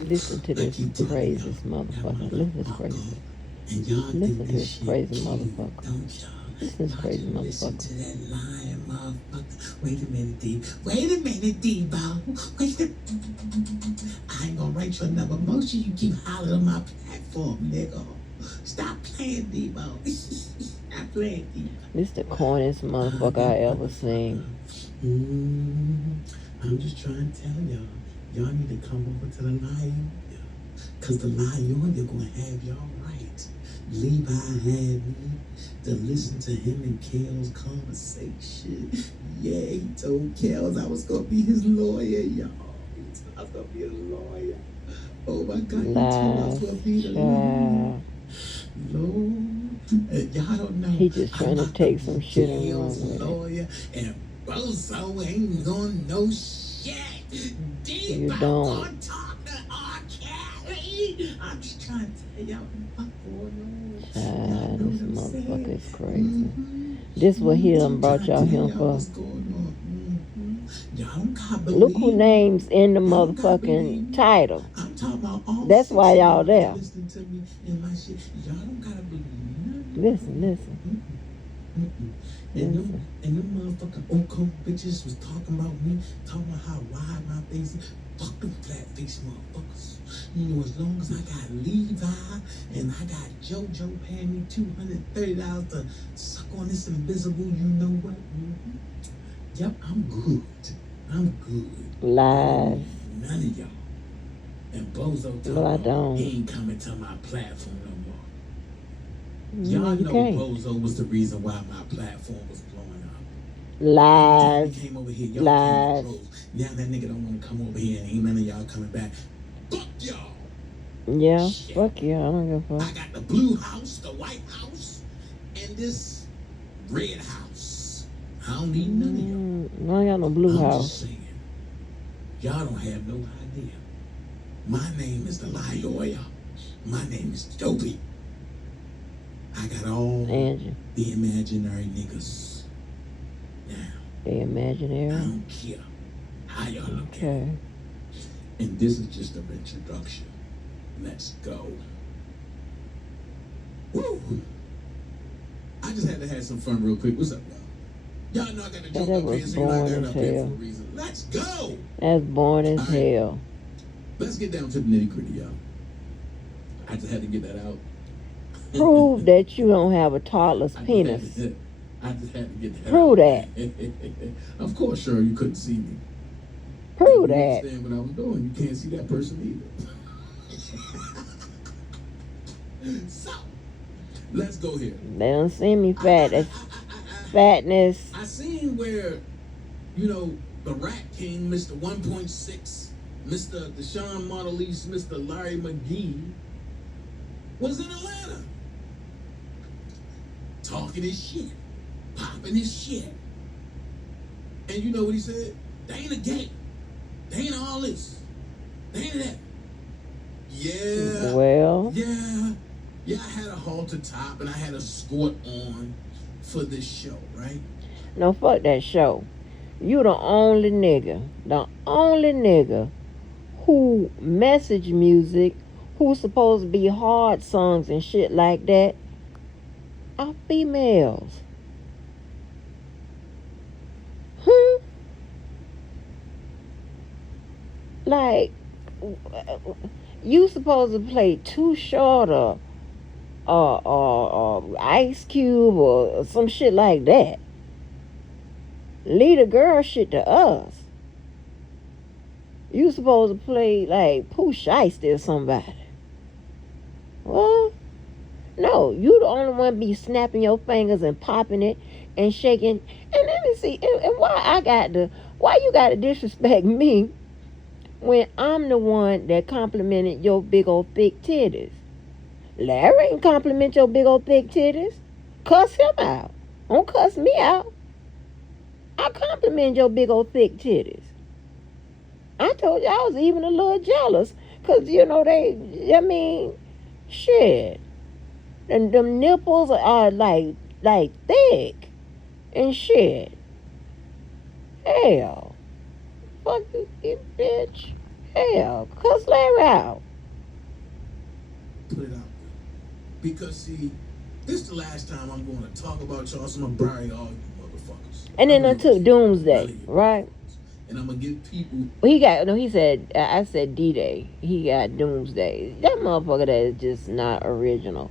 Listen to this crazy motherfucker. Listen to this crazy. Listen to this crazy motherfucker. Listen to this crazy motherfucker. To that lying motherfucker. Wait a minute, D. Wait a minute, D-Bo. Wait a... I ain't gonna write your number. Most of you keep hollering on my platform, nigga. Stop playing, D-Bo. Stop playing, D-Bo. This the corniest motherfucker I ever seen. I'm just trying to tell y'all. Y'all need to come over to the Lion. Because the Lion, you're going to have y'all right. Levi had me to listen to him and Kale's conversation. Yeah, he told Kales I was going to be his lawyer, y'all. He told I was going to be a lawyer. Oh my God, he told I was going to be the lawyer. Lord, y'all don't know. He just trying to take some shit and run with it. Lawyer and Bozo ain't gonna know shit. You don't. I'm just trying to tell y'all what's going on. This motherfucker is crazy. This what he done brought y'all here for. Look who name's in the motherfucking title. That's why y'all there. Listen. And them motherfucking Uncle bitches was talking about me, talking about how wide my face is. Fuck them flat face motherfuckers. You know, as long as I got Levi and I got JoJo paying me $230 to suck on this invisible, you know what? Yep, I'm good. Lies. None of y'all. And Bozo told me he ain't coming to my platform no more. No, y'all know can't. Bozo was the reason why my platform was blowing up. Lies. He came over here, y'all Lies. now that nigga don't want to come over here and ain't none of y'all coming back. Fuck y'all. Yeah, Shit. fuck you. I don't give a fuck. I got the blue house, the white house, and this red house. I don't need none of y'all. I ain't got no blue I'm house. just saying, y'all don't have no idea. My name is the Lawyer. My name is Dopey. I got all Angie. the imaginary niggas. Now, they imaginary? I don't care how y'all look at it. And this is just an introduction. Let's go. Woo! I just had to have some fun real quick. What's up, y'all? Y'all know I got a joke up here, so you know I got it up here for a reason. Let's go! That's boring as hell. Let's get down to the nitty gritty, y'all. I just had to get that out. Prove that you don't have a toddler's penis. I just had to get that Prove out. that. Of course, sure, you couldn't see me. Prove you that. Understand what I was doing. You can't see that person either. So, let's go here. They don't see me fat. That's fatness. I seen where, you know, the Rat King, Mr. 1.6, Mr. Deshaun Mondelez, Mr. Larry McGee, was in Atlanta. Talking his shit. Popping his shit. And you know what he said? They ain't a gay. They ain't all this. They ain't that. Yeah. Well. Yeah. Yeah, I had a halter top and I had a skirt on for this show, right? No, fuck that show. You the only nigga who message music, who's supposed to be hard songs and shit like that, are females. Like, you supposed to play Too Short or Ice Cube or some shit like that. Lead a girl shit to us. You supposed to play like Pooh Shiesty or somebody. Well, no, you the only one be snapping your fingers and popping it and shaking. And let me see, and why you gotta disrespect me when I'm the one that complimented your big old thick titties? Larry ain't compliment your big old thick titties. Cuss him out. Don't cuss me out. I compliment your big old thick titties. I told you I was even a little jealous. Because, you know, shit. And them nipples are like thick and shit. Hell. fuck you bitch? Hell, cuss Larry out. Put it out there. Because, see, this is the last time I'm going to talk about y'all, so I'm going to bury all you motherfuckers. And then until Doomsday, right? And I'm going to give people... He said, I said D-Day. He got Doomsday. That motherfucker that is just not original.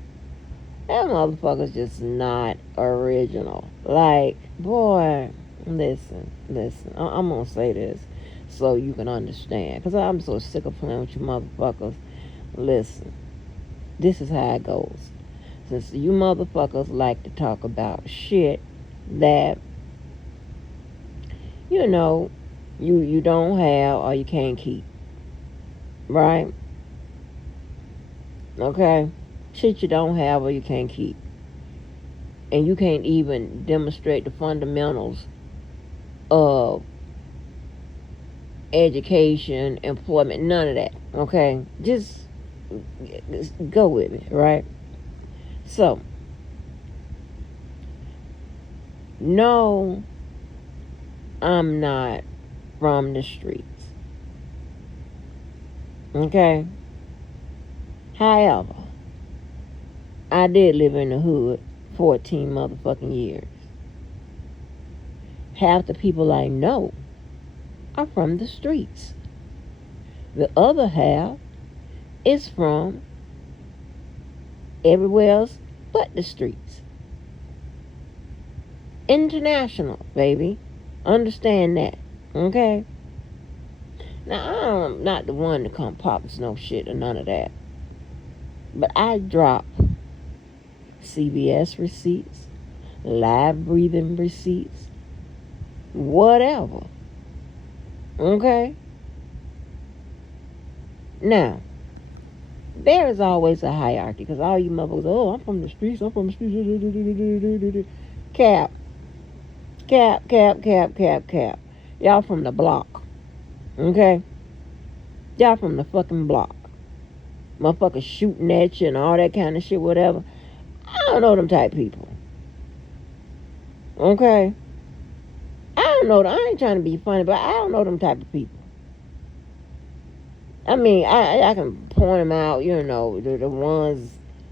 That motherfucker's just not original. Like, boy, listen. I'm going to say this so you can understand. Because I'm so sick of playing with you motherfuckers. Listen, this is how it goes. Since you motherfuckers like to talk about shit that, you know, you don't have or you can't keep. Right? Okay? Shit you don't have or you can't keep. And you can't even demonstrate the fundamentals of education, employment, none of that. Okay? Just go with me, right? So, no, I'm not from the streets. Okay? However, I did live in the hood 14 motherfucking years. Half the people I know are from the streets. The other half is from everywhere else but the streets. International, baby. Understand that. Okay? Now, I'm not the one to come popping no shit or none of that. But I drop CVS receipts, live breathing receipts, whatever. Okay? Now, there is always a hierarchy, because all you motherfuckers, oh, I'm from the streets. Cap. Y'all from the block. Okay? Y'all from the fucking block. Motherfuckers shooting at you and all that kind of shit, whatever. I don't know them type people. Okay? I don't know. I ain't trying to be funny, but I don't know them type of people. I mean, I can point them out, you know, the ones,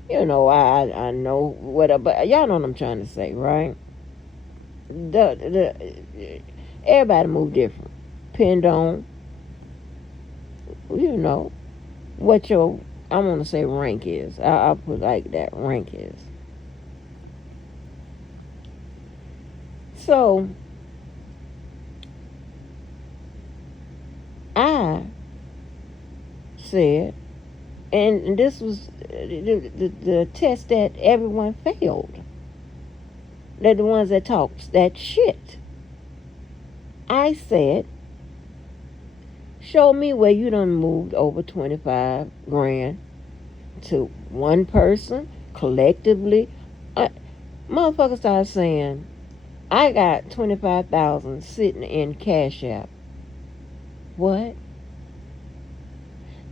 you know, I know whatever, but y'all know what I'm trying to say, right? Everybody move different. Depend on, you know, what your, I want to say rank is. I'll put like that, rank is. So, I said, and this was the test that everyone failed. They're the ones that talk that shit. I said, show me where you done moved over 25 grand to one person, collectively. Motherfuckers started saying, I got 25,000 sitting in Cash App. What?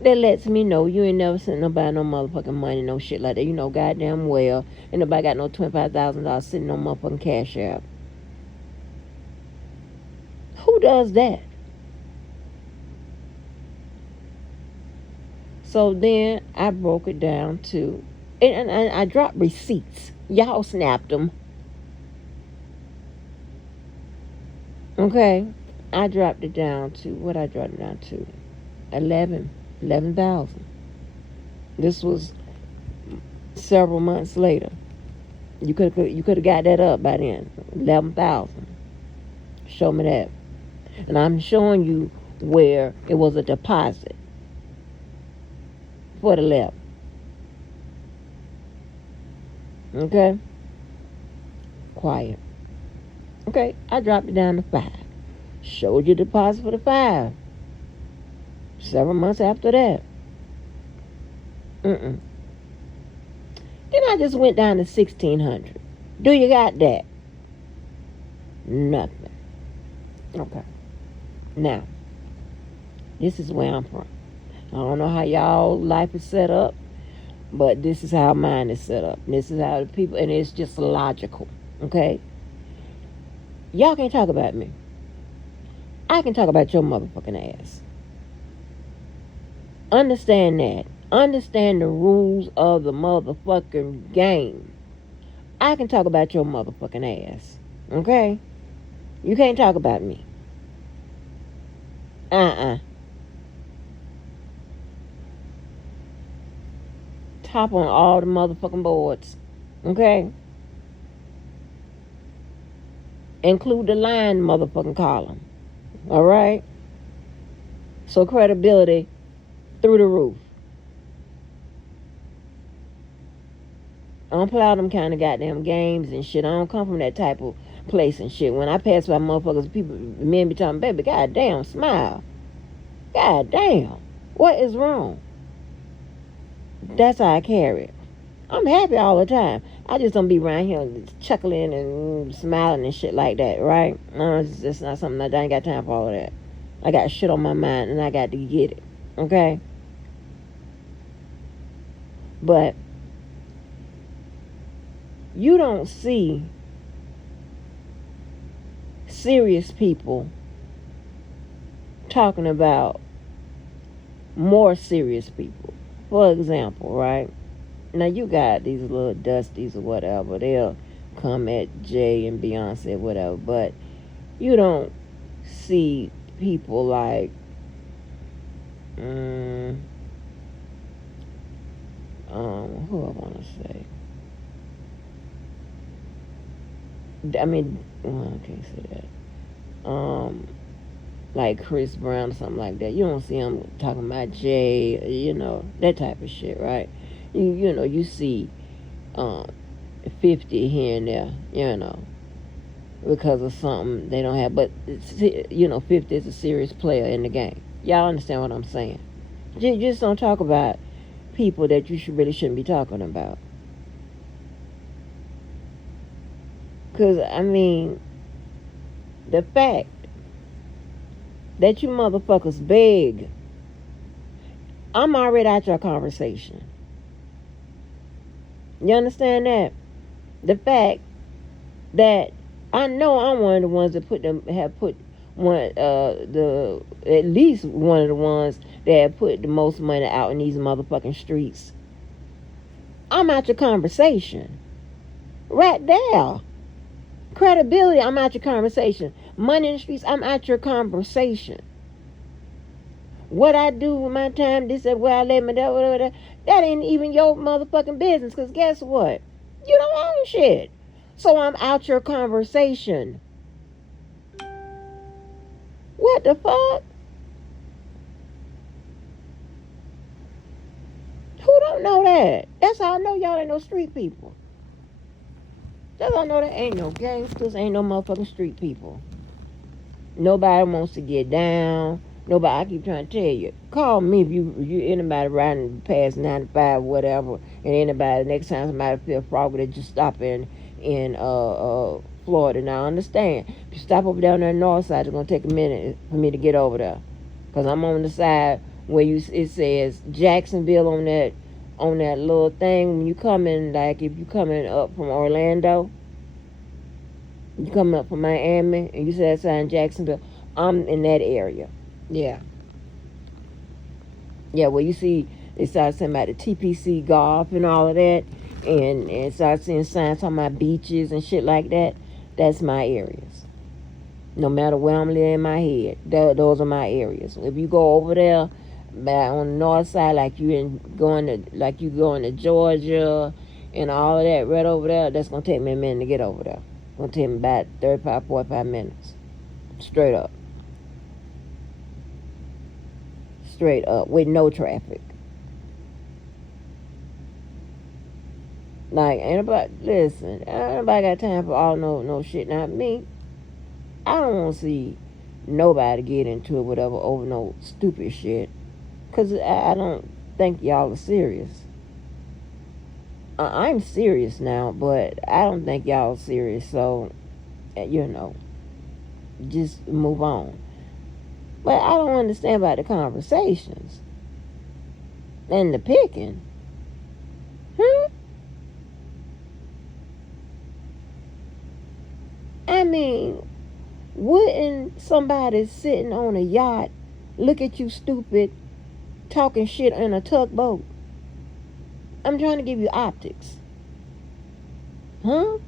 That lets me know you ain't never sent nobody no motherfucking money, no shit like that. You know goddamn well ain't nobody got no $25,000 sitting on motherfucking Cash App. Who does that? So then I broke it down to, and I dropped receipts. Y'all snapped them. Okay? I dropped it down to, what I dropped it down to? 11,000. This was several months later. You could have got that up by then. 11,000. Show me that. And I'm showing you where it was a deposit for the left. Okay? Quiet. Okay, I dropped it down to 5. Showed you the deposit for the 5. Several months after that. Then I just went down to 1,600. Do you got that? Nothing. Okay. Now, this is where I'm from. I don't know how y'all life is set up, but this is how mine is set up. This is how the people, and it's just logical. Okay? Y'all can't talk about me. I can talk about your motherfucking ass. Understand that. Understand the rules of the motherfucking game. I can talk about your motherfucking ass. Okay? You can't talk about me. Top on all the motherfucking boards. Okay? Include the line motherfucking column. Alright? So credibility through the roof. I don't play all them kind of goddamn games and shit. I don't come from that type of place and shit. When I pass by motherfuckers, people, men be talking, baby, goddamn, smile. Goddamn. What is wrong? That's how I carry it. I'm happy all the time. I just don't be around here chuckling and smiling and shit like that, right? No, it's just not something I ain't got time for all of that. I got shit on my mind and I got to get it. Okay? But you don't see serious people talking about more serious people. For example, right? Now you got these little dusties or whatever. They'll come at Jay and Beyonce, whatever. But you don't see people like, who I want to say? I mean, well, I can't say that. Like Chris Brown or something like that. You don't see him talking about Jay, that type of shit, right? You see 50 here and there, because of something they don't have. But, 50 is a serious player in the game. Y'all understand what I'm saying? Just don't talk about people that you really shouldn't be talking about. Because, the fact that you motherfuckers beg, I'm already out your conversation. You understand that? The fact that I know I'm one of the ones that at least one of the ones that have put the most money out in these motherfucking streets. I'm out your conversation. Right there. Credibility, I'm out your conversation. Money in the streets, I'm out your conversation. What I do with my time, this is where I lay my that ain't even your motherfucking business. Because guess what? You don't own shit. So I'm out your conversation. What the fuck? Who don't know that? That's how I know y'all ain't no street people. That's how I know there ain't no gangsters, ain't no motherfucking street people. Nobody wants to get down. Nobody, I keep trying to tell you, call me if you anybody riding past 95, whatever, and anybody, next time somebody feel froggy that just stop in Florida. Now, I understand. If you stop over down there on the north side, it's going to take a minute for me to get over there. Because I'm on the side where it says Jacksonville on that little thing. When you coming, like if you coming up from Orlando, you coming up from Miami, and you see that sign Jacksonville, I'm in that area. Yeah. Yeah, well, you see, they start saying about the TPC golf and all of that, and start seeing signs talking about beaches and shit like that. That's my areas. No matter where I'm living in my head, those are my areas. If you go over there, on the north side, like you going to Georgia and all of that, right over there, that's gonna take me a minute to get over there. It's gonna take me about 35, 45 minutes, straight up. Straight up, with no traffic. Like, ain't nobody got time for all no shit. Not me. I don't want to see nobody get into it, whatever, over no stupid shit. Because I don't think y'all are serious. I'm serious now, but I don't think y'all are serious. So, just move on. But I don't understand about the conversations and the picking. Wouldn't somebody sitting on a yacht look at you stupid talking shit in a tugboat? I'm trying to give you optics. Huh?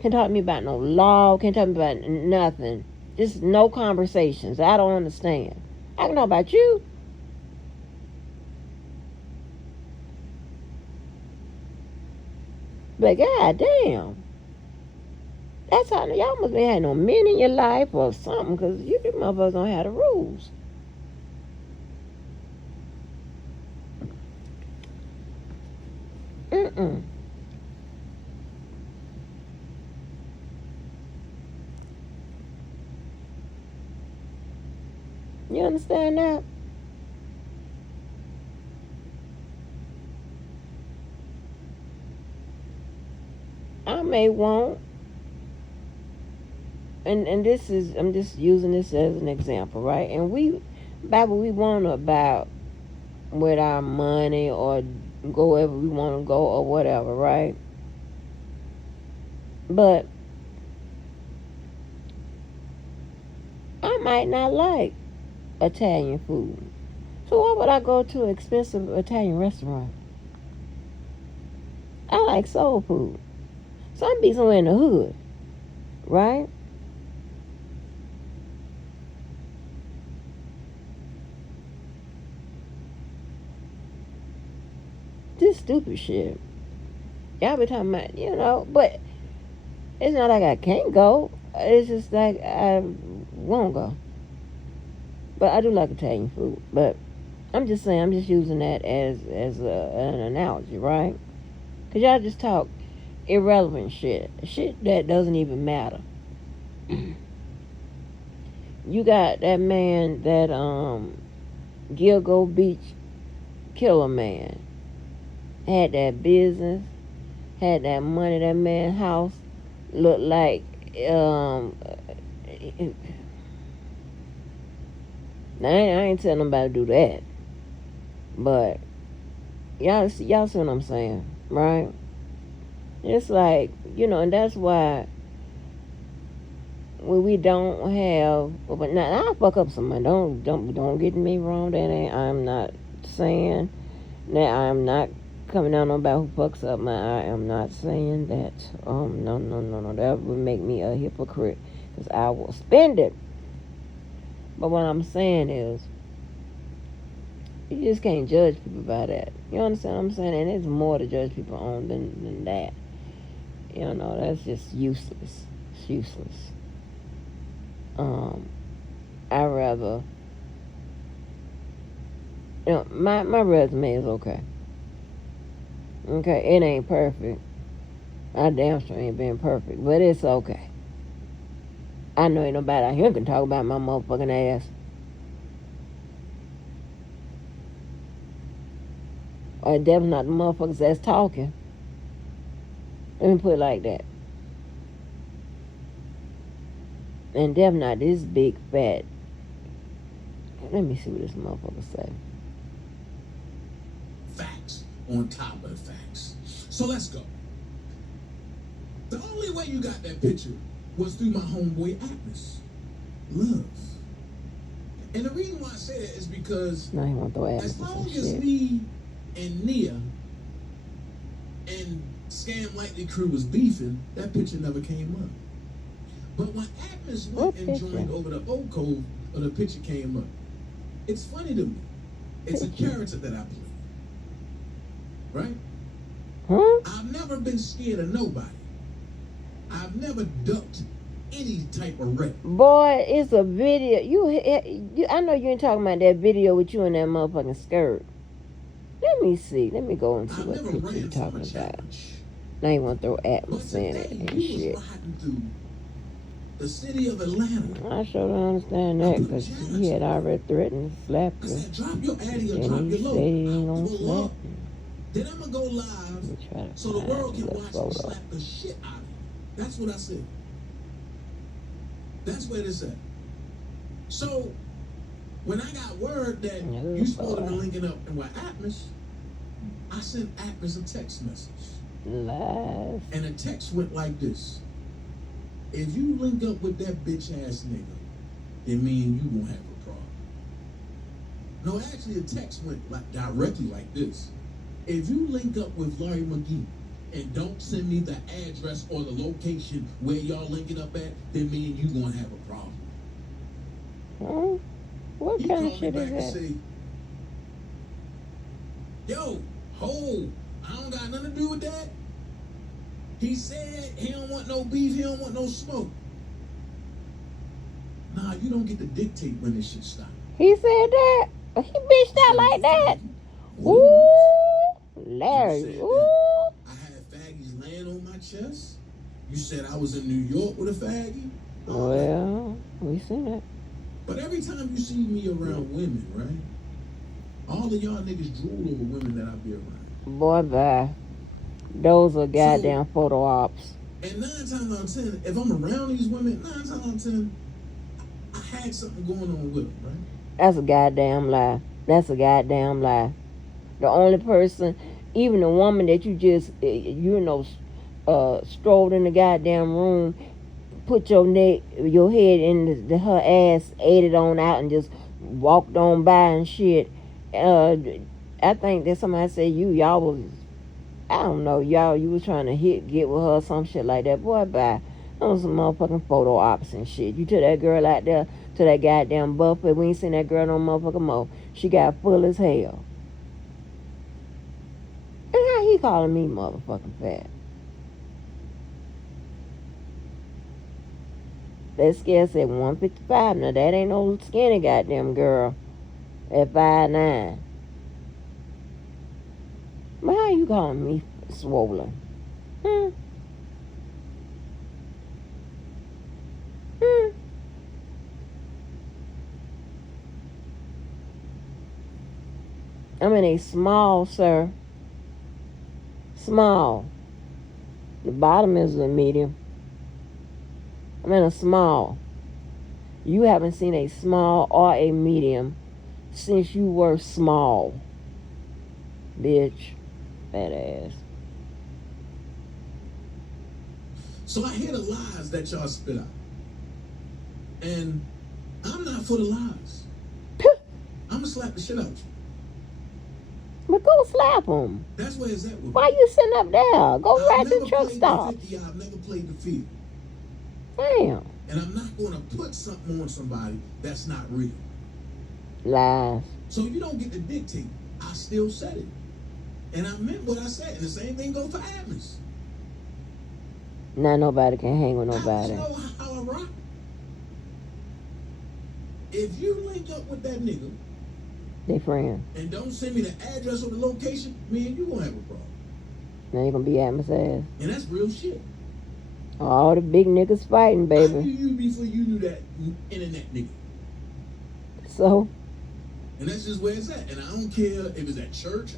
Can't talk to me about no law. Can't talk to me about nothing. Just no conversations. I don't understand. I don't know about you. But god damn. That's how y'all must be having no men in your life or something, because you motherfuckers don't have the rules. Mm-mm. You understand that? I may want, and this is, I'm just using this as an example, right? And we, Bible, we want about with our money or go wherever we want to go or whatever, right? But I might not like Italian food. So why would I go to an expensive Italian restaurant? I like soul food. So I'm be somewhere in the hood, right? This stupid shit. Y'all be talking about, but it's not like I can't go. It's just like I won't go. But I do like Italian food. But I'm just saying, I'm just using that as an analogy, right? Because y'all just talk irrelevant shit. Shit that doesn't even matter. You got that man that Gilgo Beach Killer Man. Had that business. Had that money. That man's house looked like now, I ain't telling nobody to do that. But y'all see what I'm saying, right? It's like, and that's why when we don't have, but now I fuck up somebody. Don't get me wrong. I'm not saying that I'm not coming down on about who fucks up. I am not saying that. No. That would make me a hypocrite, because I will spend it. But what I'm saying is, you just can't judge people by that. You understand what I'm saying? And there's more to judge people on than that. That's just useless. It's useless. I rather, my resume is okay. Okay, it ain't perfect. I damn sure ain't been perfect, but it's okay. I know ain't nobody out here can talk about my motherfucking ass. Or definitely not the motherfuckers that's talking. Let me put it like that. And definitely not this big fat. Let me see what this motherfucker say. Facts on top of facts. So let's go. The only way you got that picture was through my homeboy Atlas. Love. And the reason why I say that is because now he want to throw Atlas as long as as me and Nia and Scam Likely crew was beefing, that picture never came up. But when Atlas went and joined over the old code, or the picture came up, it's funny to me. It's a character that I play. Right? Huh? I've never been scared of nobody. I've never ducked any type of wreck. Boy, it's a video. You I know you ain't talking about that video with you in that motherfucking skirt. Let me see. Let me go and see what picture you talking about. Now you want to throw Atlas in it and shit. The city of Atlanta. I sure don't understand that, because he had already threatened to slap you. I said, drop your addy or And drop he your low. said he ain't gonna slap you. Then I'm gonna go live so the world can watch me slap the shit out of you. That's what I said. That's where this at. So when I got word that you supposed to be linking up and with Atmos, I sent Atlas a text message. Lies. And the text went like this. If you link up with that bitch ass nigga, then me and you won't have a problem. No, actually the text went like directly like this. If you link up with Larry McGee and don't send me the address or the location where y'all linking up at, then me and you gonna have a problem. Hmm? What He kind of called me shit back is and that? say, yo, ho, I don't got nothing to do with that. He said he don't want no beef, he don't want no smoke. Nah, you don't get to dictate when this shit stop. He said that? He bitched out like that? What? Ooh, You Larry. said Ooh. that I had faggies laying on my chest. You said I was in New York with a faggy. Well, we seen it. But every time you see me around women, right? All of y'all niggas drool over women that I be around. Boy, bye. Those are goddamn photo ops. And 9 times out of 10, if I'm around these women, 9 times out of 10, I had something going on with them, right? That's a goddamn lie. That's a goddamn lie. The only person, even the woman that you just, strolled in the goddamn room, put your head in her ass, ate it on out, and just walked on by and shit. I think that somebody said y'all was, I don't know, you was trying to get with her or some shit like that. Boy, bye. Those some motherfucking photo ops and shit. You took that girl out there to that goddamn buffet. We ain't seen that girl no motherfucking more. She got full as hell. And how he calling me motherfucking fat? That scale said 155. Now that ain't no skinny goddamn girl at 5'9". But how you calling me swollen? I'm in a small, sir. Small. The bottom is a medium. I'm in a small. You haven't seen a small or a medium since you were small. Bitch. Fat ass. So I hear the lies that y'all spit out. And I'm not for the lies. I'm gonna slap the shit out you. But go slap him. That's where it's at with me. Why you sitting up there? Go right to the truck stop. I've never played the field. Damn. And I'm not going to put something on somebody that's not real. Lies. So you don't get to dictate. I still said it. And I meant what I said. And the same thing goes for Atlas. Now nobody can hang with nobody. You know how I rock? If you link up with that nigga, they friends, and don't send me the address or the location, me and you gonna have a problem. Now you're gonna be at my ass. And that's real shit. All the big niggas fighting, baby. I knew you before you knew that internet nigga. So? And that's just where it's at. And I don't care if it's at church.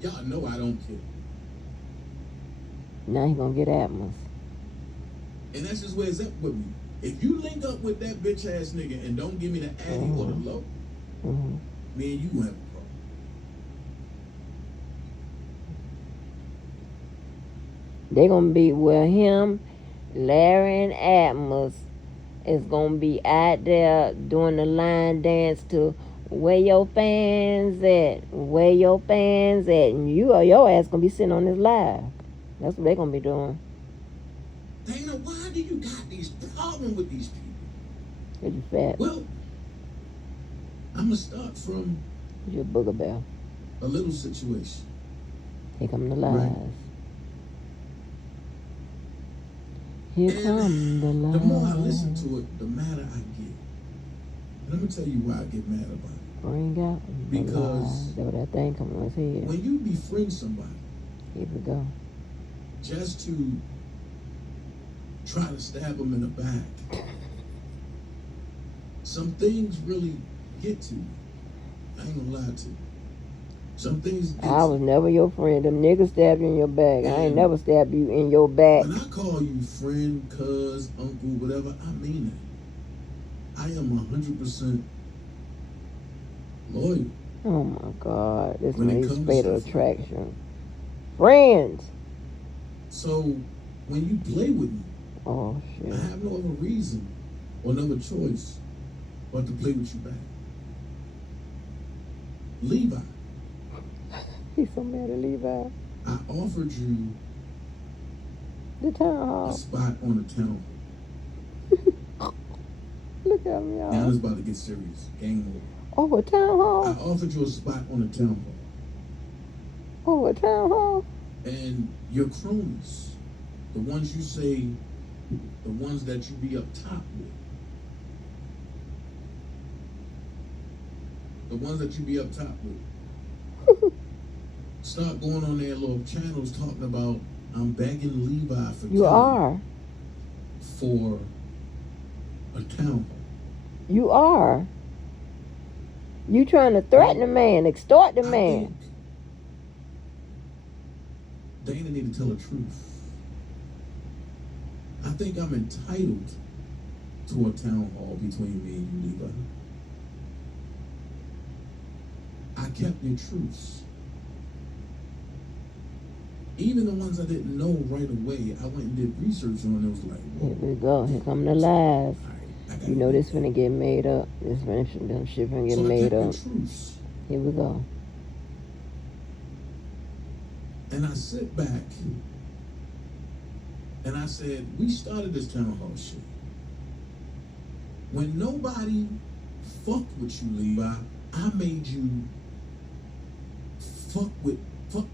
Y'all know I don't care. Now he gonna get at us. And that's just where it's at with me. If you link up with that bitch ass nigga and don't give me the addy or the low, me and you gonna have a problem. They gonna be with him, Larry and Atmos is gonna be out there doing the line dance to where your fans at, where your fans at, and your ass gonna be sitting on this live. That's what they gonna be doing. Dana, why do you got these problems with these people? Cause you fat. Well, I'm gonna start from You're a booger bear. a little situation. Here come the lies. Right. Here And come the lies. the more I listen to it, the madder I get. And I'm gonna tell you why I get mad about it. Bring out the Because lies. There that thing coming on his head. when you befriend somebody, Here we go. just to try to stab them in the back, some things really get to you. I ain't gonna lie to you. Some things get I to was you. never your friend. Them niggas stabbed you in your back. I ain't never stabbed you in your back. When I call you friend, cuz, uncle, whatever, I mean it. I am 100% loyal. Oh my God, this when it means comes to fatal stuff like that. attraction. Friends. So when you play with me, Oh I shit. have no other reason or no other choice but to play with you back. Levi, He's so mad at Levi. I offered you The town a hall. spot on the town. Look at me, Now y'all. it's about to get serious. Game over. Oh, a town I hall. offered you a spot on the town hall. Oh, a town hall. And your cronies, the ones you say, the ones that you be up top with, the ones that you be up top with, start going on their little channels talking about, I'm begging Levi for You Kelly are. for a town hall. You are. You trying to threaten the man, extort the I man. think Dana need to tell the truth. I think I'm entitled to a town hall between me and you, Levi. I kept your truths. Even the ones I didn't know right away, I went and did research on. It was like, Here whoa. we go. Here come the lies. All right, I gotta You know do this that. finna get made up. This finna them shit finna get So I made kept your up. truths. Here we go. And I sit back and I said, we started this town hall shit. When nobody fucked with you, Levi, I made you fuck with them.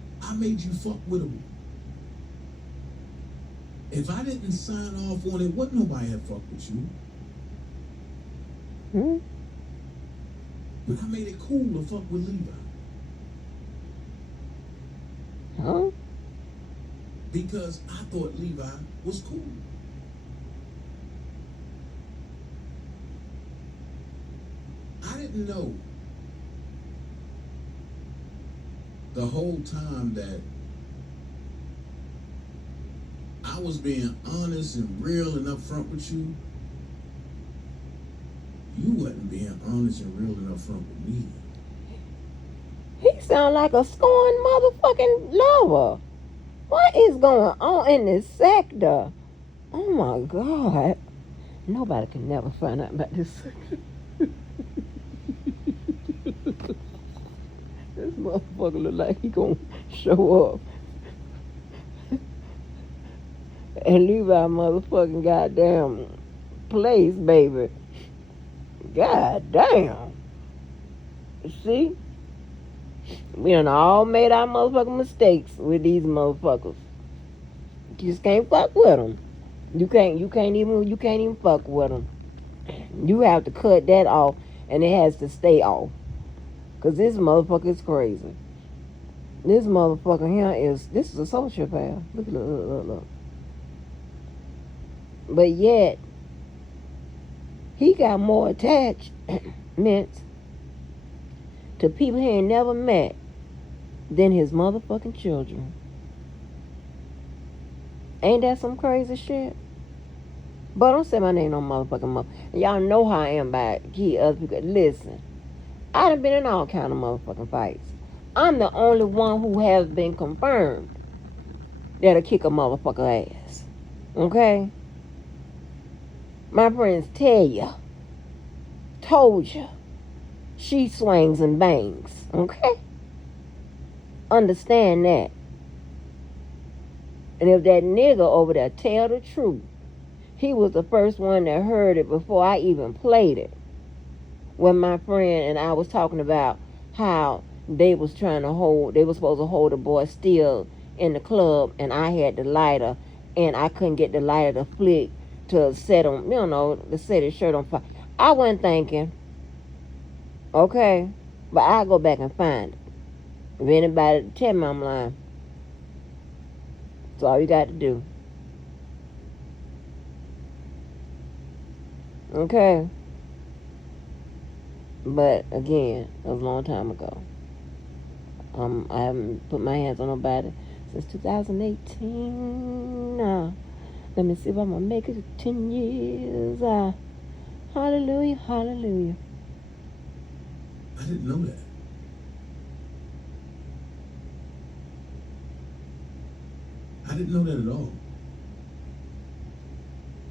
If I didn't sign off on it, wouldn't nobody have fucked with you. But I made it cool to fuck with Levi. Huh? Because I thought Levi was cool. I didn't know the whole time that I was being honest and real and upfront with you. You wasn't being honest and real and upfront with me. He sound like a scorned motherfucking lover. What is going on in this sector? Oh my God. Nobody can never find out about this sector. This motherfucker look like he gonna show up. And leave our motherfucking goddamn place, baby. God damn. See? We done all made our motherfucking mistakes with these motherfuckers. You just can't fuck with them. You can't even fuck with them. You have to cut that off, and it has to stay off. Cause this motherfucker is crazy. This motherfucker here this is a sociopath. Look. But yet, he got more attachments to people he ain't never met than his motherfucking children. Ain't that some crazy shit? But don't say my name no motherfucking mother. Y'all know how I am by key other people. Listen, I done been in all kind of motherfucking fights. I'm the only one who has been confirmed that'll kick a motherfucker ass. Okay? My friends told you, she swings and bangs. Okay? Understand that. And if that nigga over there tell the truth, he was the first one that heard it before I even played it. When my friend and I was talking about how they was supposed to hold the boy still in the club, and I had the lighter, and I couldn't get the lighter to flick to set him, to set his shirt on fire. I wasn't thinking, okay, but I'll go back and find it. If anybody tell me I'm lying, that's all you got to do. Okay? But again, it was a long time ago. I haven't put my hands on nobody since 2018. Let me see if I'm gonna make it to 10 years. Hallelujah, hallelujah. I didn't know that. didn't know that at all.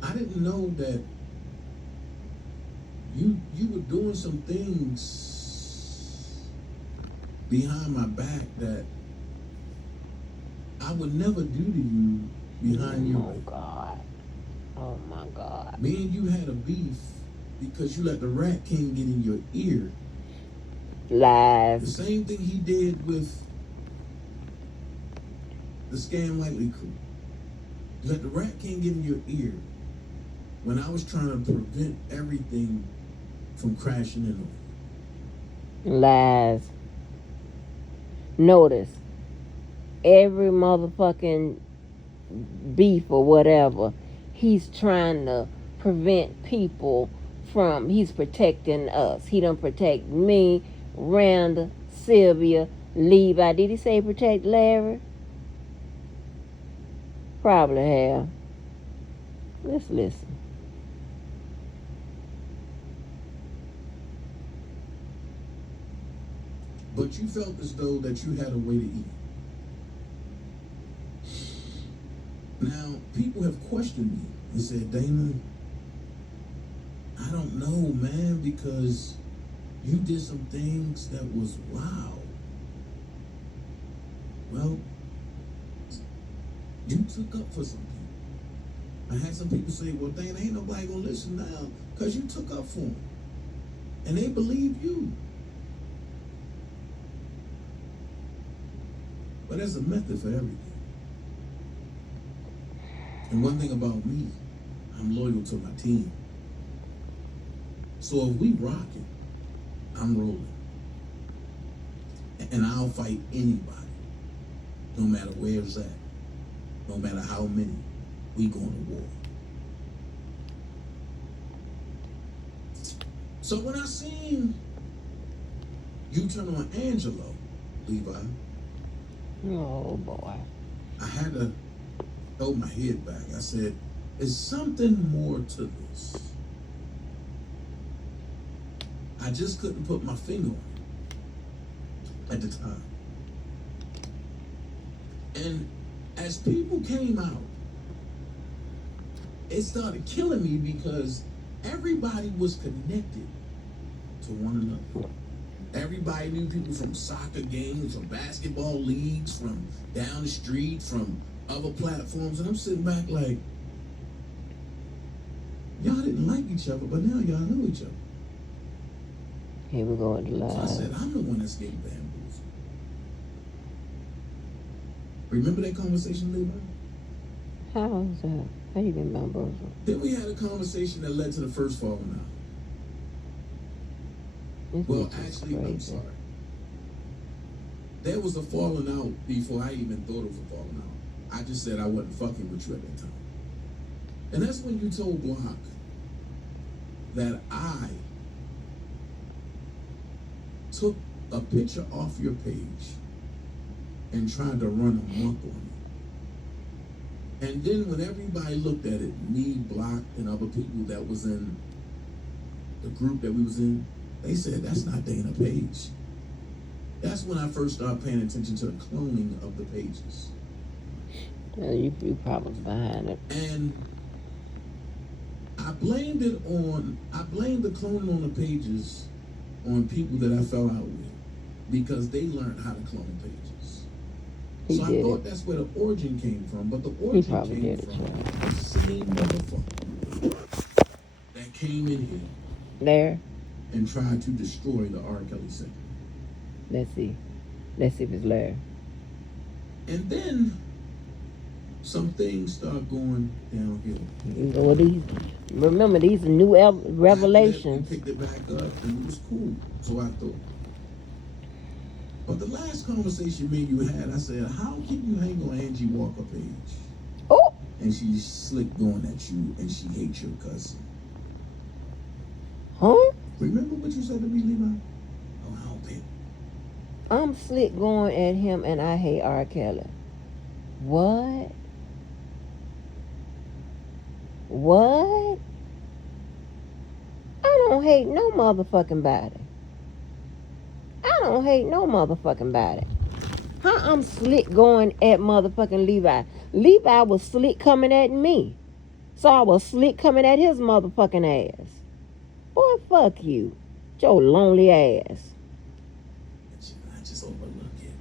I didn't know that you were doing some things behind my back that I would never do to you behind your back. Oh God. Oh my God. Me and you had a beef because you let the Rat King get in your ear. Lies. The same thing he did with the Scam Lightly crew. You let the Rat King get in your ear when I was trying to prevent everything from crashing in on Lies. Notice, every motherfucking beef or whatever, he's trying to prevent people from, he's protecting us. He don't protect me, Randa, Sylvia, Levi. Did he say protect Larry? Probably have. Let's listen. But you felt as though that you had a way to eat. Now, people have questioned me and said, Damon, I don't know, man, because you did some things that was wow. Well, you took up for some people. I had some people say, well, Dana, ain't nobody gonna listen now because you took up for them. And they believe you. But there's a method for everything. And one thing about me, I'm loyal to my team. So if we rocking, I'm rolling. And I'll fight anybody, no matter where it's at, no matter how many, we going to war. So when I seen you turn on Angelo, Levi, Oh boy. I had to throw my head back. I said, "Is something more to this?" I just couldn't put my finger on it at the time. And as people came out, it started killing me because everybody was connected to one another. Everybody knew people from soccer games, from basketball leagues, from down the street, from other platforms. And I'm sitting back like, y'all didn't like each other, but now y'all know each other. Here we go with the So I lies. said, I'm the one that's getting bamboozled. Remember that conversation, Levi? How was that? How you been bamboozled? Then we had a conversation that led to the first falling out. Well, actually, I'm sorry. There was a falling out before I even thought it was a falling out. I just said I wasn't fucking with you at that time. And that's when you told Block that I took a picture off your page and tried to run amok on you. And then when everybody looked at it, me, Block, and other people that was in the group that we was in, they said, that's not Dana Page. That's when I first started paying attention to the cloning of the pages. Yeah, you probably behind it. And I blamed the cloning on the pages on people that I fell out with because they learned how to clone pages. He So I did thought it. that's where the origin came from, but the He origin probably came did it, from yeah. the same motherfucker that came in here There. and tried to destroy the R. Kelly Center. Let's see. Let's see if it's Larry. And then some things start going downhill. You know what these? Remember, these are new revelations. We picked it back up and it was cool. So I thought. But the last conversation me and you had, I said, how can you hang on Angie Walker page? Oh, And she's slick going at you and she hates your cousin. huh? Remember what you said to me, Levi? Oh, I don't pay. I'm slick going at him, and I hate R. Kelly. What? What? I don't hate no motherfucking body. I don't hate no motherfucking body. How I'm slick going at motherfucking Levi? Levi was slick coming at me. So I was slick coming at his motherfucking ass. Boy, fuck you. Your lonely ass. I just overlook it.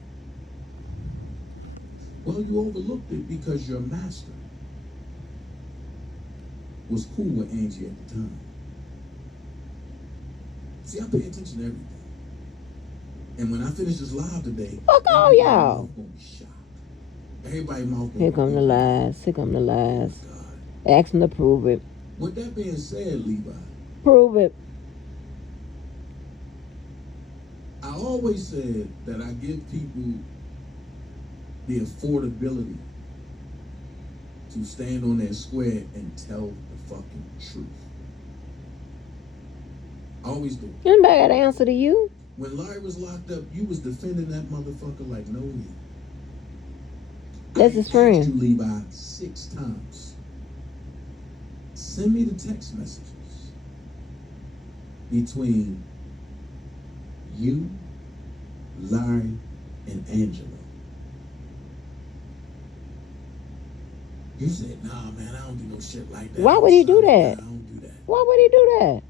Well, you overlooked it because your master was cool with Angie at the time. See, I pay attention to everything. And when I finish this live today, fuck all y'all. Gonna be shocked. Everybody mouth gonna Here come the lies. Here come the lies. God. Ask him to prove it. With that being said, Levi, prove it. I always said that I give people the affordability to stand on that square and tell the fucking truth. I always do. Anybody got an answer to you? When Larry was locked up, you was defending that motherfucker like no need. That's his friend. You, Levi, 6 times. Send me the text messages between you, Larry, and Angela. You said, nah, man, I don't do no shit like that. Why would he do that? I don't do that. Why would he do that?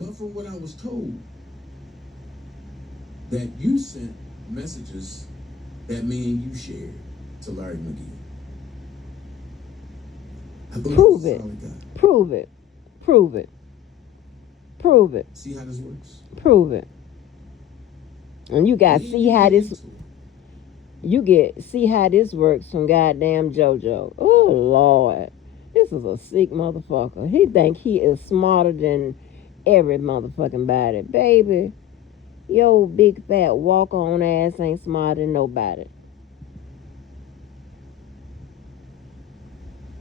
But from what I was told, that you sent messages that me and you shared to Larry McGee. Prove it. Prove it. Prove it. Prove it. See how this works? Prove it. And you got to see how this... see how this works from goddamn JoJo. Oh, Lord. This is a sick motherfucker. He think he is smarter than every motherfucking body. Baby, your big fat walk on ass ain't smarter than nobody.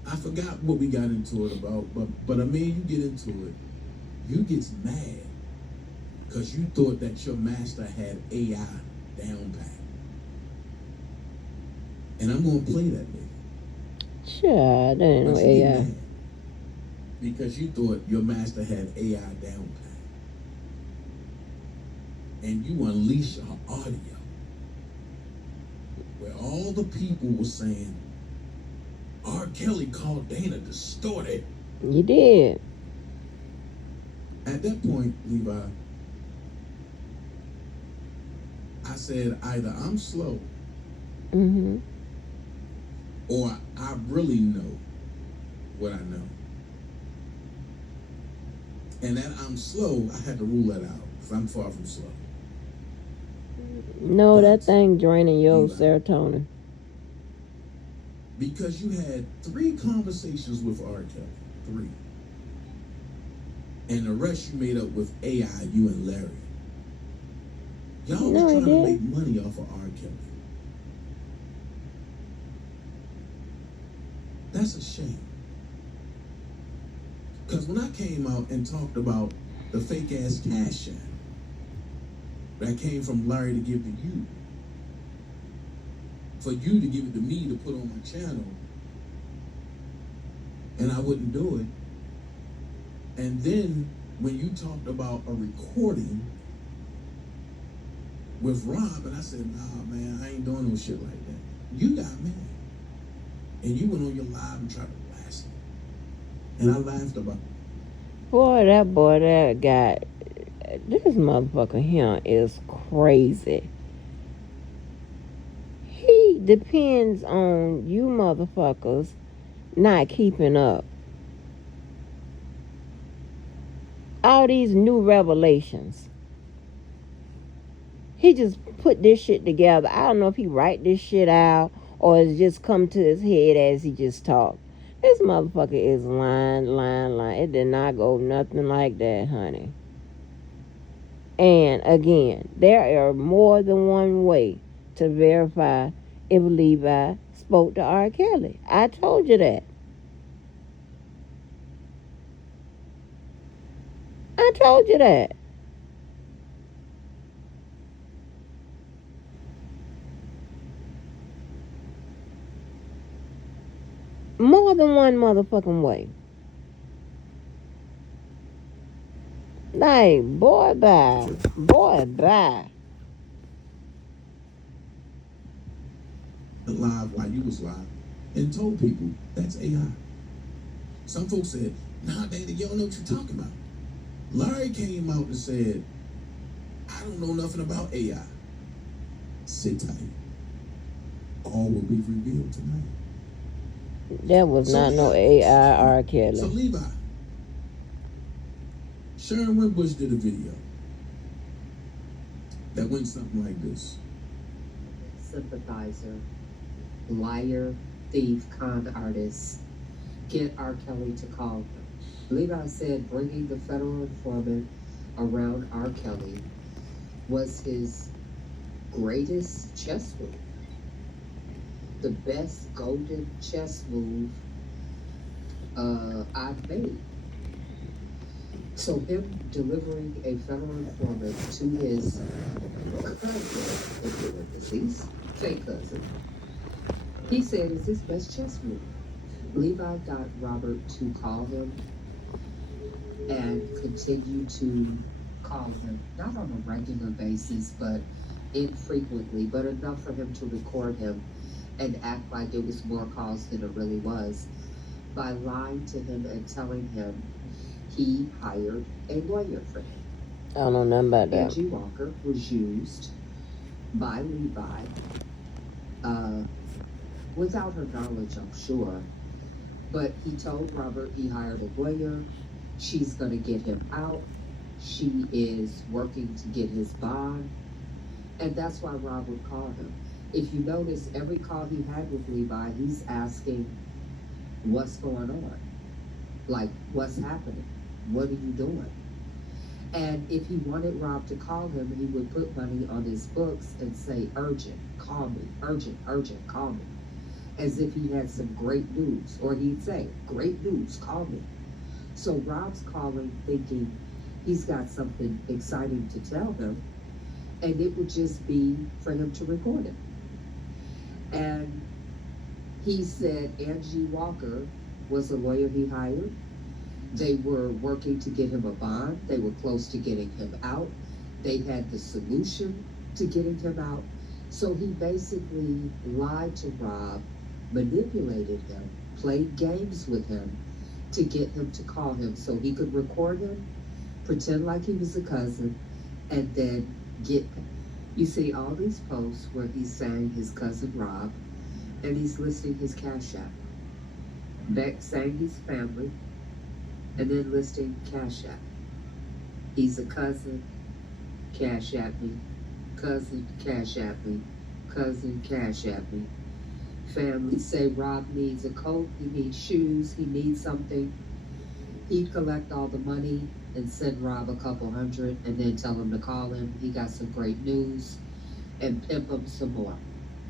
I forgot what we got into it about, but I mean, you get into it. You get mad because you thought that your master had AI down pat. And I'm going to play that nigga. Sure, that ain't no AI. Because you thought your master had AI down pat. And you unleash her audio where all the people were saying, R. Kelly called Dana distorted. You did. At that point, Levi, I said either I'm slow or I really know what I know. And that I'm slow, I had to rule that out because I'm far from slow. No, But that thing draining your Levi, serotonin. because you had 3 conversations with R. Kelly. 3. And the rest you made up with AI, you and Larry. Y'all was trying to make money off of R. Kelly. That's a shame. Because when I came out and talked about the fake ass cash app that came from Larry to give to you, for you to give it to me to put on my channel, and I wouldn't do it. And then when you talked about a recording with Rob, and I said, nah, man, I ain't doing no shit like that. You got mad. And you went on your live and tried to blast it. And I laughed about it. Boy, that guy, this motherfucker here is crazy. He depends on you motherfuckers not keeping up. All these new revelations. He just put this shit together. I don't know if he write this shit out or it's just come to his head as he just talked. This motherfucker is lying. It did not go nothing like that, honey. And again, there are more than one way to verify if Levi spoke to R. Kelly. I told you that. I told you that. More than one motherfucking way. Like, boy, bye. live while you was live and told people that's AI. Some folks said, nah, Dana, you don't know what you're talking about. Larry came out and said, I don't know nothing about AI. Sit tight. All will be revealed tonight. That was not no AI R. So Kelly. Levi, Sharon Winbush did a video that went something like this. Sympathizer, liar, thief, con artist, get R. Kelly to call him. Levi said bringing the federal informant around R. Kelly was his greatest chess move. The best golden chess move I've made. So him delivering a federal informant to his cousin, fake cousin, he said it's his best chess move. Levi got Robert to call him and continue to call him, not on a regular basis, but infrequently, but enough for him to record him and act like it was more calls than it really was, by lying to him and telling him he hired a lawyer for him. I don't know nothing about that. Angie Walker was used by Levi without her knowledge, I'm sure. But he told Robert he hired a lawyer. She's going to get him out. She is working to get his bond. And that's why Rob would call him. If you notice, every call he had with Levi, he's asking, what's going on? Like, what's happening? What are you doing? And if he wanted Rob to call him, he would put money on his books and say, urgent, call me, urgent, urgent, call me. As if he had some great news. Or he'd say, great news, call me. So Rob's calling thinking he's got something exciting to tell him, and it would just be for him to record it. And he said Angie Walker was a lawyer he hired. They were working to get him a bond. They were close to getting him out. They had the solution to getting him out. So he basically lied to Rob, manipulated him, played games with him to get him to call him so he could record him, pretend like he was a cousin, and then get him. You see all these posts where he's saying his cousin Rob, and he's listing his Cash App. Beck saying he's family, and then listing Cash App. He's a cousin, Cash App me. Cousin, Cash App me. Cousin, Cash App me. Family say Rob needs a coat, he needs shoes, he needs something. He'd collect all the money and send Rob a couple hundred and then tell him to call him. He got some great news and pimp him some more.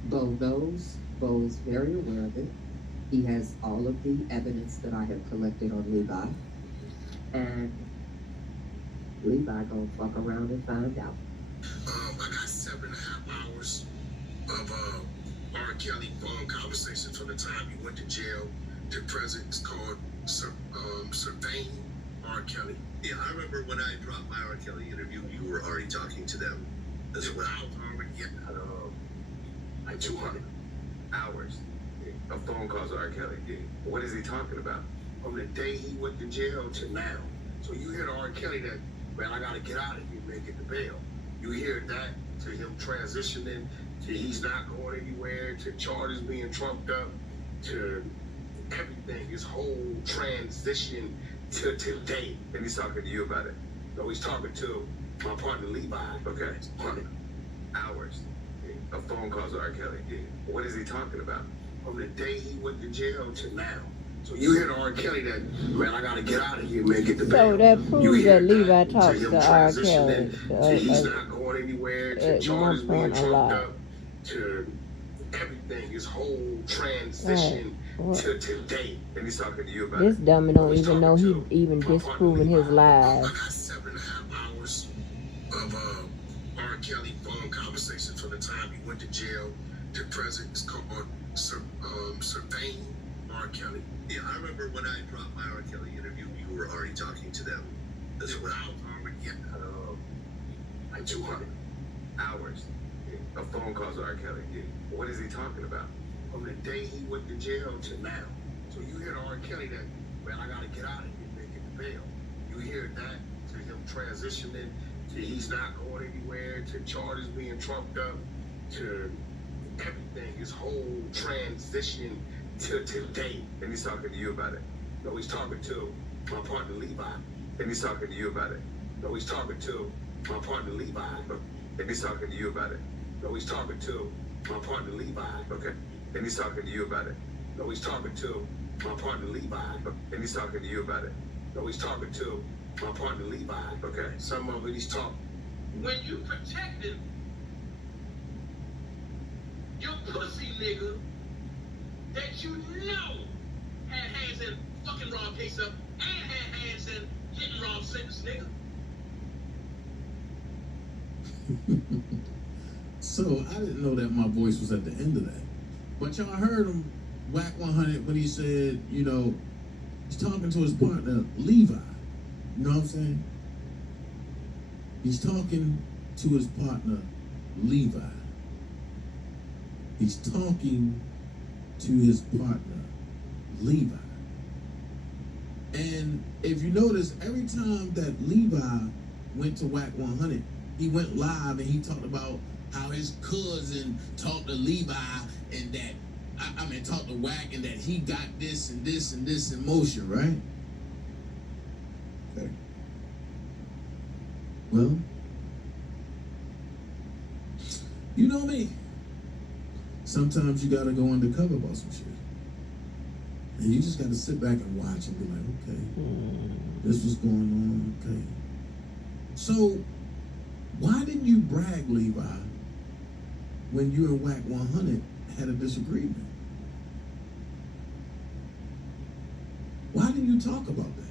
Bo knows. Bo is very aware of it. He has all of the evidence that I have collected on Levi. And Levi gonna fuck around and find out. I got 7.5 hours of R. Kelly phone conversation from the time he went to jail to present. It's called Surveying R. Kelly. Yeah, I remember when I dropped my R. Kelly interview, you were already talking to them as well. I was already getting like 200 Hours of phone calls to R. Kelly. What is he talking about? from the day he went to jail to now. So you hear the R. Kelly that, man, I gotta get out of here, man, get the bail. You hear that to him transitioning, to he's not going anywhere, to charges being trumped up, to everything, his whole transition to today. And he's talking to you about it. So he's talking to my partner Levi. Okay. 100 Hours of phone calls to R. Kelly. What is he talking about? from the day he went to jail to now. So you hear the R. Kelly that, man, I gotta get out of here, man, get the bail. So that You proves hear that Levi to talks him to R. Kelly transitioning, to he's not going anywhere, to at charges one being point a trumped lot. up, to everything, his whole transition Right. to today. And he's talking to you about This it. dummy don't He's even know talking he even to my disproving partner his Levi. I lies. got 7.5 hours of R. Kelly phone conversation from the time he went to jail to present. It's called Surveying R. Kelly. Yeah, I remember when I dropped my R. Kelly interview, you were already talking to them as well. I was already getting like 200 Hours of phone calls to R. Kelly. What is he talking about? from the day he went to jail to now. So you hear R. Kelly that, man, I gotta get out of here, man, get the bail. You hear that to him transitioning to he's not going anywhere, to charges being trumped up, to everything, his whole transition to today. And he's talking to you about it. No, he's talking to my partner Levi. And he's talking to you about it. No, he's talking to my partner Levi. And he's talking to you about it. No, he's talking to my partner Levi. Okay. And he's talking to you about it. No, he's talking to my partner Levi. And he's talking to you about it. No, he's talking to my partner Levi. Okay. Some of it he's talking. When you protecting your pussy nigga that you know had hands in fucking Rob case up and had hands in getting Rob sentence, nigga. So I didn't know that my voice was at the end of that. But y'all heard him whack 100 when he said, you know, he's talking to his partner Levi. You know what I'm saying? He's talking to his partner Levi. He's talking to his partner Levi. And if you notice, every time that Levi went to whack 100, he went live and he talked about how his cousin talked to Levi and that, I mean, talked to Wack and that he got this and this and this in motion, right? Okay. Well, you know me. Sometimes you gotta go undercover about some shit. And you just gotta sit back and watch and be like, okay, this was going on, okay. So, why didn't you brag, Levi, when you and Wack 100 had a disagreement? Why didn't you talk about that?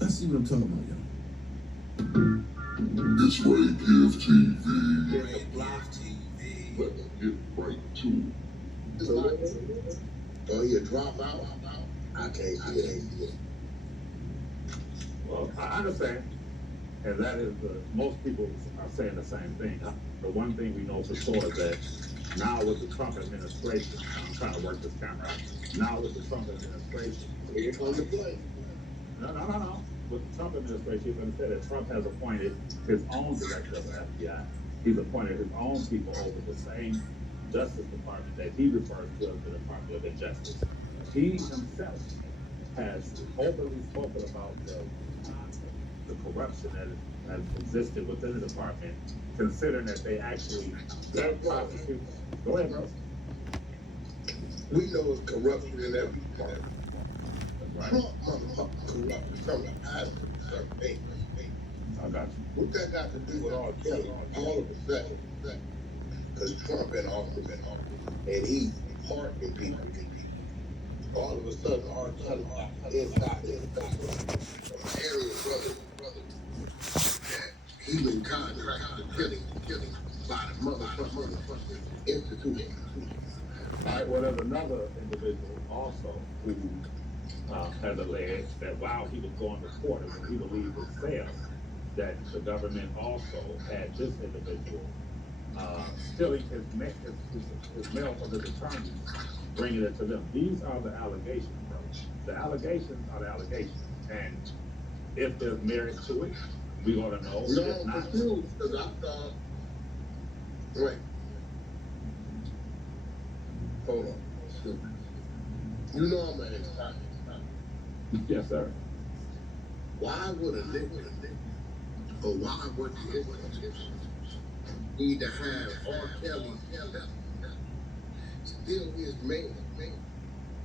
Let's see what I'm talking about, y'all. It's right here, TV. Right Live TV. Let's get right to it. Oh, you drop out? I can't see it. Well, I understand, and that is most people are saying the same thing. The one thing we know for sure is that now with the Trump administration, I'm trying to work this camera out. Now with the Trump administration, Here comes the play. no. With the Trump administration, you're going to say that Trump has appointed his own director of the FBI. He's appointed his own people over the same Justice Department that he refers to as the Department of Injustice. He himself has openly spoken about the corruption that has existed within the department, considering that they actually prosecute. Go ahead, bro. We know it's corruption in every part. Right. Trump motherfucker corrupted from the past certain things. I got you. What that got to do with R. Kelly? All of a sudden, because Trump in office, and he's pardoning people. All of a sudden, R. Kelly inside from an area brother that he been contracted to killing by the motherfucking institution. All right, well, there's another individual also who has alleged that while he was going to court and he believed himself that the government also had this individual stealing his mail from his attorneys, bringing it to them. These are the allegations, bro. The allegations are the allegations. And if there's merit to it, we're going to know. No, If not, for sure, because I thought, wait. Hold on. Shoot. You know I'm an excited. yes, sir. Why would a nigga, or why would the institution need to have R. Kelly steal his mail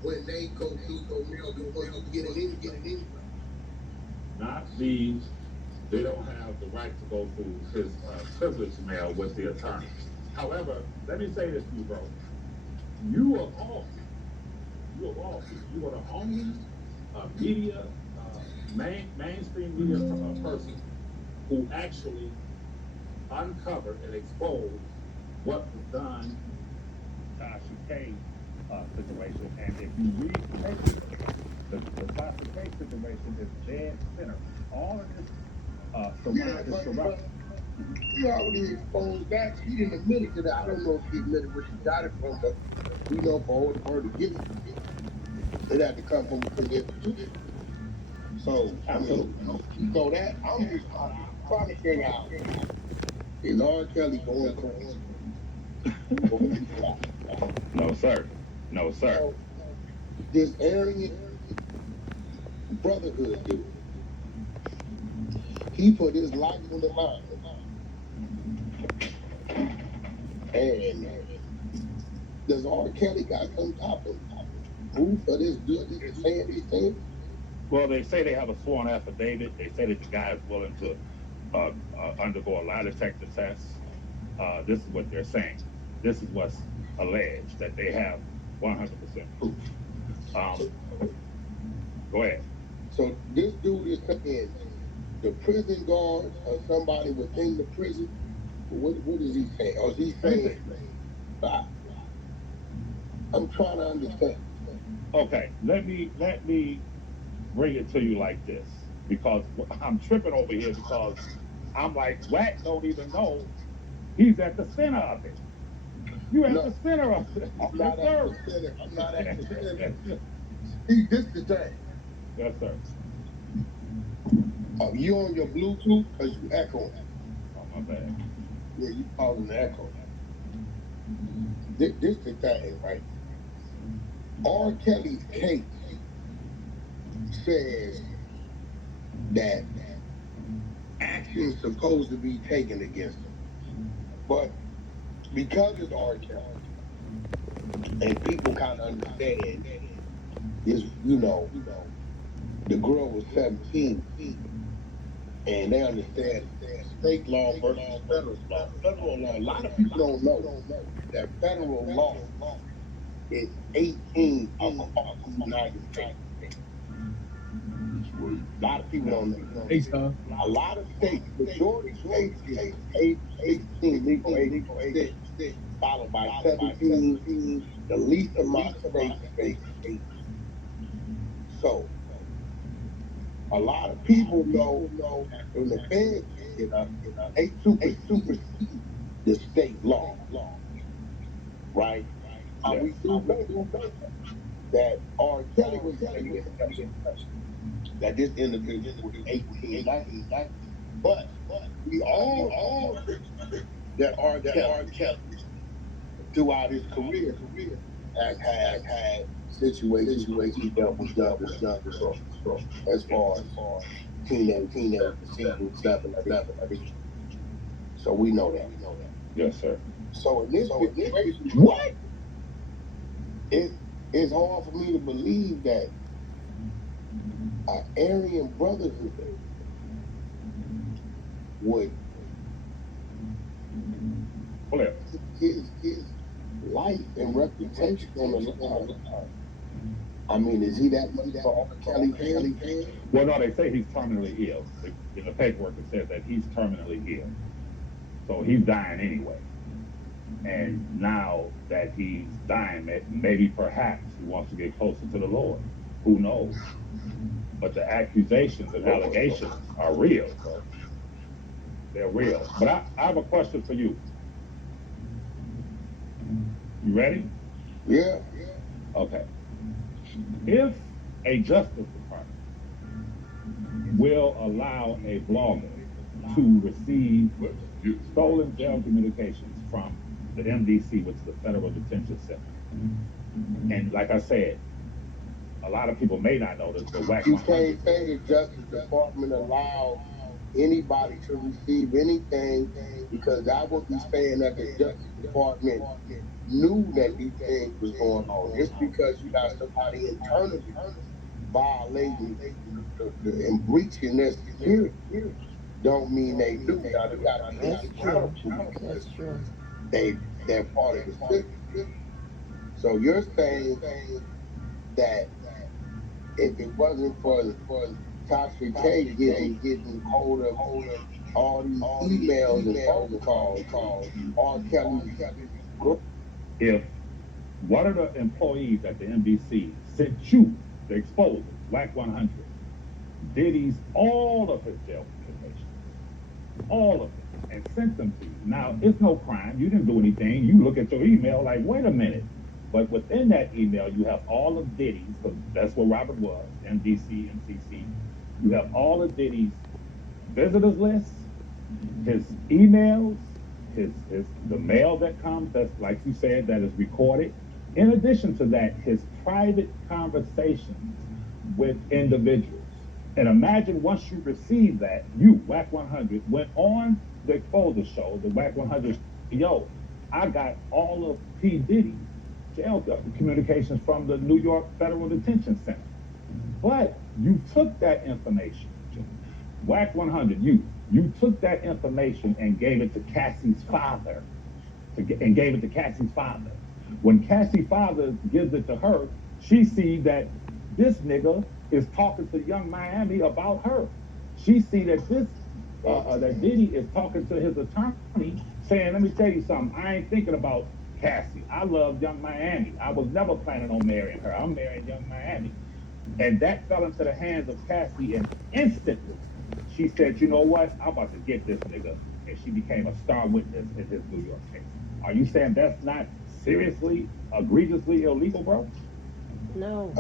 when they go through the mail before you get it in? Not these. They don't have the right to go through his privileged mail with the attorney. However, let me say this to you, bro. You of all people, you are the only media, mainstream media person who actually uncovered and exposed what was done chicane situation. And if you read the papers, the Tasha K situation is dead center. All of this surrounds corruption. He already exposed that. She didn't admit it to that. I don't know if she admitted where she got it from, but we know for her to get it had to come from within the institution. So, I mean, you know that. I'm just trying to figure out, is R. Kelly going crazy? No, sir. No, sir. So, this Aryan Brotherhood dude, he put his life on the line. And does R. Kelly got some type of proof of this dude saying these things? Well, they say they have a sworn affidavit. They say that the guy is willing to undergo a lie detector test. This is what they're saying. This is what's alleged, that they have 100% proof. Go ahead. So this dude is saying the prison guards or somebody within the prison. What is he saying? Or is he saying? I'm trying to understand. Okay, let me bring it to you like this, because I'm tripping over here because I'm like, Wack don't even know he's at the center of it. You at the center of it. I'm not at the center. I'm not at the center. See, this is the thing. Yes, sir. You on your Bluetooth because you echoing. Oh, my bad. Yeah, you causing the echo. This the thing, right? R. Kelly's case says that action's supposed to be taken against him. But because it's R. Kelly, and people kind of understand is, the girl was 17, and they understand state law versus federal law. Federal law, a lot of people don't know that federal law is 18 across the United States. A lot of people don't know. A lot of states, majority states is age 16, legal age 6, followed by 17, the least amount of states is 8. So, a lot of people know that when the feds get up, they supersede the state law, right? Yes. We do know that R. Kelly was going to get that this individual was 18, 19, but we all know that R. Kelly throughout his career has had situations where he dealt with younger girls, as far as teenage, senior, 7, 11. So we know that. Yes, sir. So in this situation, what? It's hard for me to believe that an Aryan Brotherhood would Flip. his life and reputation on the line. I mean, is he that much for R. Kelly fan? Well, no, they say he's terminally ill. In the paperwork, it says that he's terminally ill. So he's dying anyway. And now that he's dying, maybe perhaps he wants to get closer to the Lord. Who knows? But the accusations and allegations are real. So they're real. But I have a question for you. You ready? Yeah. Okay. If a Justice Department will allow a blogger to receive stolen jail communications from the MDC, which is the Federal Detention Center, and like I said, a lot of people may not know this, but You can't say the Justice Department allows anybody to receive anything, because that would be saying that the Justice Department knew that these things was going on. Just because you got somebody internally violating and breaching their security don't mean they do. Now they gotta be accountable because they're part of the system. So you're saying that if it wasn't for Toxic K getting hold of all these emails and phone calls, R. Kelly's group. if one of the employees at the MDC sent you the exposure, Black 100, Diddy's all of his jail communications, all of it, and sent them to you. Now, it's no crime. You didn't do anything. You look at your email like, wait a minute. But within that email, you have all of Diddy's, because that's what Robert was, MDC, MCC. You have all of Diddy's visitors list, his emails, his the mail that comes, that's like you said, that is recorded. In addition to that, his private conversations with individuals. And imagine once you receive that, you, Whack 100, went on the exposure show, the Whack 100, yo, I got all of P. Diddy's jail communications from the New York Federal Detention Center. But you took that information, Whack 100, you took that information and gave it to Cassie's father, and gave it to Cassie's father. When Cassie's father gives it to her, she sees that this nigga is talking to Young Miami about her. She see that that Diddy is talking to his attorney, saying, let me tell you something, I ain't thinking about Cassie. I love Young Miami. I was never planning on marrying her. I'm marrying Young Miami. And that fell into the hands of Cassie, and instantly she said, you know what, I'm about to get this nigga. And she became a star witness in his New York case. Are you saying that's not seriously, egregiously illegal, bro? No.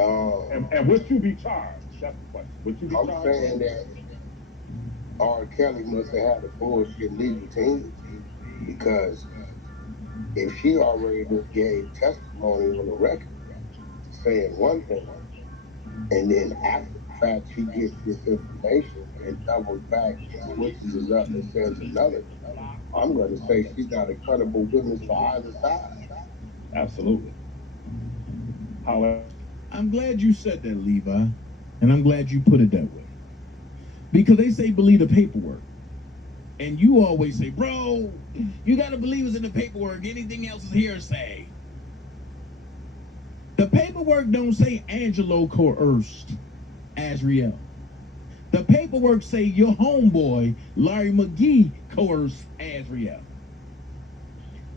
And would you be charged? That's the question. Would you be charged? I'm saying that R. Kelly must have had a bullshit legal team, because if she already just gave testimony on the record saying one thing, and then after the fact she gets this information and doubles back and switches it up and says another, I'm going to say she's not a credible witness for either side. Absolutely. However, I'm glad you said that, Levi, and I'm glad you put it that way. Because they say believe the paperwork. And you always say, bro, you got to believe it's in the paperwork. Anything else is hearsay. The paperwork don't say Angelo coerced Azriel. The paperwork say your homeboy, Larry McGee, coerced Azriel.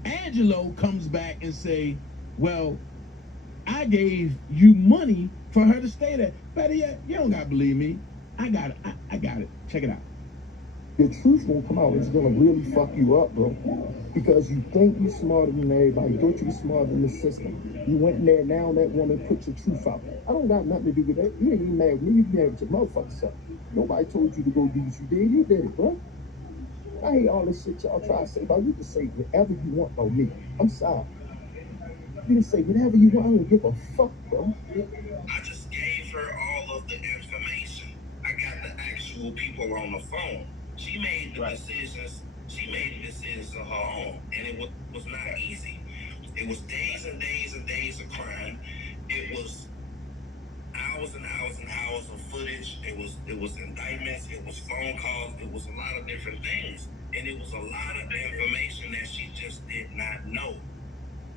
Angelo comes back and say, well, I gave you money for her to stay there. Better yet, you don't got to believe me. I got it. I got it. Check it out. The truth won't come out. It's gonna really fuck you up, bro. Because you think you're smarter than everybody. You thought you were smarter than the system. You went in there, now that woman put your truth out. I don't got nothing to do with that. You ain't even mad with me. You mad with your motherfucking self. Nobody told you to go do what you did. You did it, bro. I hate all this shit y'all try to say about you. Can say whatever you want about me. I'm sorry. You can say whatever you want. I don't give a fuck, bro. I just gave her all of the information. I got the actual people on the phone. She made the decisions. She made the decisions on her own, and it was not easy. It was days and days and days of crime. It was hours and hours and hours of footage. It was indictments. It was phone calls. It was a lot of different things, and it was a lot of information that she just did not know.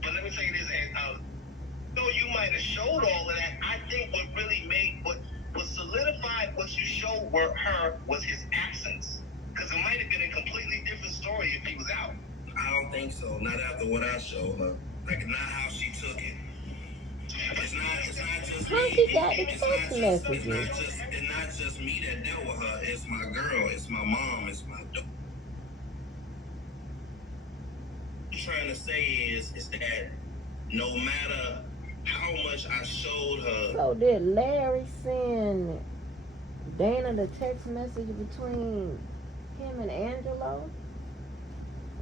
But let me tell you this, and though you might have showed all of that, I think what really made what solidified what you showed her was his absence. Because it might have been a completely different story if he was out. I don't think so. Not after what I showed her. Like, not how she took it. It's not just Hunky me. got the text messages. It's not just me that dealt with her. It's my girl. It's my mom. It's my daughter. What I'm trying to say is that no matter how much I showed her. So did Larry send Dana the text message between him and Angelo?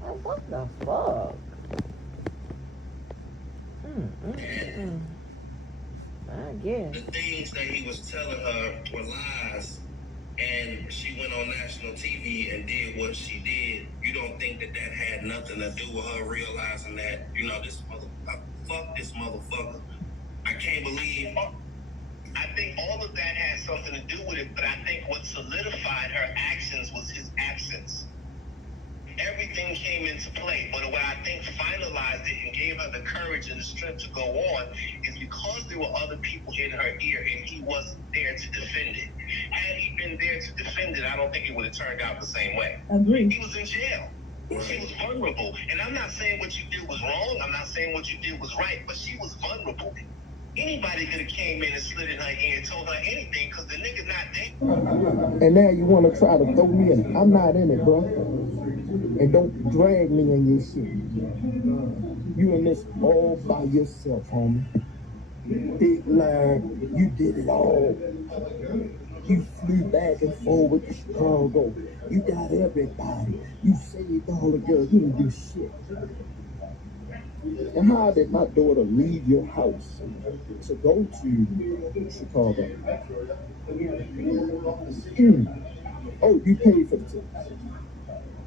Like, what the fuck? I guess. The things that he was telling her were lies, and she went on national TV and did what she did. You don't think that had nothing to do with her realizing that, this fuck this motherfucker. I can't believe. I think all of that had something to do with it, but I think what solidified her actions was his absence. Everything came into play, but what I think finalized it and gave her the courage and the strength to go on is because there were other people in her ear and he wasn't there to defend it. Had he been there to defend it, I don't think it would have turned out the same way. Agreed. He was in jail. She was vulnerable. And I'm not saying what you did was wrong. I'm not saying what you did was right, but she was vulnerable. Anybody could have came in and slid in her ear and told her anything because the nigga not there. And now you want to try to throw me in. I'm not in it, bro. And don't drag me in your shit. You in this all by yourself, homie. Big line, you did it all. You flew back and forward to Chicago. You got everybody. You saved all the girls. You didn't do shit. And how did my daughter leave your house to go to Chicago? Oh, you paid for the tickets.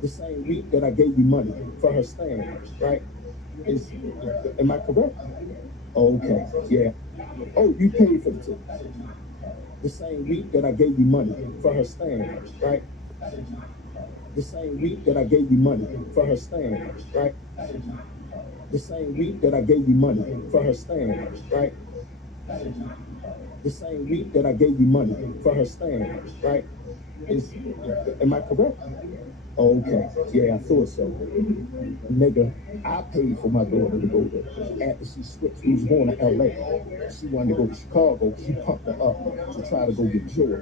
The same week that I gave you money for her stand, right? Am I correct? Okay, yeah. Oh, you paid for the tickets. The same week that I gave you money for her stand, right? The same week that I gave you money for her stand, right? The same week that I gave you money for her stand, right? The same week that I gave you money for her stand, right? Am I correct? Okay, yeah, I thought so. Nigga, I paid for my daughter to go there. After she switched, she was going to LA. She wanted to go to Chicago. She pumped her up to try to go get Joy.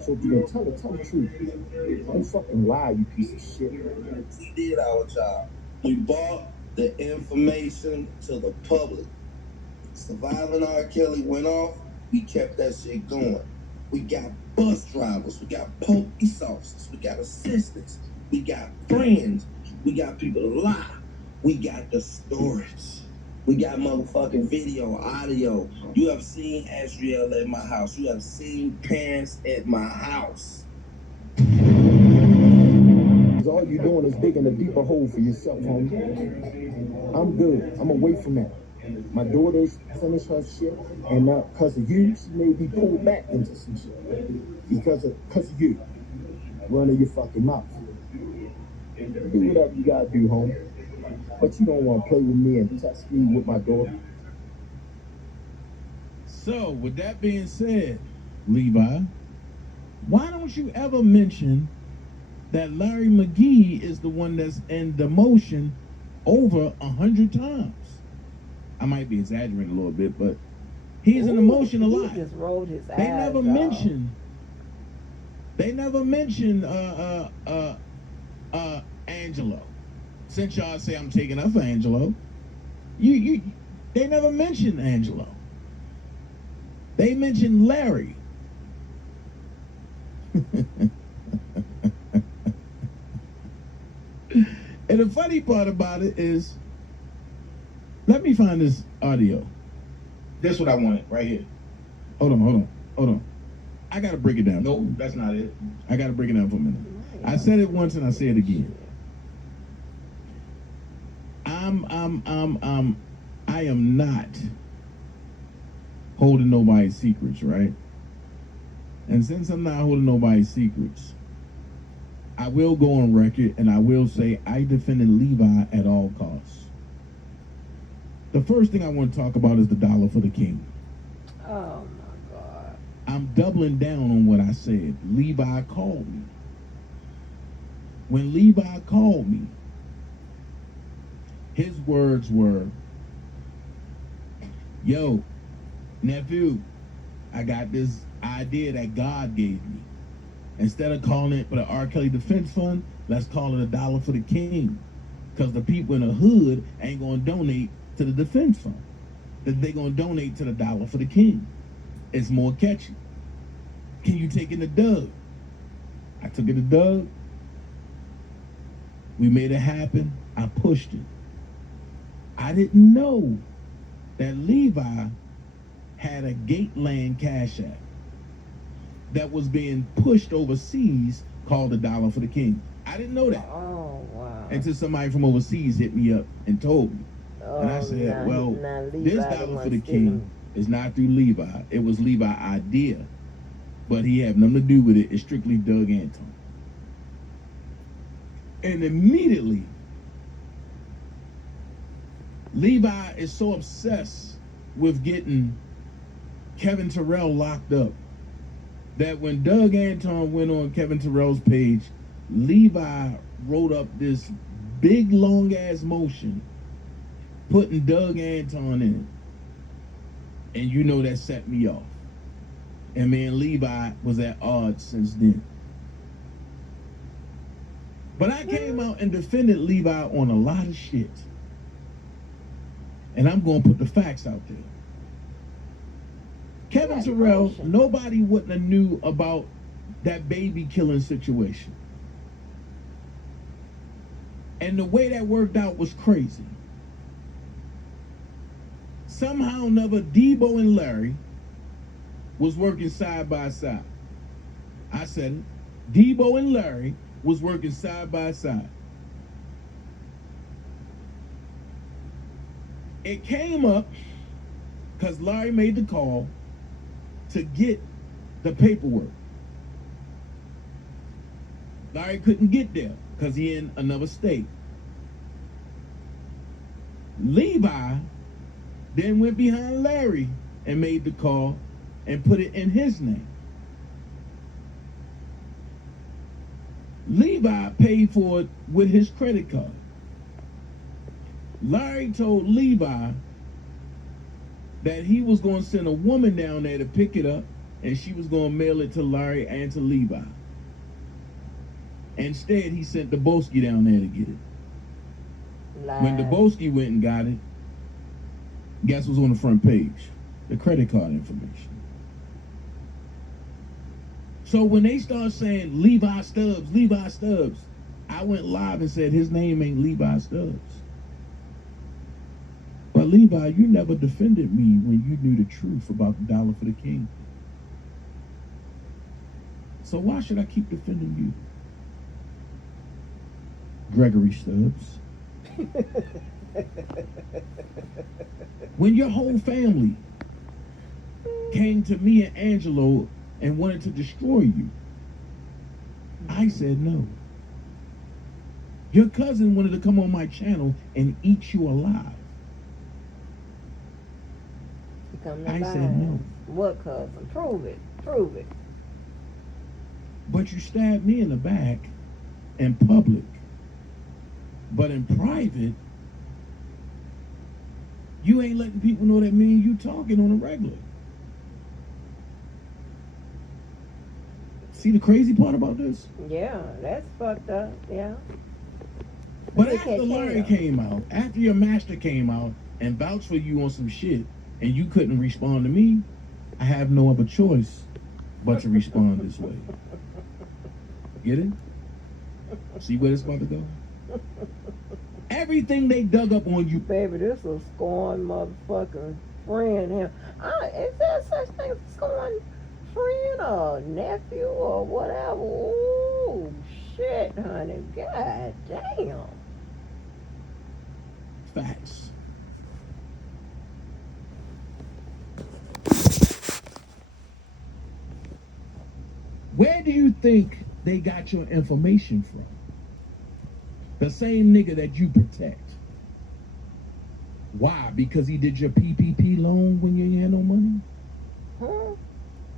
So if you're gonna tell the truth, don't fucking lie, you piece of shit. We did our job. We brought the information to the public. Surviving R. Kelly went off, we kept that shit going. We got bus drivers, we got police officers, we got assistants, we got friends, we got people to lie, we got the storage, we got motherfucking video, audio. You have seen Asriel at my house, you have seen parents at my house. All you're doing is digging a deeper hole for yourself, homie. I'm good. I'm away from that. My daughter's finished her shit, and now because of you, she may be pulled back into some shit. Because of you. Running your fucking mouth. Do whatever you gotta do, homie. But you don't want to play with me and test me with my daughter. So, with that being said, Levi, why don't you ever mention that Larry McGee is the one that's in the motion over 100 times? I might be exaggerating a little bit, but he's in the motion a lot. He just rolled his eyes. They never mentioned Angelo. Since y'all say I'm taking up for Angelo, they never mentioned Angelo. They mentioned Larry. And the funny part about it is, let me find this audio. That's what I wanted right here. Hold on. I gotta break it down. No, that's not it. I gotta break it down for a minute. I said it once and I say it again. I am not holding nobody's secrets, right? And since I'm not holding nobody's secrets, I will go on record and I will say I defended Levi at all costs. The first thing I want to talk about is the dollar for the king. Oh my God. I'm doubling down on what I said. Levi called me. When Levi called me, his words were, "Yo, nephew, I got this idea that God gave me. Instead of calling it for the R. Kelly Defense Fund, let's call it a dollar for the king. Because the people in the hood ain't going to donate to the defense fund. They're going to donate to the dollar for the king. It's more catchy. Can you take it to Doug?" I took it to Doug. We made it happen. I pushed it. I didn't know that Levi had a Gateland Cash App that was being pushed overseas called the dollar for the king. I didn't know that. Oh, wow. Until somebody from overseas hit me up and told me. Oh, and I said, now this dollar for the king is not through Levi. It was Levi's idea. But he had nothing to do with it. It's strictly Doug Anton. And immediately, Levi is so obsessed with getting Kevin Terrell locked up that when Doug Anton went on Kevin Terrell's page, Levi wrote up this big long ass motion putting Doug Anton in it. And you know that set me off. And me and Levi was at odds since then. But I came out and defended Levi on a lot of shit. And I'm going to put the facts out there. Kevin Terrell, nobody wouldn't have knew about that baby killing situation. And the way that worked out was crazy. Somehow or another, Debo and Larry was working side by side. I said it. Debo and Larry was working side by side. It came up because Larry made the call to get the paperwork. Larry couldn't get there because he in another state. Levi then went behind Larry and made the call and put it in his name. Levi paid for it with his credit card. Larry told Levi that he was going to send a woman down there to pick it up, and she was going to mail it to Larry and to Levi. Instead, he sent Dubowski down there to get it. When Dubowski went and got it, guess what's on the front page? The credit card information. So when they start saying Levi Stubbs, I went live and said his name ain't Levi Stubbs. But Levi, you never defended me when you knew the truth about the dollar for the king. So why should I keep defending you? Gregory Stubbs. When your whole family came to me and Angelo and wanted to destroy you, I said no. Your cousin wanted to come on my channel and eat you alive. I said no. What cousin? Prove it. Prove it. But you stabbed me in the back in public. But in private, you ain't letting people know that me and you talking on a regular. See the crazy part about this? Yeah, that's fucked up. Yeah. But after Larry came out, after your master came out and vouched for you on some shit, and you couldn't respond to me, I have no other choice but to respond this way. Get it? See where it's about to go? Everything they dug up on you. Baby, this is a scorned motherfucking friend here. Is there such thing as a scorned friend or nephew or whatever? Ooh, shit, honey. God damn. Facts. Where do you think they got your information from? The same nigga that you protect. Why? Because he did your PPP loan when you ain't had no money? Huh?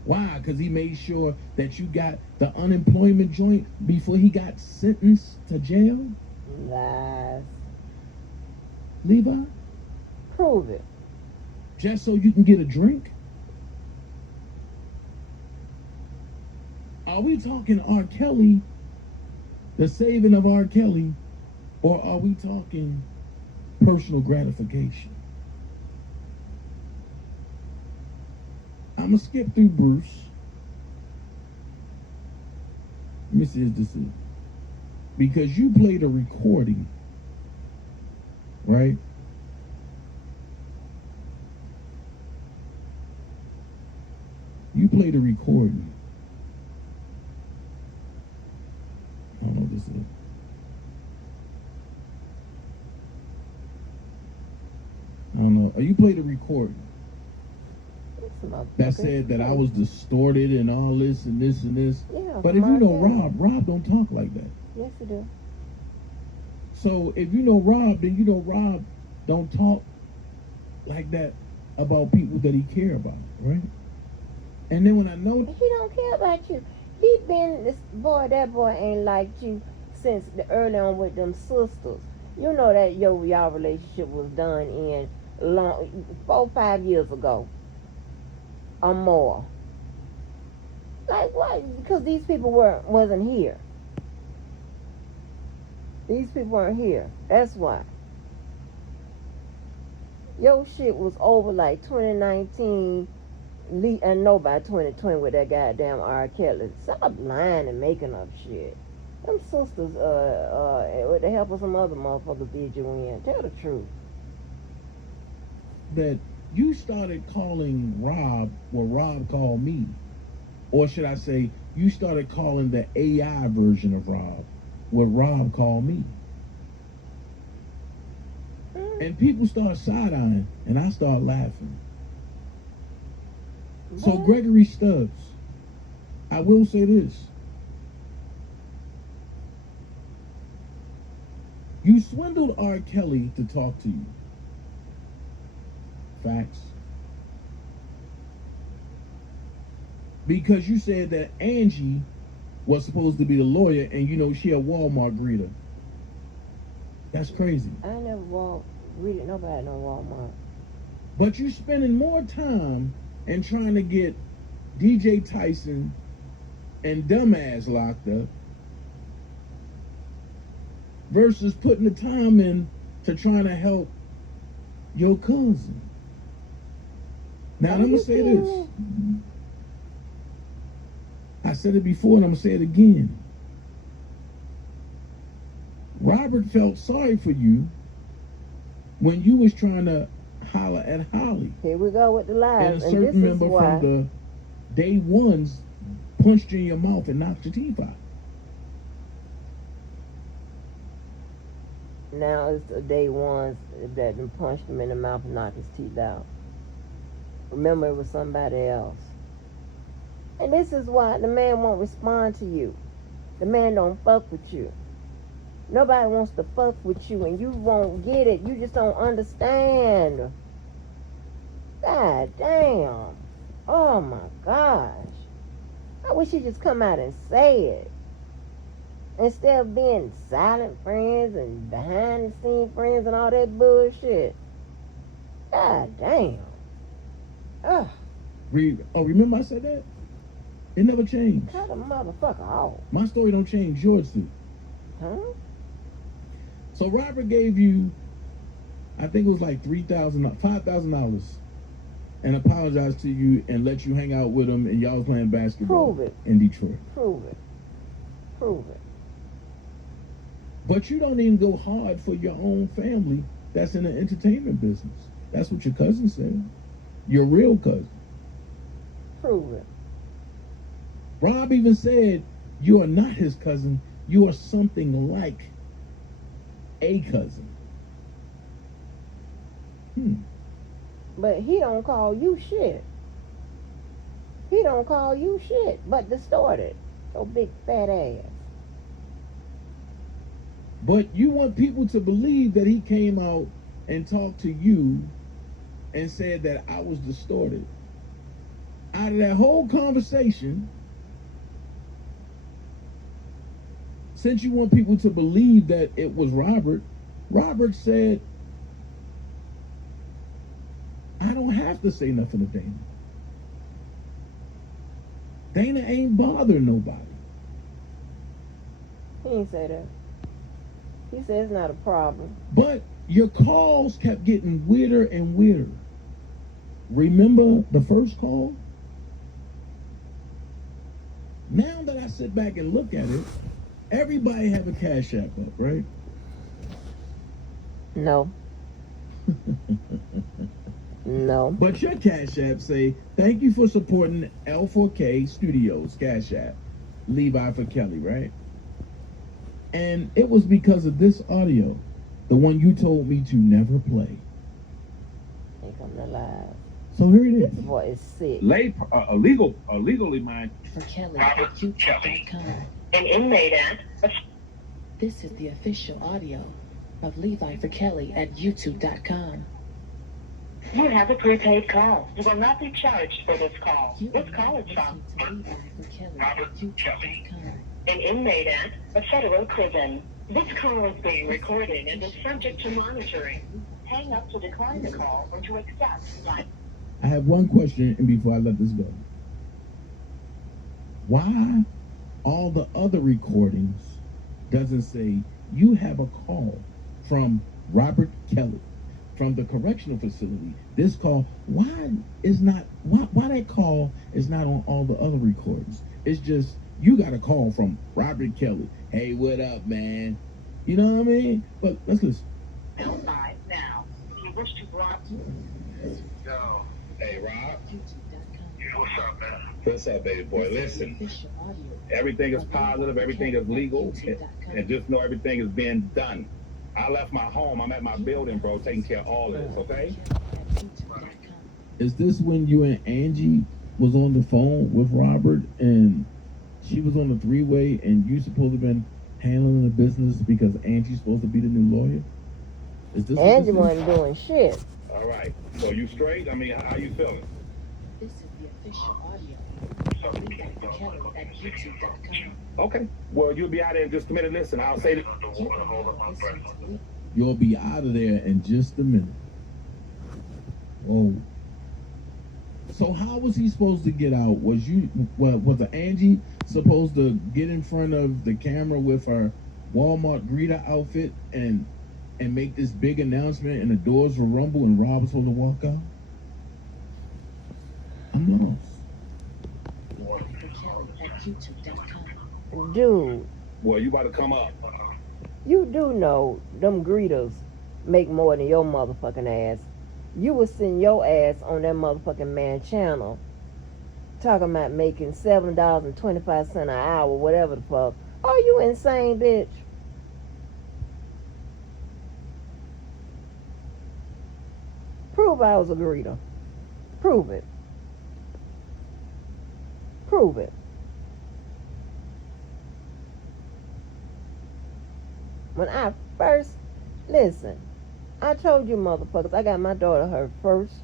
Why? Because he made sure that you got the unemployment joint before he got sentenced to jail? Lies. Levi? Prove it. Just so you can get a drink? Are we talking R. Kelly, the saving of R. Kelly, or are we talking personal gratification? I'm going to skip through Bruce. Let me see his decision. Because you played a recording, right? You played a recording. I don't know what this is. I don't know. You played a recording that said that I was distorted and all this and this and this. Yeah, but if you know Rob don't talk like that. Yes, he do. So if you know Rob, then you know Rob don't talk like that about people that he care about, right? And then when I know he don't care about you. He been this boy. That boy ain't liked you since the early on with them sisters. You know that y'all relationship was done in 4-5 years ago or more. Like what? Because these people wasn't here. These people aren't here. That's why. Your shit was over like 2019. I know by 2020 with that goddamn R. Kelly. Stop lying and making up shit. Them sisters, with the help of some other motherfuckers, did you in. Tell the truth. That you started calling Rob what Rob called me. Or should I say, you started calling the AI version of Rob what Rob called me. And people start side-eyeing, and I start laughing. So Gregory Stubbs, I will say this. You swindled R. Kelly to talk to you. Facts. Because you said that Angie was supposed to be the lawyer, and you know she a Walmart greeter. That's crazy. I never greeted nobody at no Walmart. But you spending more time and trying to get DJ Tyson and Dumbass locked up versus putting the time in to trying to help your cousin. Now, I'm going to say this. I said it before and I'm going to say it again. Robert felt sorry for you when you was trying to holler at Holly. Here we go with the lies. And a certain member from the day ones punched you in your mouth and knocked your teeth out. Now it's the day ones that punched him in the mouth and knocked his teeth out. Remember, it was somebody else. And this is why the man won't respond to you. The man don't fuck with you. Nobody wants to fuck with you, and you won't get it. You just don't understand. God damn. Oh my gosh. I wish he'd just come out and say it. Instead of being silent friends and behind the scene friends and all that bullshit. God damn. Ugh. Remember I said that? It never changed. Cut a motherfucker off. My story don't change, yours do. Huh? So Robert gave you, I think it was like $5,000 and apologized to you and let you hang out with him and y'all was playing basketball. Prove it. In Detroit. Prove it. Prove it. But you don't even go hard for your own family that's in the entertainment business. That's what your cousin said. Your real cousin. Prove it. Rob even said you are not his cousin. You are something like a cousin. But he don't call you shit. He don't call you shit, but distorted. So big fat ass. But you want people to believe that he came out and talked to you and said that I was distorted. Out of that whole conversation, since you want people to believe that it was Robert, Robert said, I don't have to say nothing to Dana. Dana ain't bothering nobody. He didn't say that. He said it's not a problem. But your calls kept getting weirder and weirder. Remember the first call? Now that I sit back and look at it, everybody have a Cash App up, right? No. No. But your Cash App say, thank you for supporting L4K Studios, Cash App, Levi for Kelly, right? And it was because of this audio, the one you told me to never play. Ain't coming alive. So here it is. This boy is sick. Legally mine. For Kelly at YouTube.com. An inmate at This is the official audio of Levi for Kelly at YouTube.com. You have a prepaid call. You will not be charged for this call. You This are call now is from listening to Levi for Kelly at YouTube.com. an inmate at a federal prison. This call is being recorded and is subject to monitoring. Hang up to decline the call or to accept. I have one question and before I let this go. Why all the other recordings doesn't say You have a call from Robert Kelly from the correctional facility. This call, why that call is not on all the other recordings? It's just you got a call from Robert Kelly. Hey, what up, man? You know what I mean? But let's listen. L5 now. You wish to block. Yo. Hey, Rob. What's up, man? What's up, baby boy? Listen, everything is positive, everything is legal, and just know everything is being done. I left my home. I'm at my building, bro, taking care of all of this, okay? Is this when you and Angie was on the phone with Robert and she was on the three-way and you supposed to have been handling the business because Angie's supposed to be the new lawyer? Is this Angie wasn't doing shit. All right. So you straight? I mean, how you feeling? This is the official audio of Levi for Kelly at YouTube.com. Okay. Well, you'll be out there in just a minute. Listen, I'll say that. You'll be out of there in just a minute. Oh. So how was he supposed to get out? Was Angie supposed to get in front of the camera with her Walmart greeter outfit and make this big announcement and the doors will rumble and Rob was supposed to walk out? I'm lost. Dude. Well, you about to come up. You do know them greeters make more than your motherfucking ass. You was sitting your ass on that motherfucking man channel talking about making $7.25 an hour, whatever the fuck. Are you insane, bitch? Prove I was a greeter. Prove it. Prove it. When I first, listen, I told you motherfuckers, I got my daughter her first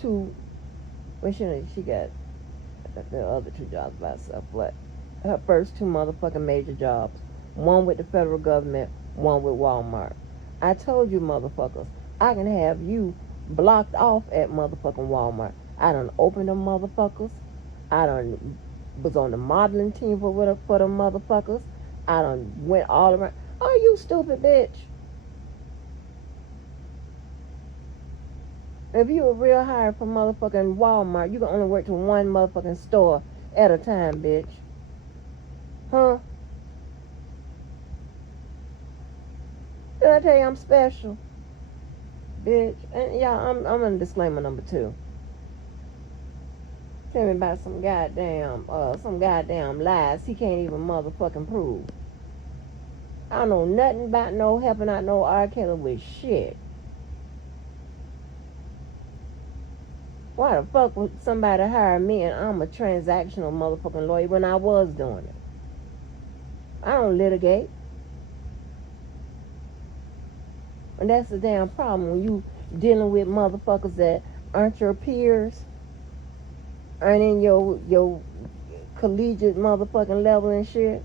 two, well, she got the other two jobs by herself, but her first two motherfucking major jobs, one with the federal government, one with Walmart. I told you motherfuckers, I can have you blocked off at motherfucking Walmart. I done opened them motherfuckers. I done was on the modeling team for them motherfuckers. I done went all around. Oh, you stupid bitch. If you were real hired for motherfucking Walmart, you can only work to one motherfucking store at a time, bitch. Huh? Did I tell you I'm special? Bitch. And yeah, I'm on disclaimer number 2. Tell me about some goddamn lies he can't even motherfucking prove. I don't know nothing about no helping out no R. Kelly with shit. Why the fuck would somebody hire me and I'm a transactional motherfucking lawyer when I was doing it? I don't litigate. And that's the damn problem when you dealing with motherfuckers that aren't your peers, aren't in your collegiate motherfucking level and shit.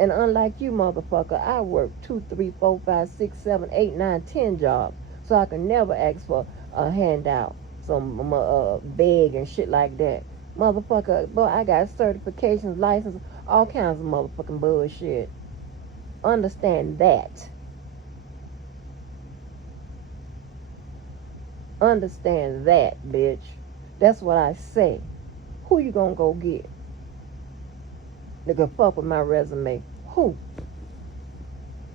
And unlike you, motherfucker, I work 2, 3, 4, 5, 6, 7, 8, 9, 10 jobs. So I can never ask for a handout, some beg and shit like that. Motherfucker, boy, I got certifications, licenses, all kinds of motherfucking bullshit. Understand that. Understand that, bitch. That's what I say. Who you gonna go get? Nigga, fuck with my resume. Who?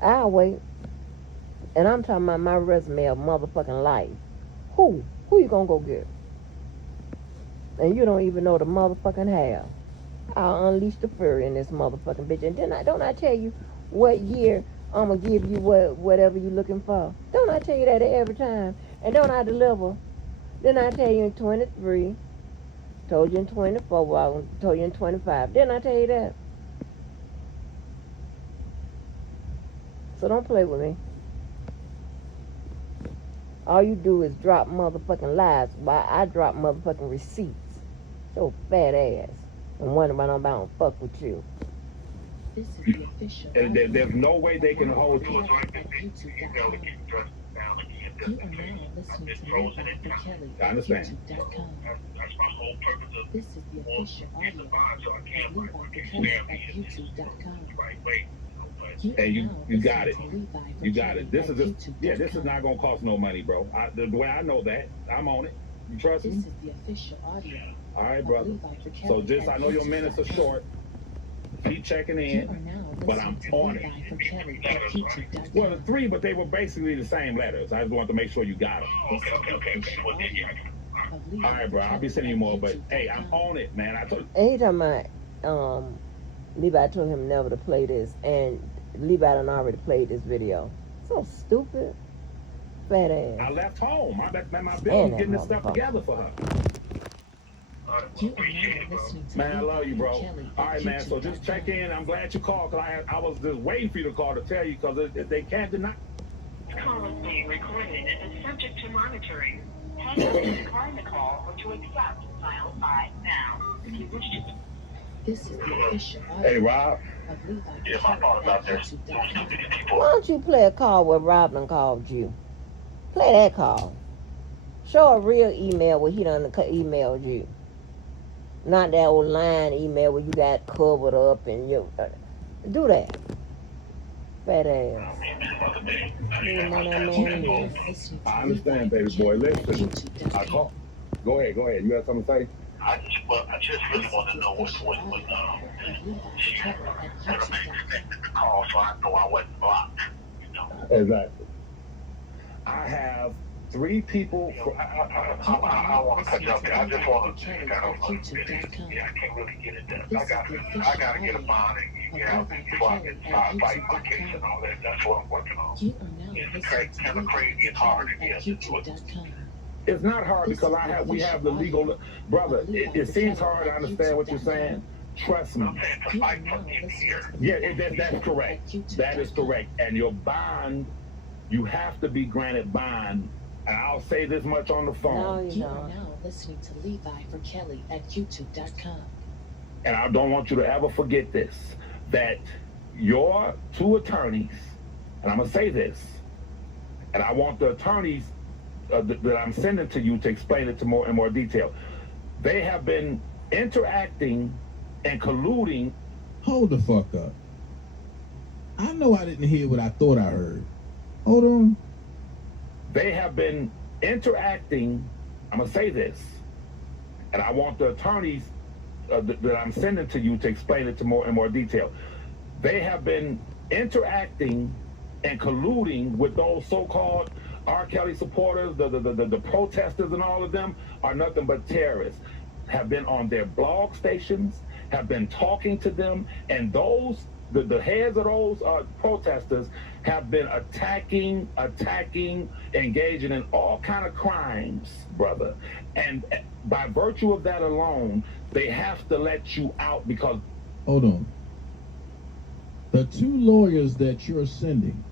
I'll wait. And I'm talking about my resume of motherfucking life. Who? Who you gonna go get? And you don't even know the motherfucking how. I'll unleash the fury in this motherfucking bitch. And then don't I tell you what year I'm gonna give you whatever you looking for? Don't I tell you that every time? And don't I deliver? Then I tell you in 23. Told you in 24. Well, I told you in 25. Didn't I tell you that? So don't play with me. All you do is drop motherfucking lies while I drop motherfucking receipts. Your fat ass. And wonder why I don't fuck with you. This is the official. And there's no way they can hold you. down again. You are now listening to Levi for Kelly I at understand. YouTube.com. That's my whole purpose of This is the official audio the bond, so I of can't Levi like for can't Kelly stand at me in YouTube.com. the right way. But You are And now you got listening it. to Levi for You got Kelly it. This at is just, YouTube.com. yeah, this is not gonna cost no money, bro. The way I know that, I'm on it. You trust This me? is the official audio All right, of brother. Levi for Kelly So just, at I know your minutes are YouTube.com. short. Keep checking You are in. now But I'm listening to on Levi it. for Kelly at YouTube.com. Well, the three, but they were basically the same letters. I just wanted to make sure you got them. This is the official Well, then, yeah, audio of Levi All right, for bro. I'll be Kelly sending you at more, but hey, I'm YouTube.com. on it, man. I told And he talking about, Levi told him never to play this, and Levi done already played this video. So stupid. Fat I ass. left home. I'm at my And building that getting this stuff motherfucker. together for her. You are now listening to Man, I Levi love you, for bro. Kelly All at right, man. So just check in. I'm glad you called, because I was just waiting for you to call to tell you, because they can't deny. This call is being recorded and is subject to monitoring. Hang up to decline the call or to accept, dial 5 now. If you wish to. This is the official Hey, audio Rob. of Levi for yeah, my Kelly thought at about that. YouTube.com. Why don't you play a call where Robin called you? Play that call. Show a real email where he done emailed you. Not that old line email where you got covered up and you do that. Fat ass. You are now listening to I understand, Levi baby for boy. Kelly at Listen, I YouTube.com. call. Go ahead. You have something to say? I just really want to know what Of Levi for Kelly at YouTube.com. the call, so I know I wasn't blocked. You know. Exactly. I have 3 people. I want to cut you off there. I just want to. Kelly at YouTube.com. Yeah, I can't really get into that. This is the official I gotta get a audio bond and get out before I can start fighting my case and all that. That's what I'm working on. You are now It's listening to kind of Levi crazy for and hard Kelly to at get into it. YouTube.com. It's not hard because we have the legal, brother. It seems hard. I understand what you're saying. Trust me. I'm saying to You are fight now for in listening here. to Yeah, Levi for that's Kelly correct. at That is YouTube.com. correct. And your bond, you have to be granted bond. And I'll say this much on the No, phone. you You are don't. now listening to Levi for Kelly at YouTube.com. And I don't want you to ever forget this, that your 2 attorneys, and I'm going to say this, and I want the attorneys that I'm sending to you to explain it in more detail. They have been interacting and colluding. Hold the fuck up. I know I didn't hear what I thought I heard. Hold on. They have been interacting. I'm going to say this, and I want the attorneys that I'm sending to you to explain it in more detail. They have been interacting and colluding with those so-called R. Kelly supporters, the protesters, and all of them are nothing but terrorists. Have been on their blog stations, have been talking to them, and those the heads of those protesters have been attacking, engaging in all kind of crimes, brother. And by virtue of that alone, they have to let you out because. Hold on. The 2 lawyers that you're sending.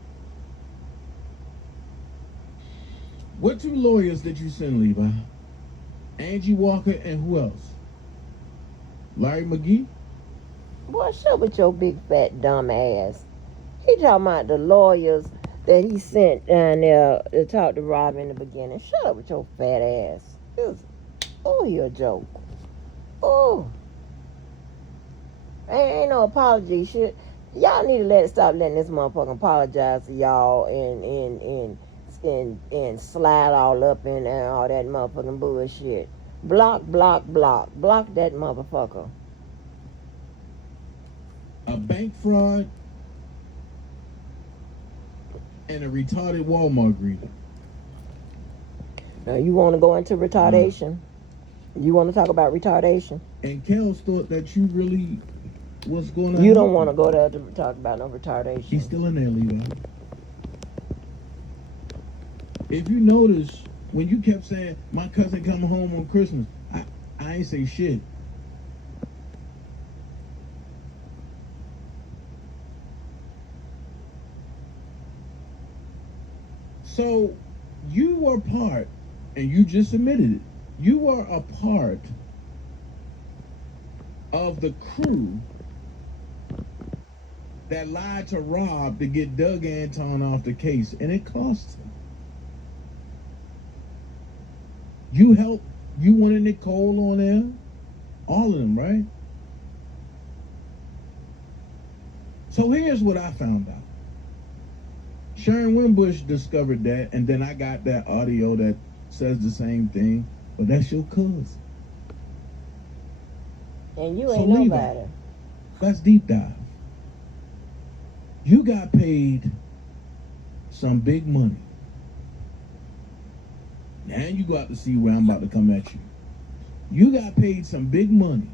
What 2 lawyers did you send, Levi? Angie Walker and who else? Larry McGee? Boy, shut up with your big fat dumb ass. He talking about the lawyers that he sent down there to talk to Rob in the beginning. Shut up with your fat ass. You're a joke. Oh. Ain't no apology shit. Y'all need to stop letting this motherfucker apologize to y'all and slide all up in all that motherfucking bullshit. Block that motherfucker. A bank fraud and a retarded Walmart greeter. Now you want to go into retardation? You want to talk about retardation? And Kels thought that you really was going to. You don't want to go there to talk about no retardation. He's still in there, Levi. If you notice, when you kept saying, my cousin coming home on Christmas, I ain't say shit. So, you were part, and you just admitted it, you were a part of the crew that lied to Rob to get Doug Anton off the case, and it cost him. You wanted Nicole on there? All of them, right? So here's what I found out. Sharon Wimbush discovered that, and then I got that audio that says the same thing, but that's your cousin. And you ain't nobody. Let's deep dive. You got paid some big money. Now you got to see where I'm about to come at you. You got paid some big money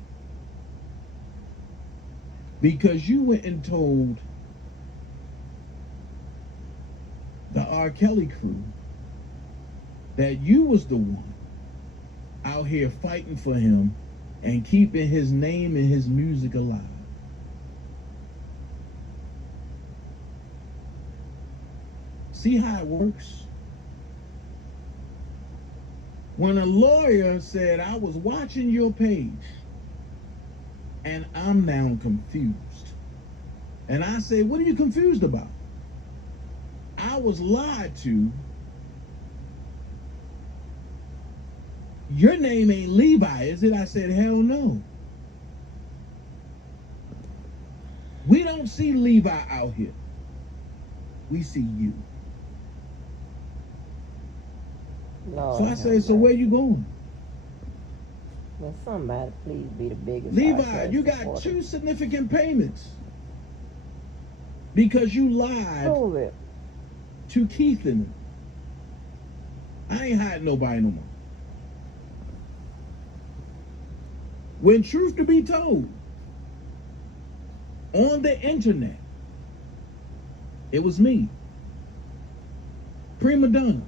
because you went and told the R. Kelly crew that you was the one out here fighting for him and keeping his name and his music alive. See how it works? When a lawyer said, I was watching your page and I'm now confused. And I say, what are you confused about? I was lied to. Your name ain't Levi, is it? I said, hell no. We don't see Levi out here. We see you. Lord, so I say, so where you going? Well, somebody please be the biggest. Levi, you got 2 significant payments because you lied to Keith and them. I ain't hiding nobody no more. When truth to be told, on the internet, it was me, Prima Donna,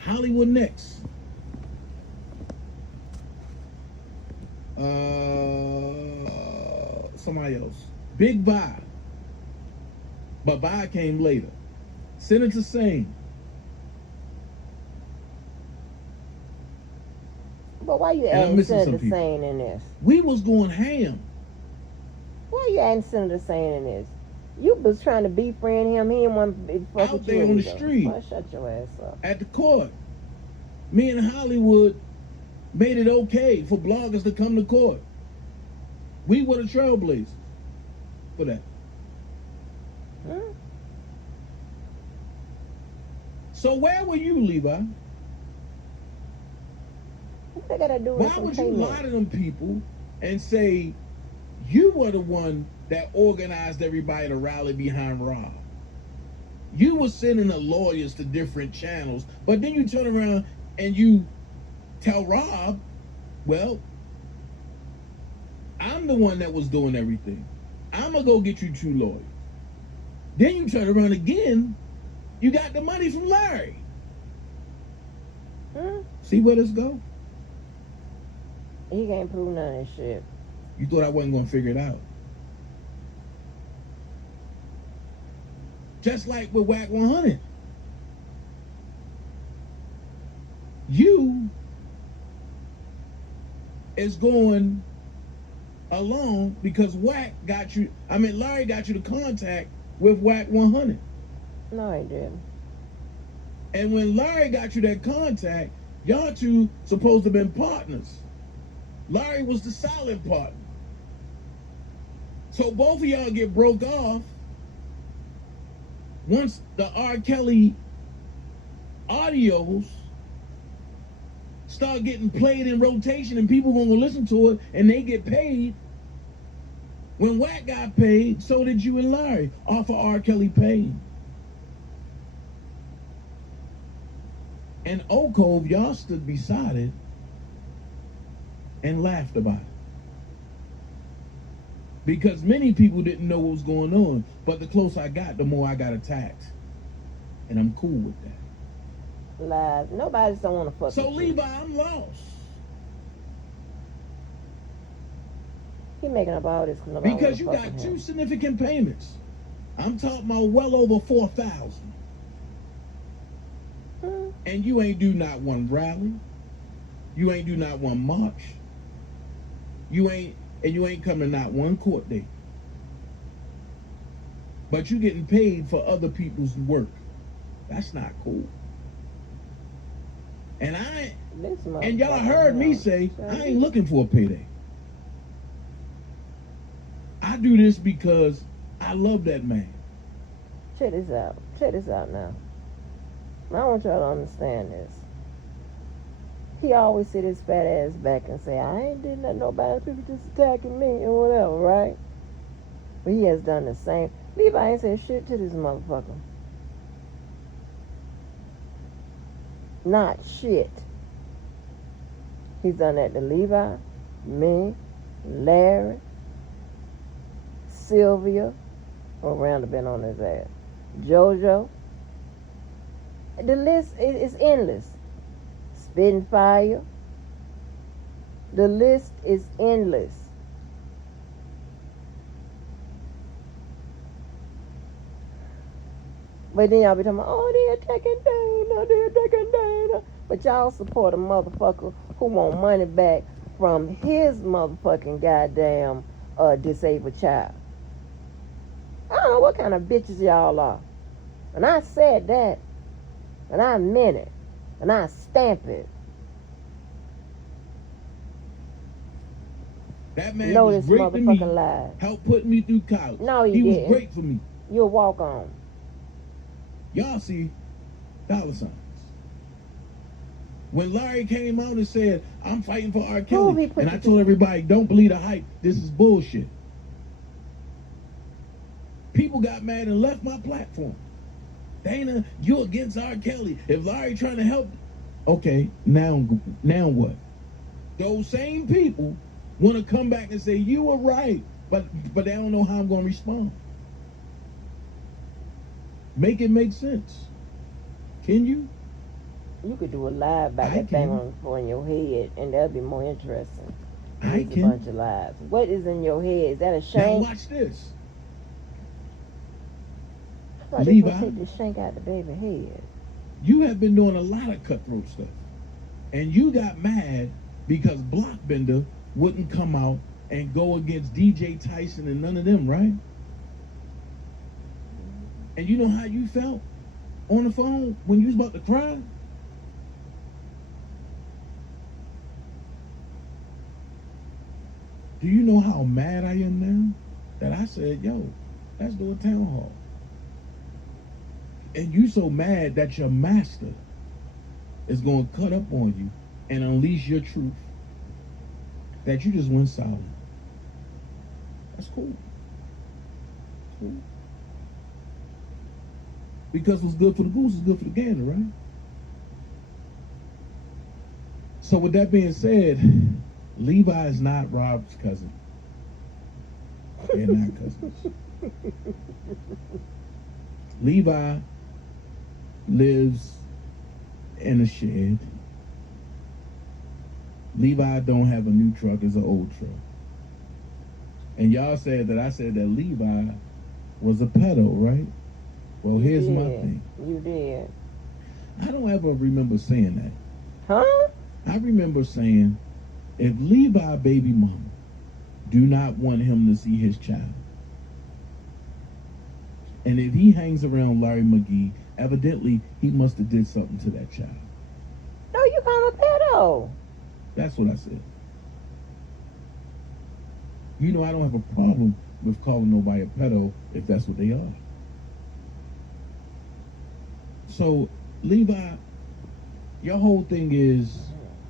Hollywood Next, somebody else, Big Vi, but Vi came later, Senator Sane. But why you adding Senator Sane in this? We was going ham. Why you adding Senator Sane in this? You was trying to befriend him. He didn't want to fuck out with there you on the either. street. Why shut your ass up? At the court. Me and Hollywood made it okay for bloggers to come to court. We were the trailblazers for that. So where were you, Levi? What they gotta do with Why would you lie to them people and say you were the one that organized everybody to rally behind Rob? You were sending the lawyers to different channels, but then you turn around and you tell Rob, well, I'm the one that was doing everything. I'm going to go get you 2 lawyers. Then you turn around again, you got the money from Larry. See where this go? He can't prove none of that shit. You thought I wasn't going to figure it out. Just like with Whack 100. You is going along because Larry got you to contact with Whack 100. No, he didn't. And when Larry got you that contact, y'all 2 supposed to have been partners. Larry was the silent partner. So both of y'all get broke off once the R. Kelly audios start getting played in rotation and people gonna listen to it and they get paid. When Wack got paid, so did you and Larry off of R. Kelly paid. And Oak Cove, y'all stood beside it and laughed about it. Because many people didn't know what was going on. But the closer I got, the more I got attacked. And I'm cool with that. Lies. Nobody's don't want to fuck So with Levi, you. I'm lost. He making up all this because you got 2 significant payments. I'm talking about well over 4,000. And you ain't do not one rally. You ain't do not one march. You ain't coming not one court date. But you getting paid for other people's work. That's not cool. And And y'all heard me say, I ain't looking for a payday. I do this because I love that man. Check this out. Check this out now. I want y'all to understand this. He always sit his fat ass back and say, I ain't did nothing to nobody, people just attacking me and whatever, right? But he has done the same. Levi ain't said shit to this motherfucker. Not shit. He's done that to Levi, me, Larry, Sylvia, or round been on his ass, JoJo. The list is endless. Spitting fire. The list is endless. But then y'all be talking about, oh, they're attacking Dana, they're attacking Dana. But y'all support a motherfucker who want money back from his motherfucking goddamn disabled child. I don't know what kind of bitches y'all are. And I said that. And I meant it. And I stamp it. That man was great to me. Lies. Helped put me through college. No, he didn't. was great for me. You'll walk on. Y'all see dollar signs. When Larry came out and said, I'm fighting for R. Kelly, and I told everybody, don't believe the hype. This is bullshit. People got mad and left my platform. Dana, you against R. Kelly. If Larry trying to help, okay, now what? Those same people want to come back and say, you were right, but they don't know how I'm going to respond. Make it make sense. Can you? You could do a live about that thing on your head, and that'd be more interesting. I can. A bunch of lies. What is in your head? Is that a shank? Now watch this. I thought they would take the shank out the baby's head. You have been doing a lot of cutthroat stuff, and you got mad because Blockbender wouldn't come out and go against DJ Tyson and none of them, right? And you know how you felt on the phone when you was about to cry? Do you know how mad I am now? That I said, yo, let's do a town hall. And you so mad that your master is going to cut up on you and unleash your truth that you just went silent. That's cool. Cool. Because what's good for the goose is good for the gander, right? So with that being said, Levi is not Rob's cousin. They're not cousins. Levi lives in a shed. Levi don't have a new truck, it's an old truck. And y'all said that I said that Levi was a pedo, right? Well, here's my thing. You did. I don't ever remember saying that. Huh? I remember saying, if Levi baby mama do not want him to see his child, and if he hangs around Larry McGee, evidently he must have did something to that child. No, you call him a pedo. That's what I said. You know, I don't have a problem with calling nobody a pedo if that's what they are. So, Levi, your whole thing is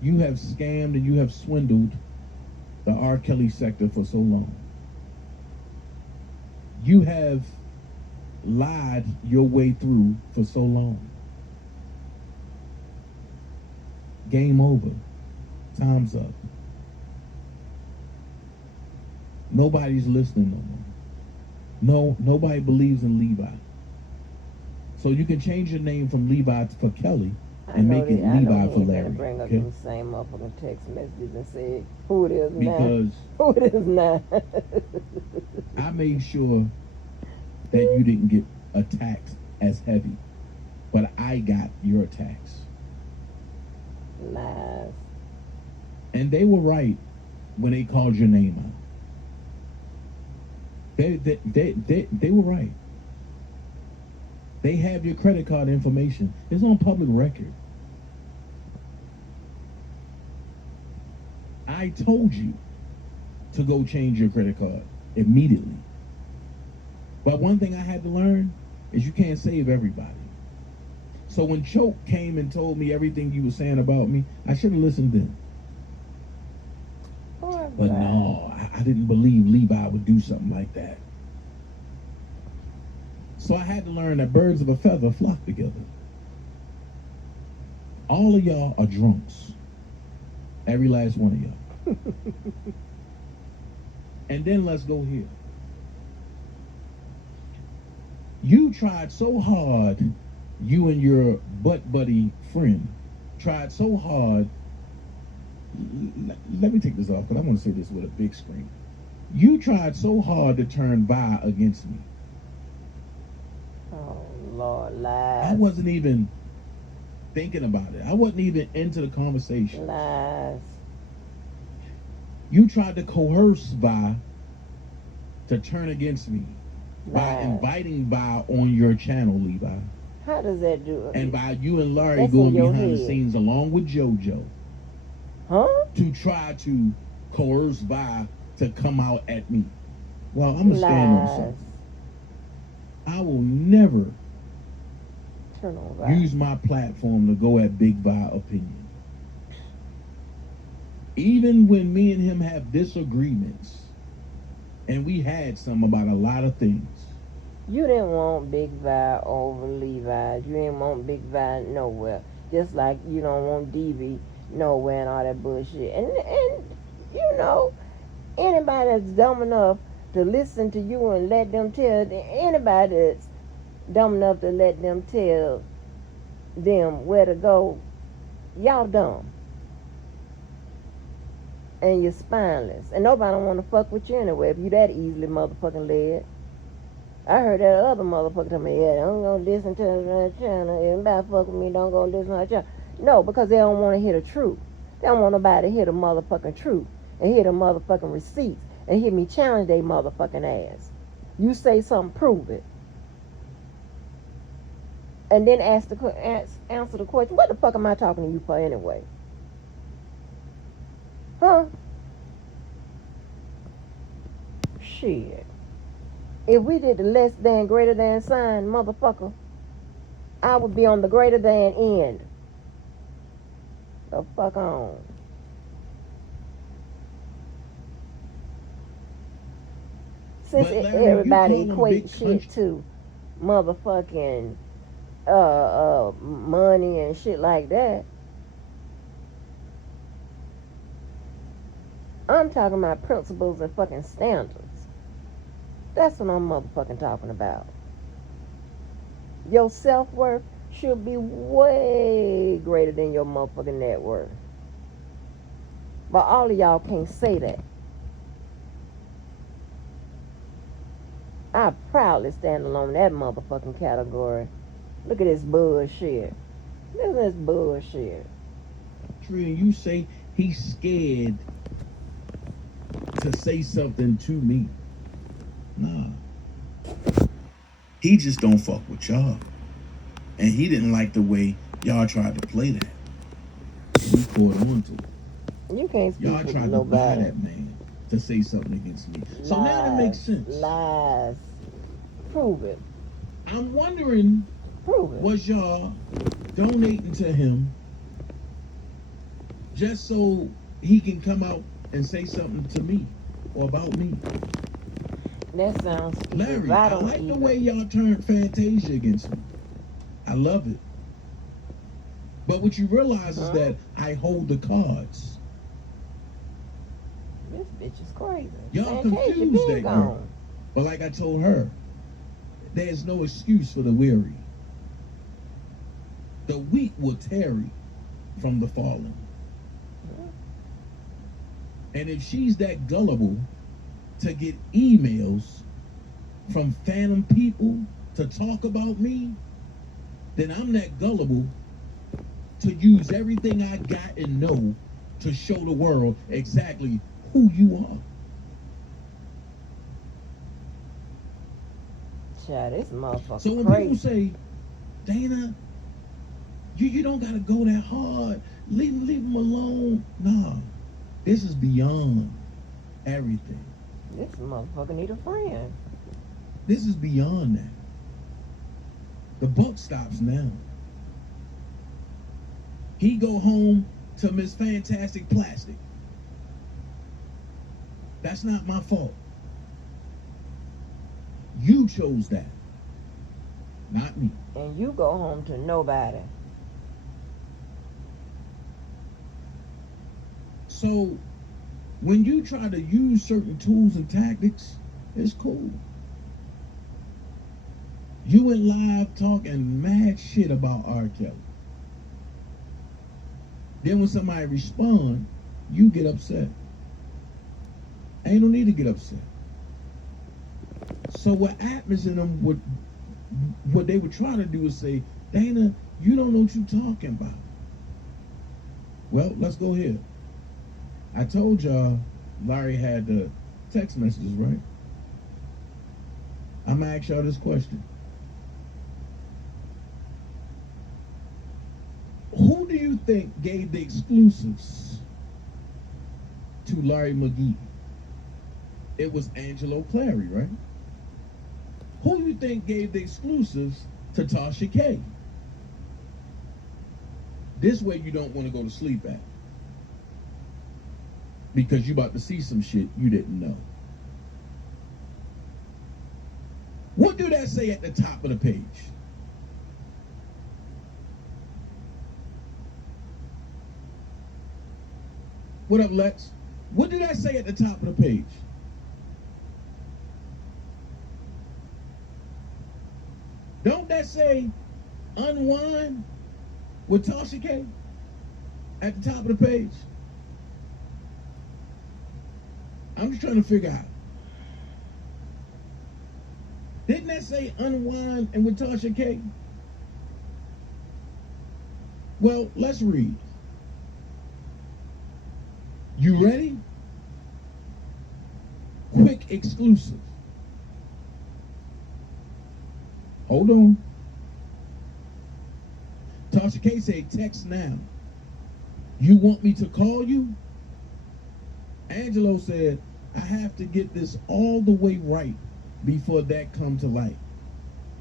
you have scammed and you have swindled the R. Kelly sector for so long. You have lied your way through for so long. Game over. Time's up. Nobody's listening no more. Nobody believes in Levi. So you can change your name from Levi for Kelly and make it Levi for Larry. Bring up the same motherfucking text messages and say who it is now. Because who it is now. I made sure that you didn't get attacked as heavy, but I got your attacks. Lies. And they were right when they called your name out. They were right. They have your credit card information. It's on public record. I told you to go change your credit card immediately. But one thing I had to learn is you can't save everybody. So when Choke came and told me everything you were saying about me, I should have listened then. But no, I didn't believe Levi would do something like that. So I had to learn that birds of a feather flock together. All of y'all are drunks. Every last one of y'all. And then let's go here. You tried so hard, you and your butt buddy friend tried so hard. Let me take this off, but I want to say this with a big screen. You tried so hard to turn Vi against me. Oh, Lord, lies. I wasn't even thinking about it. I wasn't even into the conversation. Lies. You tried to coerce Vi to turn against me by inviting Vi on your channel, Levi. How does that do it? And by you and Larry That's going in your behind the head. scenes along with JoJo. Huh? To try to coerce Vi to come out at me. Well, I'm going to stand on something. I will never Turn on Vi. use my platform to go at Big Vi opinion. Even when me and him have disagreements, and we had some about a lot of things. You didn't want Big Vi over Levi. You didn't want Big Vi nowhere. Just like you don't want DV nowhere and all that bullshit. And you know, anybody that's dumb enough to listen to you and let them tell, anybody that's dumb enough to let them tell them where to go, y'all dumb. And you're spineless. And nobody don't want to fuck with you anyway if you that easily motherfucking led. I heard that other motherfucker tell me, yeah, I'm going to listen to her channel. Everybody fuck with me, don't go listen to her channel. No, because they don't want to hear the truth. They don't want nobody to hear the motherfucking truth and hear the motherfucking receipts and hear me challenge they motherfucking ass. You say something, prove it. And then answer the question, what the fuck am I talking to you for anyway? Huh? Shit. If we did the less than greater than sign, motherfucker, I would be on the greater than end. The fuck on. Since But Larry, everybody you call them equates big shit country- to motherfucking money and shit like that, I'm talking about principles and fucking standards. That's what I'm motherfucking talking about. Your self-worth should be way greater than your motherfucking net worth. But all of y'all can't say that. I proudly stand alone that motherfucking category. Look at this bullshit. Look at this bullshit. Tree, you say he's scared to say something to me. Nah. He just don't fuck with y'all. And he didn't like the way y'all tried to play that. He caught on to it. You can't speak Y'all for tried to buy nobody. that man to say something against me. So now it makes sense. Lies. Prove it. I'm wondering, Prove it. was y'all donating to him just so he can come out and say something to me or about me? That sounds stupid. Larry, I I don't like the either. way y'all turned Fantasia against me. I love it. But what you realize is that I hold the cards. This bitch is crazy. Y'all Fantasia confused been that gone. girl. But like I told her, there's no excuse for the weary. The weak will tarry from the fallen. And if she's that gullible to get emails from phantom people to talk about me, then I'm that gullible to use everything I got and know to show the world exactly who you are. Child, this motherfucker So when crazy. people say, Dana, you don't gotta go that hard. Leave him alone. Nah. This is beyond everything. This motherfucker need a friend. This is beyond that. The buck stops now. He go home to Miss Fantastic Plastic. That's not my fault. You chose that, not me. And you go home to nobody. So when you try to use certain tools and tactics, it's cool. You went live talking mad shit about R. Kelly. Then when somebody respond, you get upset. Ain't no need to get upset. So what happens in them, what they would try to do is say, Dana, you don't know what you're talking about. Well, let's go here. I told y'all Larry had the text messages, right? I'm gonna ask y'all this question. Who do you think gave the exclusives to Larry McGee? It was Angelo Clary, right? Who do you think gave the exclusives to Tasha K? This way you don't want to go to sleep at. Because you about to see some shit you didn't know. What do that say at the top of the page? What up, Lex? What did that say at the top of the page? Don't that say unwind with Tasha K at the top of the page? I'm just trying to figure out. Didn't that say unwind and with Tasha K? Well, let's read. You ready? Quick exclusive. Hold on. Tasha K said, text now. You want me to call you? Angelo said, I have to get this all the way right before that come to light.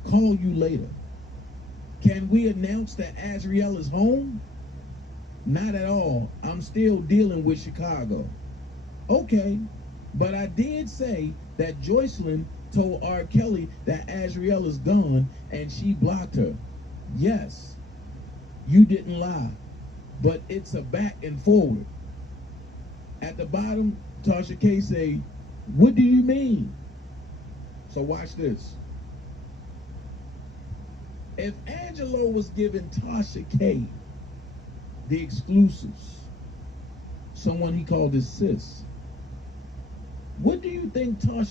Call you later. Can we announce that Azriel is home? Not at all. I'm still dealing with Chicago. Okay, but I did say that Joycelyn told R. Kelly that Azriel is gone and she blocked her. Yes, you didn't lie, but it's a back and forward. At the bottom, Tasha K say, what do you mean? So watch this. If Angelo was giving Tasha K the exclusives, someone he called his sis, what do you think what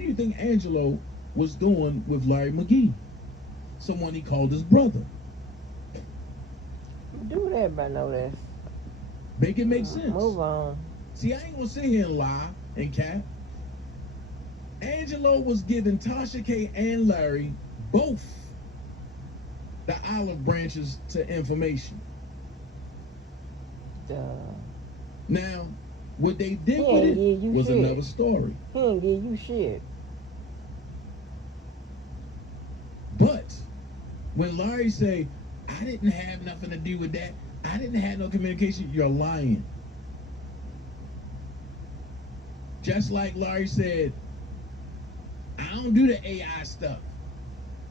do you think Angelo was doing with Larry McGee? Someone he called his brother. Dude, everybody know this. Make it make sense. Move on. See, I ain't gonna sit here and lie and cap. Angelo was giving Tasha K and Larry both the olive branches to information. Duh. Now, what they did with it was shit. Another story. He ain't give you shit. But when Larry say, I didn't have nothing to do with that, I didn't have no communication, you're lying. Just like Larry said, I don't do the AI stuff.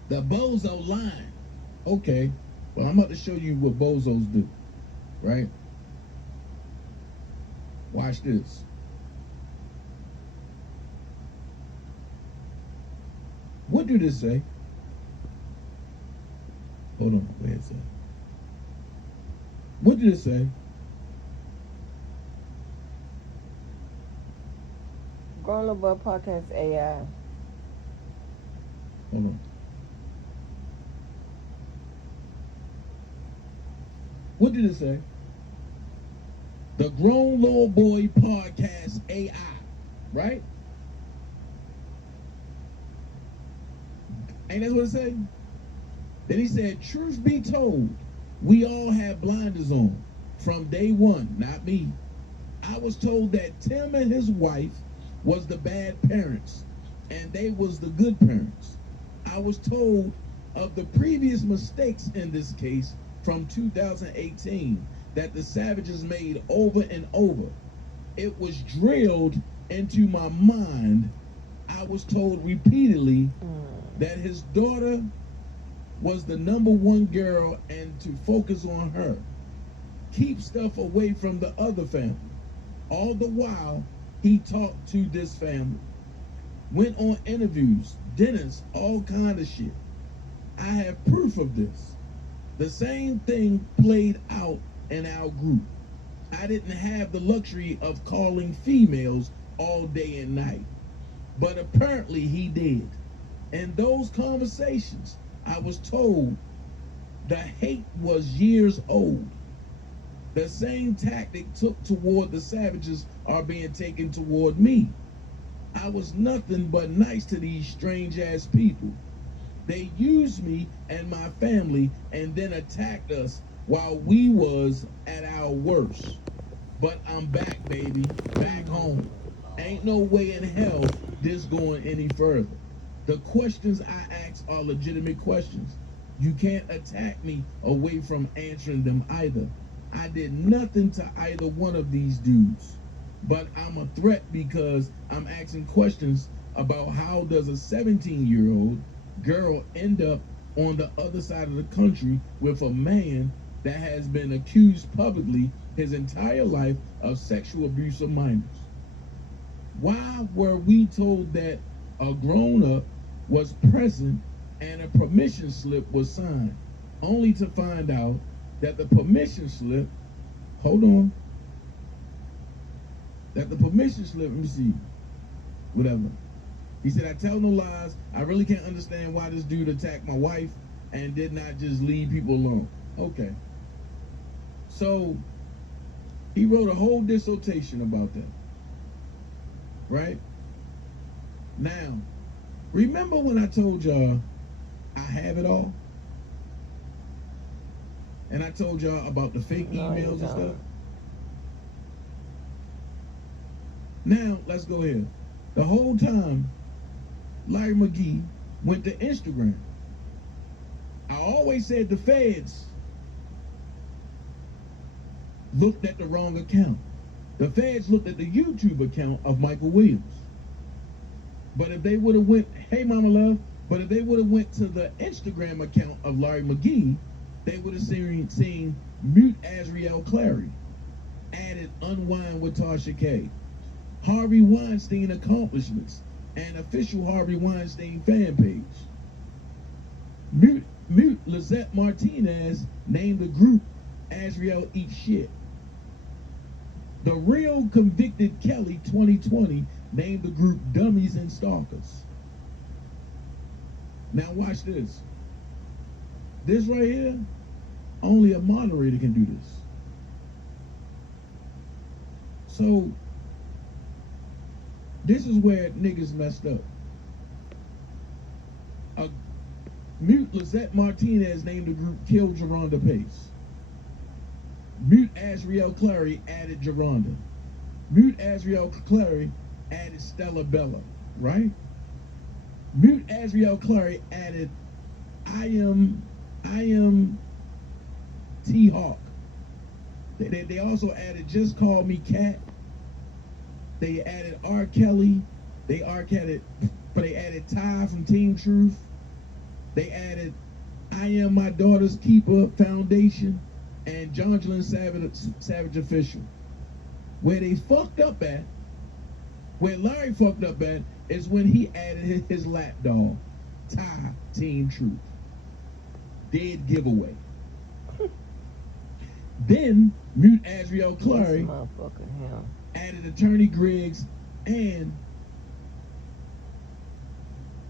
The bozo line. Okay, well, I'm about to show you what bozos do, right? Watch this. What do this say? Hold on, where is it? What did it say? Grown Up Boy Podcast AI. Hold on. What did it say? The Grown Little Boy Podcast AI, right? Ain't that what it said? Then he said, truth be told, we all have blinders on from day one, not me. I was told that Tim and his wife was the bad parents and they was the good parents. I was told of the previous mistakes in this case from 2018 that the Savages made over and over. It was drilled into my mind. I was told repeatedly that his daughter was the number one girl and to focus on her. Keep stuff away from the other family. All the while, he talked to this family. Went on interviews, dinners, all kind of shit. I have proof of this. The same thing played out in our group. I didn't have the luxury of calling females all day and night, but apparently he did. In those conversations, I was told the hate was years old. The same tactic took toward the Savages are being taken toward me. I was nothing but nice to these strange ass people. They used me and my family and then attacked us while we was at our worst. But I'm back, baby, back home. Ain't no way in hell this going any further. The questions I ask are legitimate questions. You can't attack me away from answering them either. I did nothing to either one of these dudes. But I'm a threat because I'm asking questions about how does a 17-year-old girl end up on the other side of the country with a man that has been accused publicly his entire life of sexual abuse of minors. Why were we told that a grown-up was present and a permission slip was signed, only to find out that the permission slip, let me see, whatever. He said, I tell no lies. I really can't understand why this dude attacked my wife and did not just leave people alone. Okay. So he wrote a whole dissertation about that. Right? Now, remember when I told y'all I have it all? And I told y'all about the fake emails and stuff? Now, let's go here. The whole time, Larry McGee went to Instagram. I always said the feds looked at the wrong account. The feds looked at the YouTube account of Michael Williams. But if they would have went, hey mama love, but if they would have went to the Instagram account of Larry McGee, they would have seen mute Azriel Clary, added unwind with Tasha K, Harvey Weinstein accomplishments, and official Harvey Weinstein fan page. Mute Lizette Martinez named the group Azriel Eat Shit. The real convicted Kelly 2020 named the group Dummies and Stalkers. Now watch this. This right here, only a moderator can do this. So, this is where niggas messed up. Mute Lizette Martinez named the group Kill Geronda Pace. Mute Azriel Clary added Geronda. Mute Azriel Clary added Stella Bella, right? Mute Azriel Clary added I am T-Hawk. They also added Just Call Me Cat. They added R. Kelly. They added Ty from Team Truth. They added I Am My Daughter's Keeper Foundation and Jongelyn Savage Official. Where they fucked up at, where Larry fucked up at, is when he added his lapdog, Ty Team Truth. Dead giveaway. Then Mute Azriel Clary added Attorney Griggs and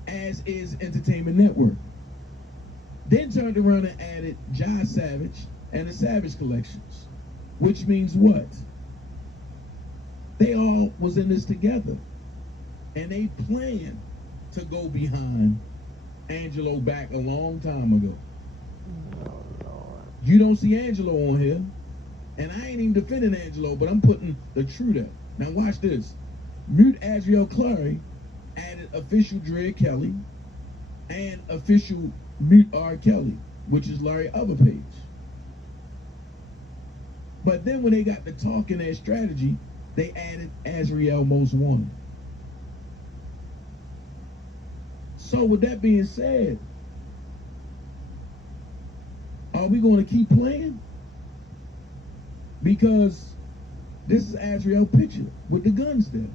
As Is Entertainment Network. Then turned around and added Jai Savage and the Savage Collections. Which means what? They all was in this together. And they planned to go behind Angelo back a long time ago. You don't see Angelo on here. And I ain't even defending Angelo, but I'm putting the truth out. Now watch this. Mute Adriel Clary added official Dre Kelly and official Mute R. Kelly, which is Larry other page. But then when they got to talking their strategy, they added Azriel Most Wanted. So with that being said, are we going to keep playing? Because this is Azriel picture with the guns there.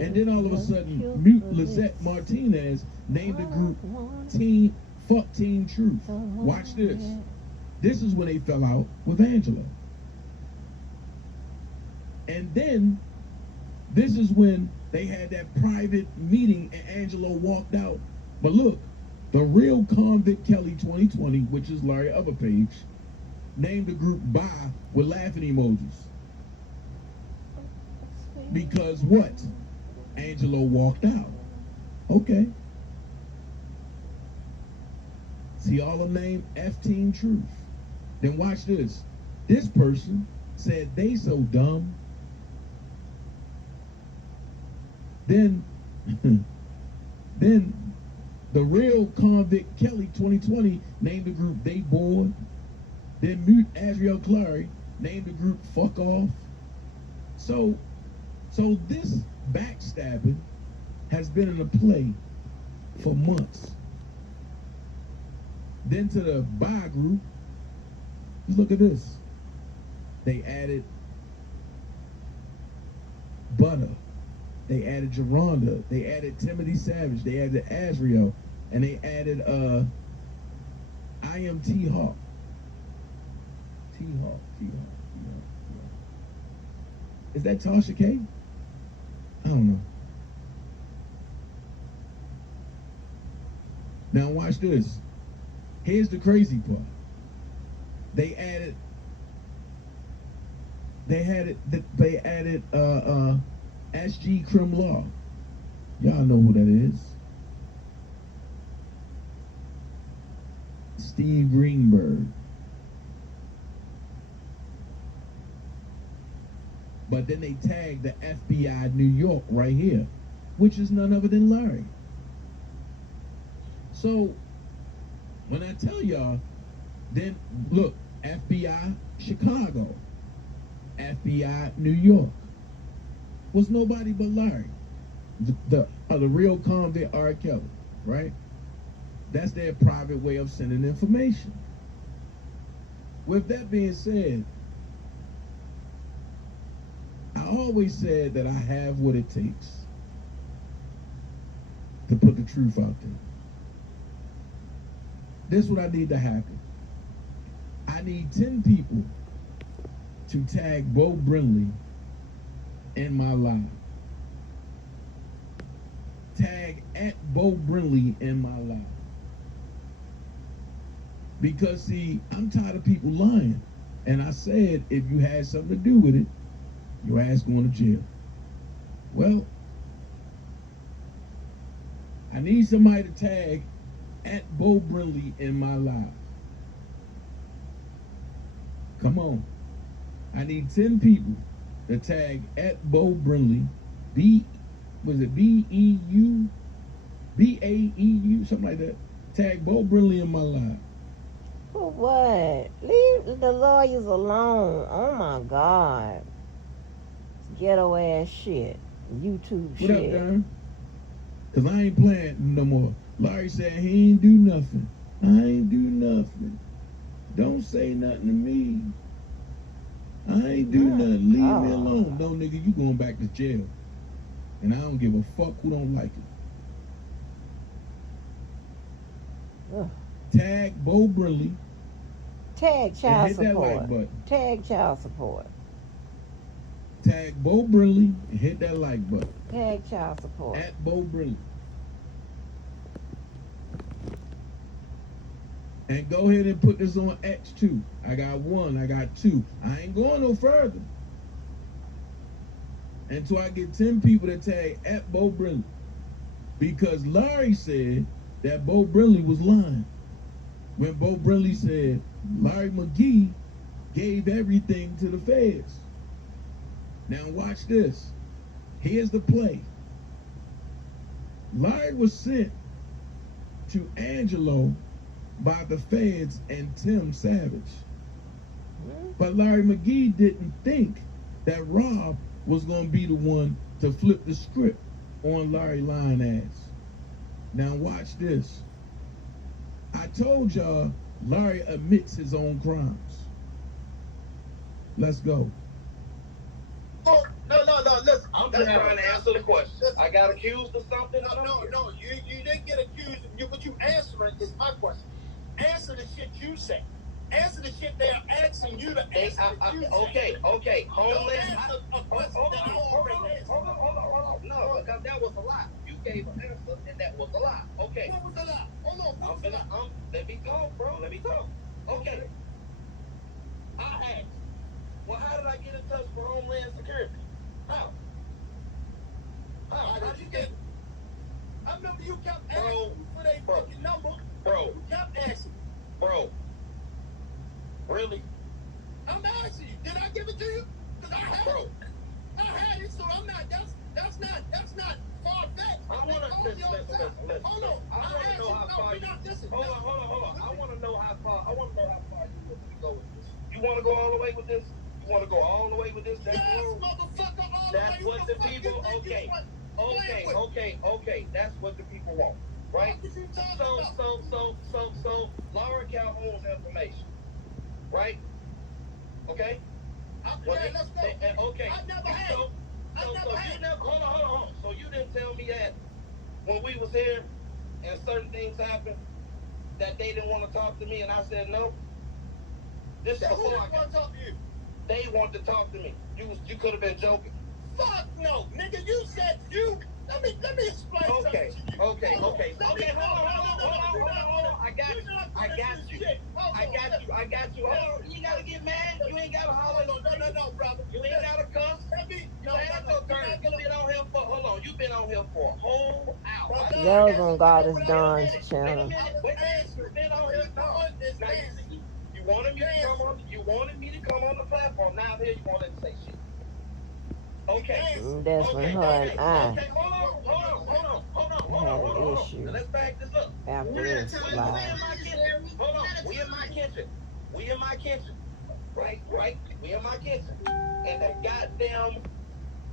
And then all of a sudden, Mute Lizette Martinez named the group Team Truth. Watch this. This is when they fell out with Angela. And then, this is when they had that private meeting and Angelo walked out. But look, the real Convict Kelly 2020, which is Larry other page, named the group Bye with laughing emojis. Because what? Angelo walked out. Okay. See all of them named F-Team Truth. Then watch this. This person said they so dumb. Then the real Convict Kelly 2020 named the group They Bored. Then Mute Azriel Clary named the group Fuck Off. So this backstabbing has been in the play for months. Then to the Bye group, look at this. They added Butter. They added Geronda. They added Timothy Savage. They added Azriel. And they added I Am T-Hawk. T-Hawk. Is that Tasha K? I don't know. Now watch this. Here's the crazy part. They added SG Crim Law. Y'all know who that is. Steve Greenberg. But then they tagged the FBI New York right here, which is none other than Larry. So when I tell y'all, then look, FBI Chicago, FBI New York, was nobody but Larry, the real convict R. Kelly, right? That's their private way of sending information. With that being said, I always said that I have what it takes to put the truth out there. This is what I need to happen. I need 10 people to tag Bo Brinley in my live. Tag at Bo Brinley in my live. Because see, I'm tired of people lying. And I said, if you had something to do with it, your ass going to jail. Well, I need somebody to tag at Bo Brinley in my live. Come on. I need 10 people to tag at Bo Brinley, B-E-U, B-A-E-U, something like that. Tag Bo Brinley in my live. For what? Leave the lawyers alone. Oh my God. Ghetto ass shit. YouTube shit. What up, Darren? Cause I ain't playing no more. Larry said he ain't do nothing. I ain't do nothing. Don't say nothing to me. I ain't do nothing. Leave me alone. No, nigga, you going back to jail. And I don't give a fuck who don't like it. Tag Bo Brinley. Tag child hit that support. like button. Tag child support. Tag Bo Brinley and hit that like button. Tag child support. At Bo Brinley. And go ahead and put this on X too. I got 1, I got 2. I ain't going no further until I get 10 people to tag at Bo Brinley. Because Larry said that Bo Brinley was lying. When Bo Brinley said Larry McGee gave everything to the feds. Now watch this. Here's the play. Larry was sent to Angelo by the feds and Tim Savage. But Larry McGee didn't think that Rob was going to be the one to flip the script on Larry lying ass. Now watch this. I told y'all Larry admits his own crimes. Let's go. Oh, no, listen. I'm just trying to answer the question. Listen. I got accused of something? No, you didn't get accused. What you answering is my question. Answer the shit you say. Answer the shit they're asking you to answer. Okay. Homeless. Hold on. No, because that was a lie. You gave an answer, and that was a lie. Okay. What was a lie? Hold on. Let me talk, bro. Let me talk. Okay. I asked, well, how did I get in touch with Homeland Security? How did you get it? I remember you kept asking for their fucking number. Bro. You kept asking. Bro. Really? I'm asking you. Did I give it to you? Because I had it, so I'm not. That's not far fetched. I want to listen. Hold on. I want to know how far you. Hold on. I want to know how far you want to go with this. You want to go all the way with this? You want to go all the way with this? Yes, motherfucker, all the way. That's what the people. Okay. That's what the people want, right? So Laura Calhoun's information, right? Okay. Let's go. Okay. I never had it. Hold on. So you didn't tell me that when we was here and certain things happened that they didn't want to talk to me and I said no? This is before I want to talk to you. They wanted to talk to me. You could have been joking. Fuck no, nigga. You said you. Let me explain something to you. Okay. Hold on. I got you. Hold on. You ain't gotta get mad. You ain't gotta holler. No, brother. You ain't gotta cuss. You had your turn. You've been on here for a whole hour. That was on God is Don's channel. You've been on here You wanted me to come on the platform. Now here you want to say shit. Okay. That's when her and I Okay, hold on. had an issue Now let's back this up. after this live. Hold on. We in my kitchen. Right. We in my kitchen. And the goddamn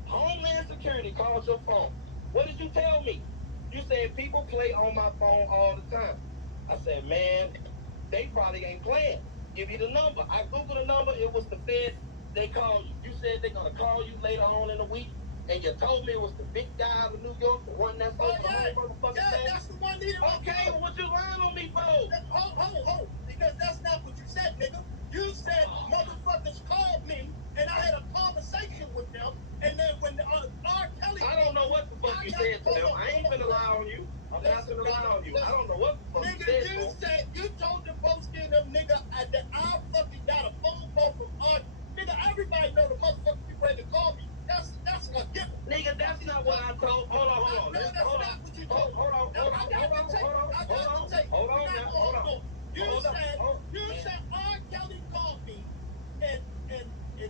Homeland Security calls your phone. What did you tell me? You said people play on my phone all the time. I said, man, they probably ain't playing. Give you the number. I Googled the number. It was the Fed. They called you. You said they're going to call you later on in the week. And you told me it was the big guy out of New York, the one that's over the whole motherfucking thing. That's the one needed. Okay, well, what you lying on me for? Hold. Because that's not what you said, nigga. You said motherfuckers called me, and I had a conversation with them. And then when R. Kelly... I don't know what the fuck you said to them. I ain't finna lie on you. I'm not finna lie on you. I don't know what the fuck you said to them. You said, you told the post in them, nigga, that I fucking got a phone call from R. Nigga, everybody know the motherfucker you ready to call me. That's a given. Nigga, that's not what I told. Hold on. No, that's not what you told. Hold on. You said R. Kelly called me, and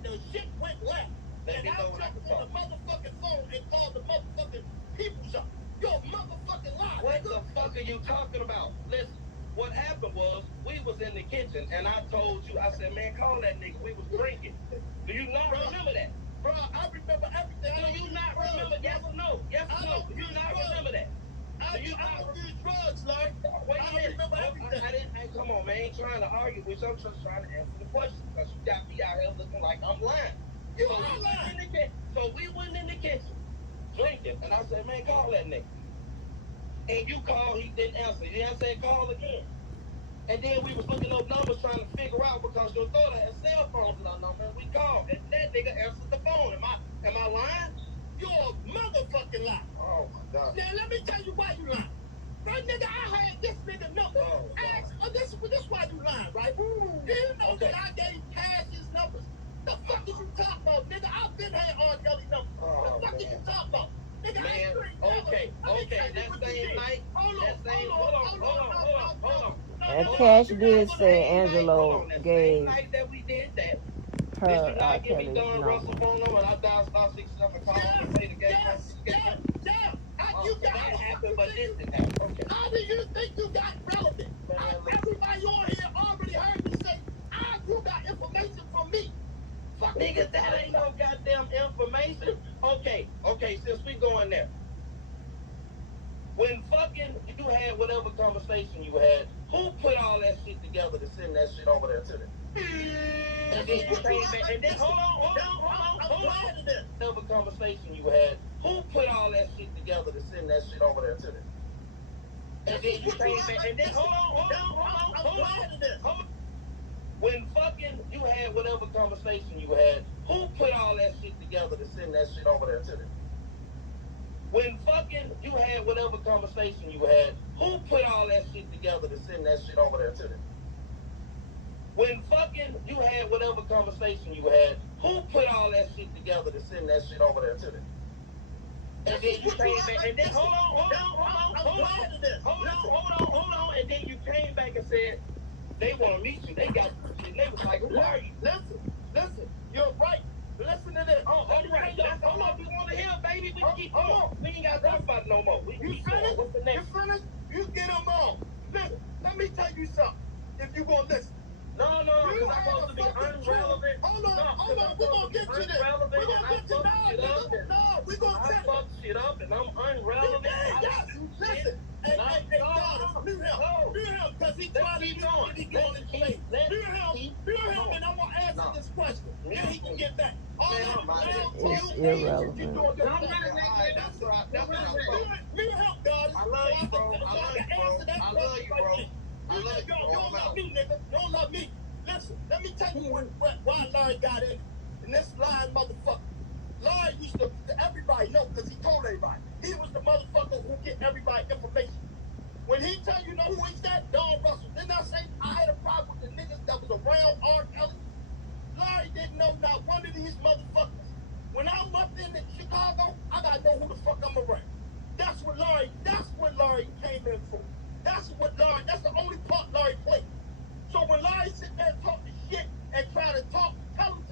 the shit went left. And I jumped on the motherfucking phone and called the motherfucking people's up. You're a motherfucking lie. What the fuck are you talking about? Listen, what happened was, we was in the kitchen, and I told you, I said, man, call that nigga. We was drinking. Do you not remember that? Bro, I remember everything. Do you not remember? Yes or no? Yes or no? Do you not remember that? I don't use drugs, Larry. Wait I a minute. remember everything. Hey, come on, man. I ain't trying to argue with you. I'm just trying to answer the question. Because you got me out here looking like I'm lying. You are lying. So we went in the kitchen, drinking. And I said, man, call that nigga. And you called, he didn't answer. Then I said, call again. And then we was looking up numbers trying to figure out because your daughter had cell phones in our number and we called. And that nigga answered the phone. Am I lying? You're a motherfucking lie. Oh my God. Now let me tell you why you lying. Right, nigga, I had this nigga number. This why you lying, right? You know that I gave Cash's numbers. The fuck is you talking about, nigga? I've been had R. Kelly numbers. The fuck is you talking about? Nigga, man, okay, that same night, hold on. Cash did say Angelo Hold on, that gave same night that we did that, did her you not give me Kelly's Don number. Russell phone number and I dialed star 67 and called him and played the game? Yeah. How Oh, you so got that how happened, you but think this didn't happen. Okay. How do you think you got relevant? Everybody on here already heard me say, you got information from me. Fuck Nigga, that ain't no goddamn information. Okay, since we going there. When fucking you had whatever conversation you had, who put all that shit together to send that shit over there to them? And then you came back, and then hold on. Whatever conversation you had, who put all that shit together to send that shit over there to them? And then you came back, and then hold on. When fucking you had whatever conversation you had, who put all that shit together to send that shit over there to them? When fucking you had whatever conversation you had, who put all that shit together to send that shit over there to them? When fucking you had whatever conversation you had, who put all that shit together to send that shit over there to them? And then you came back, and then hold on, and then you came back and said, they want to meet you. They got shit. They was like, who are you? Listen, you're right. Listen to this. All right. That's all we want to hear, baby. We keep going. We ain't got to talk about it no more. You finished? What's the next? You finished? You get them all. Listen, let me tell you something. If you gonna listen. No, because I'm supposed to be unrelevant. Hold on. We're gonna get to this. We're gonna get to this. No, we're gonna I fuck shit up and I'm unrelevant. Listen. Hey, God, mute him, because he tried to be going. Mute him, and I'm going to answer this question. Then he can get back. It's irrelevant. Mute him, God. I love you, bro. I love you, bro. You don't love me, nigga. You don't love me. Listen, let me tell you why Larry got in. And this lying motherfucker. Larry used to everybody know because he told everybody. He was the motherfucker who get everybody information. When he tell you know who he's that, Don Russell. Didn't I say I had a problem with the niggas that was around R. Kelly? Larry didn't know not one of these motherfuckers. When I'm up in Chicago, I gotta know who the fuck I'm around. That's what Larry came in for. That's the only part Larry played. So when Larry sit there and talk the shit and try to talk, tell him,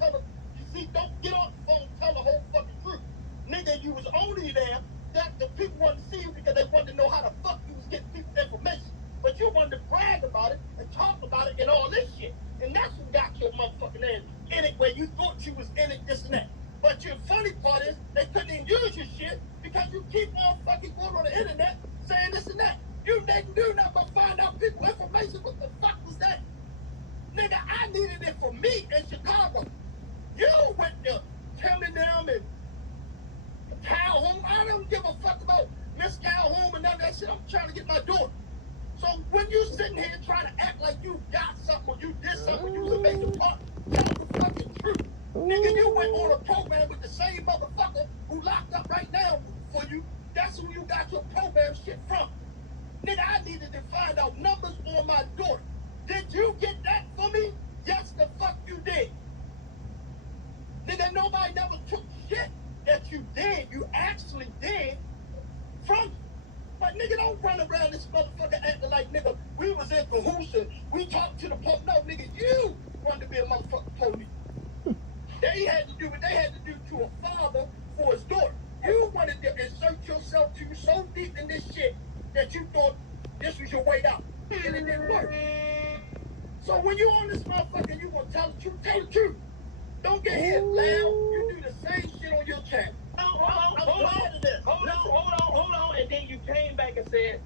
you see, don't get off the phone, tell the whole fucking truth. Nigga, you was only there that the people wanted to see you because they wanted to know how the fuck you was getting people information. But you wanted to brag about it and talk about it and all this shit. And that's what got your motherfucking ass in it where you thought you was in it, this and that. But your funny part is they couldn't even use your shit because you keep on fucking going on the internet saying this and that. You didn't do nothing but find out people information. What the fuck was that? Nigga, I needed it for me in Chicago. You went to Tim and them and Calhoun. I don't give a fuck about Miss Calhoun and none of that shit. I'm trying to get my daughter. So when you sitting here trying to act like you got something or you did something, you was a major part, tell the fucking truth. Nigga, you went on a program with the same motherfucker who locked up right now for you. That's who you got your program shit from. Nigga, I needed to find out numbers on my daughter. Did you get that for me? Yes, the fuck you did. Nigga, nobody never took shit that you did. You actually did from you. But nigga, don't run around this motherfucker acting like, nigga, we was in cahoots and we talked to the police. No, nigga, you wanted to be a motherfucking police. They had to do what they had to do to a father for his daughter. You wanted to insert yourself too so deep in this shit that you thought this was your way out. And it didn't work. So when you on this motherfucker, you gonna tell the truth. Tell the truth. Don't get hit loud. You do the same shit on your channel. Hold on. And then you came back and said,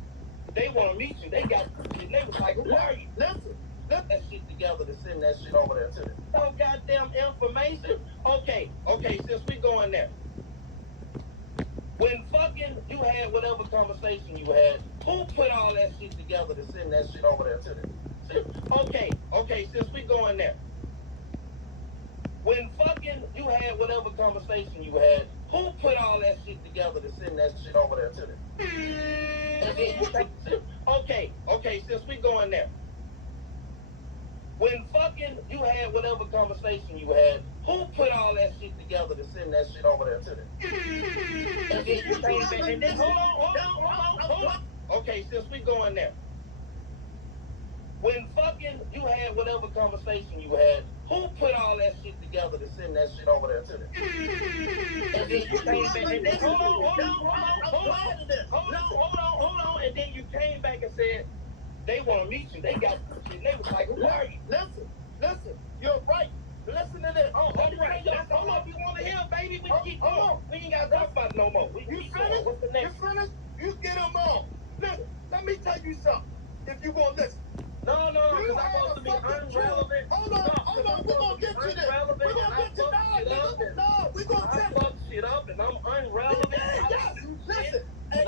they want to meet you. They got shit. They was like, who are you? Listen. Put that shit together to send that shit over there to them. No goddamn information. Okay, since we going there. When fucking you had whatever conversation you had, who put all that shit together to send that shit over there to them? Okay, since we going there. When fucking you had whatever conversation you had, who put all that shit together to send that shit over there to them? And then you okay, since we going there. When fucking you had whatever conversation you had, who put all that shit together to send that shit over there to them? And then you came back and then hold on. Okay, since we going there. when fucking you had whatever conversation you had, who put all that shit together to send that shit over there to them? And then you came back and then hold on, and then you came back and said they want to meet you. They got shit. And they was like, who are you? Listen, you're right. Listen to this. Oh, all right. That's all we want to hear, baby. We keep going. We ain't got to talk about it no more. We keep going. What's the next? You finished? You get them all. Listen, let me tell you something. If you gonna listen. No, because I'm supposed to be unrelevant. Hold on. We're gonna get to this. We're gonna get to that. No, we're gonna I fuck shit up and I'm unrelevant. Yes. Listen. Hey,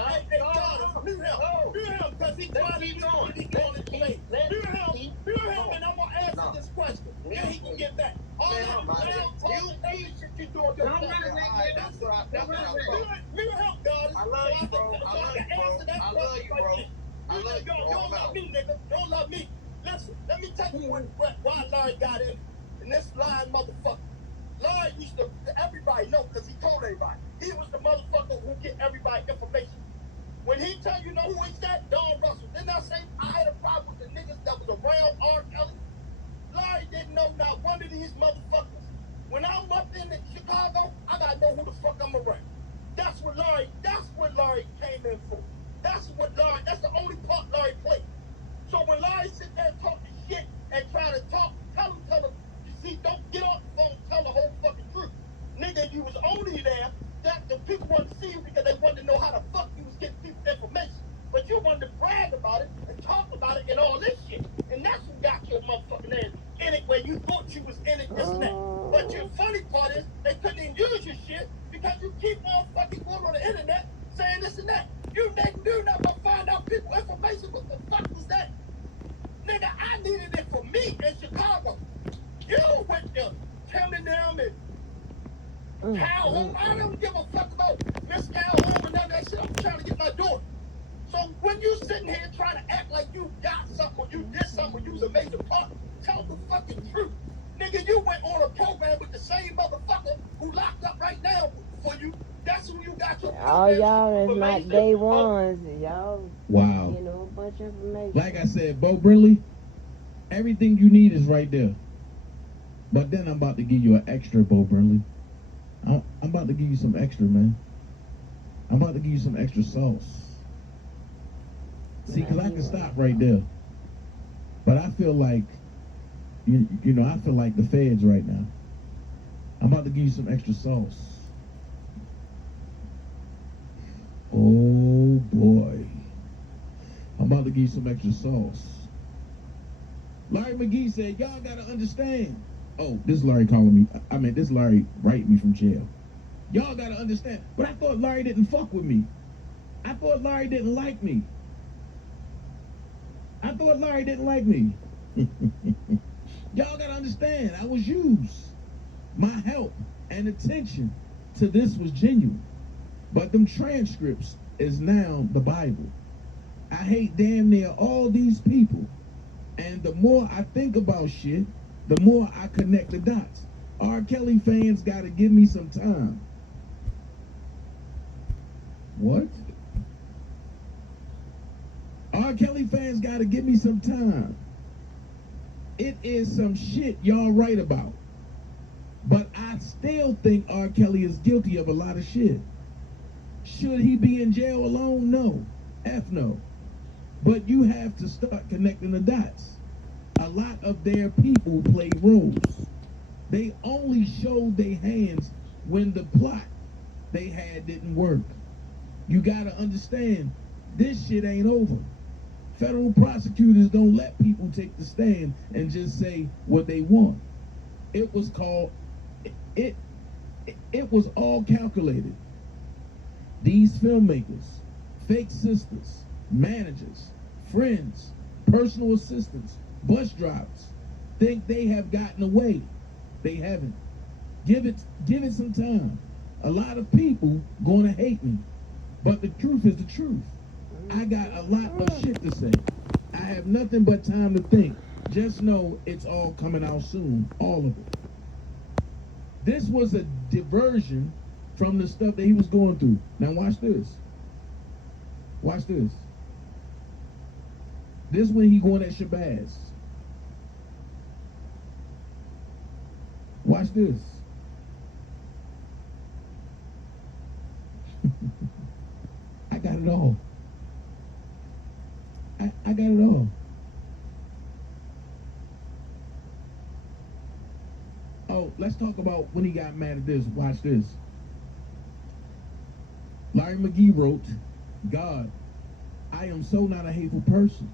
mute him, because he's trying to keep on his place. Mute him, and I'm gonna answer this question. Then he can get back. All that talking shit you doing. Don't mute him, God. I love you, bro. I love you, bro. Don't love me, nigga. Don't love me. Listen, let me tell you why Larry got in. And this lying motherfucker. Larry used to, everybody know, because he told everybody. He was the motherfucker who get everybody information. When he tell you know who he's that, Don Russell. Didn't I say I had a problem with the niggas that was around R. Kelly? Larry didn't know not one of these motherfuckers. When I'm up in Chicago, I gotta know who the fuck I'm around. That's what Larry came in for. That's the only part Larry played. So when Larry sit there and talk the shit and try to talk, tell him, you see, don't get off the phone, tell the whole fucking truth. Nigga, you was only there that the people wanted to see you because they wanted to know how the fuck you was getting people information. But you wanted to brag about it and talk about it and all this shit. And that's what got your motherfucking ass in it where you thought you was in it, this and that. But your funny part is they couldn't even use your shit because you keep on fucking going on the internet saying this and that. You didn't do nothing but find out people information. What the fuck was that? Nigga, I needed it for me in Chicago. You went to Tim and them and Calhoun. I don't give a fuck about Miss Calhoun and none of that shit. I'm trying to get my daughter. So when you sitting here trying to act like you got something or you did something or you was a major part, tell the fucking truth. Nigga, you went on a program with the same motherfucker who locked up right now for you. That's who you got your all y'all is not day ones. Y'all, wow. You know, a bunch of information. Like I said, Bo Brinley, everything you need is right there. But then I'm about to give you an extra, Bo Brinley. I'm about to give you some extra, man. I'm about to give you some extra sauce. See, because I can stop right there. But I feel like, you know, I feel like the feds right now. I'm about to give you some extra sauce. Oh, boy. I'm about to give you some extra sauce. Larry McGee said, y'all got to understand. Oh, this is Larry calling me. I mean, this is Larry writing me from jail. Y'all got to understand. But I thought Larry didn't fuck with me. I thought Larry didn't like me. Y'all got to understand, I was used. My help and attention to this was genuine. But them transcripts is now the Bible. I hate damn near all these people. And the more I think about shit, the more I connect the dots. R. Kelly fans got to give me some time. What? R. Kelly fans got to give me some time. It is some shit y'all write about. But I still think R. Kelly is guilty of a lot of shit. Should he be in jail alone? No. F no. But you have to start connecting the dots. A lot of their people play roles. They only showed their hands when the plot they had didn't work. You gotta understand, this shit ain't over. Federal prosecutors don't let people take the stand and just say what they want. It was called, it was all calculated. These filmmakers, fake sisters, managers, friends, personal assistants, bus drivers, think they have gotten away. They haven't. Give it some time. A lot of people gonna hate me, but the truth is the truth. I got a lot of shit to say. I have nothing but time to think. Just know it's all coming out soon, all of it. This was a diversion from the stuff that he was going through. Now watch this. Watch this. This when he going at Shabazz. Watch this. I got it all. I got it all. Oh, let's talk about when he got mad at this. Watch this. Larry McGee wrote, God, I am so not a hateful person.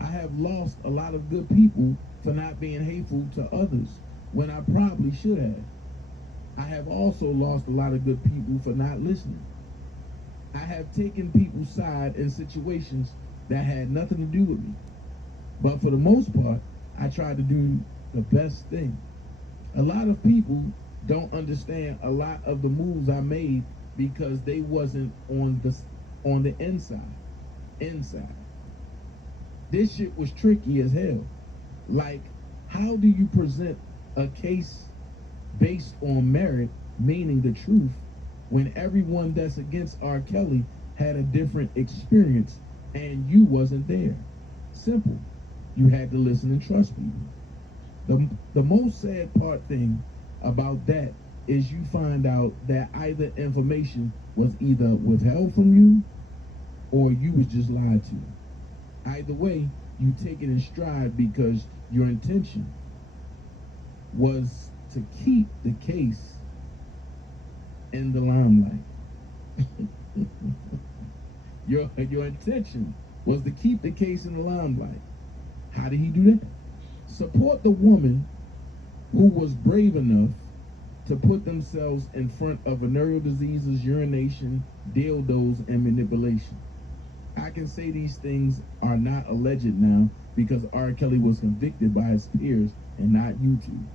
I have lost a lot of good people for not being hateful to others when I probably should have. I have also lost a lot of good people for not listening. I have taken people's side in situations that had nothing to do with me. But for the most part, I tried to do the best thing. A lot of people don't understand a lot of the moves I made because they wasn't on the inside. This shit was tricky as hell. Like, how do you present a case based on merit, meaning the truth, when everyone that's against R. Kelly had a different experience and you wasn't there? Simple. You had to listen and trust people. The most sad part thing about that is you find out that either information was either withheld from you or you was just lied to. Either way, you take it in stride because your intention was to keep the case in the limelight. Your intention was to keep the case in the limelight. How did he do that? Support the woman who was brave enough to put themselves in front of venereal diseases, urination, dildos, and manipulation. I can say these things are not alleged now because R. Kelly was convicted by his peers and not YouTube.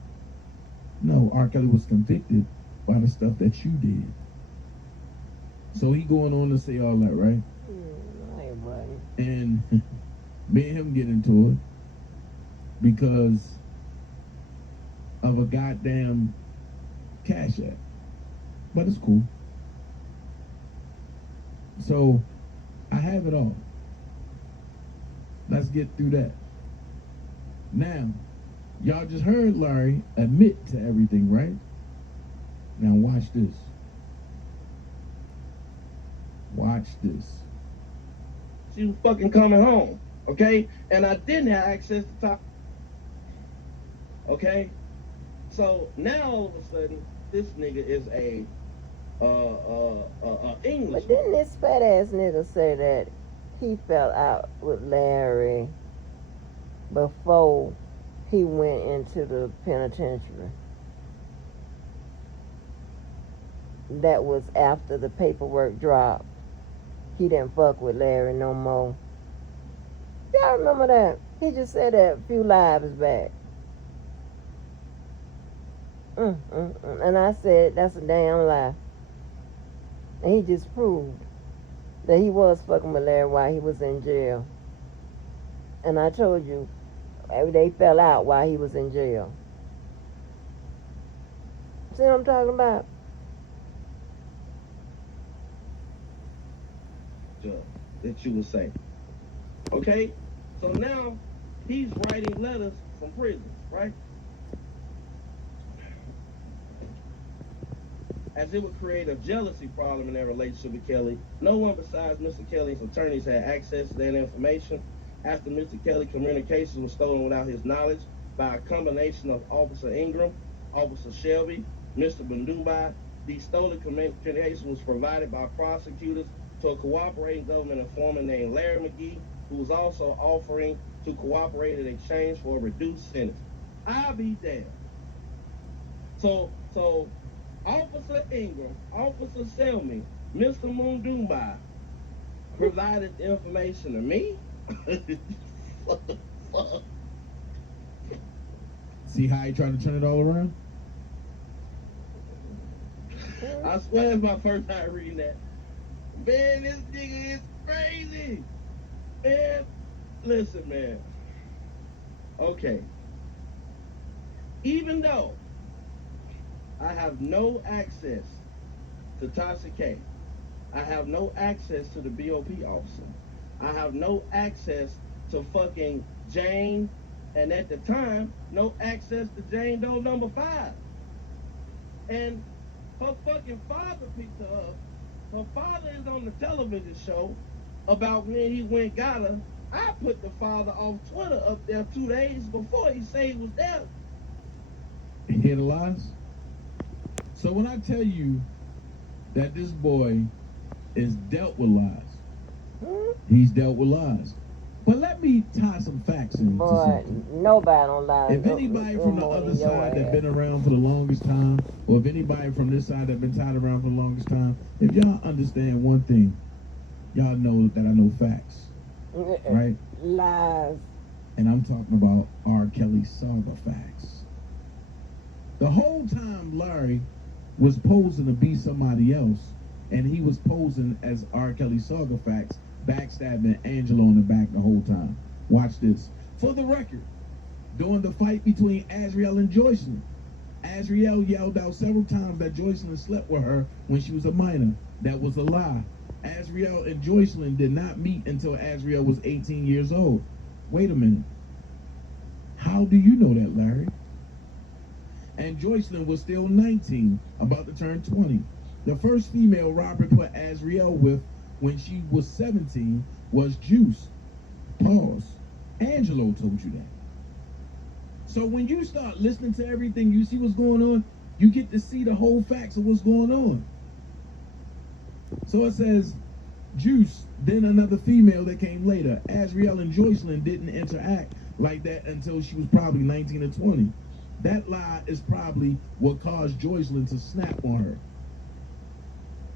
No, R. Kelly was convicted by the stuff that you did. So he going on to say all that, right? And me and him get into it because of a goddamn Cash App. But it's cool. So I have it all. Let's get through that. Now, y'all just heard Larry admit to everything, right? Now watch this. Watch this. She was fucking coming home, okay? And I didn't have access to top. Okay? So now all of a sudden, this nigga is a English. But didn't this fat ass nigga say that he fell out with Larry before he went into the penitentiary? That was after the paperwork dropped. He didn't fuck with Larry no more. Y'all remember that? He just said that a few lives back. And I said, that's a damn lie. And he just proved that he was fucking with Larry while he was in jail. And I told you, they fell out while he was in jail. See what I'm talking about? That you would say. Okay? So now he's writing letters from prison, right? As it would create a jealousy problem in their relationship with Kelly. No one besides Mr. Kelly's attorneys had access to that information. After Mr. Kelly's communications were stolen without his knowledge by a combination of Officer Ingram, Officer Shelby, Mr. Bundubai, these stolen communications was provided by prosecutors to a cooperating government informant named Larry McGee, who was also offering to cooperate in exchange for a reduced sentence. I'll be damned. So Officer Ingram, Officer Selmy, Mr. Mundumbai provided the information to me? What the fuck? See how he tried to turn it all around? I swear it's my first time reading that. Man, this nigga is crazy. Man, listen, man. Okay. Even though I have no access to Tasha K, I have no access to the BOP officer, I have no access to fucking Jane, and at the time, no access to Jane Doe number 5. And her fucking father picked her up. Her father is on the television show about when he went got her. I put the father off Twitter up there 2 days before he said he was there. You hear the lies? So when I tell you that this boy is dealt with lies, he's dealt with lies. But let me tie some facts into something. Nobody don't lie. If anybody from the other side that been around for the longest time, or if anybody from this side that been tied around for the longest time, if y'all understand one thing, y'all know that I know facts, right? Lies. And I'm talking about R. Kelly saga facts. The whole time Larry was posing to be somebody else, and he was posing as R. Kelly saga facts, backstabbing Angelo in the back the whole time. Watch this. For the record, during the fight between Azriel and Joycelyn, Azriel yelled out several times that Joycelyn slept with her when she was a minor. That was a lie. Azriel and Joycelyn did not meet until Azriel was 18 years old. Wait a minute. How do you know that, Larry? And Joycelyn was still 19, about to turn 20. The first female Robert put Azriel with when she was 17 was Juice. Pause. Angelo told you that. So when you start listening to everything, you see what's going on, you get to see the whole facts of what's going on. So it says, Juice, then another female that came later. Azriel and Joycelyn didn't interact like that until she was probably 19 or 20. That lie is probably what caused Joycelyn to snap on her.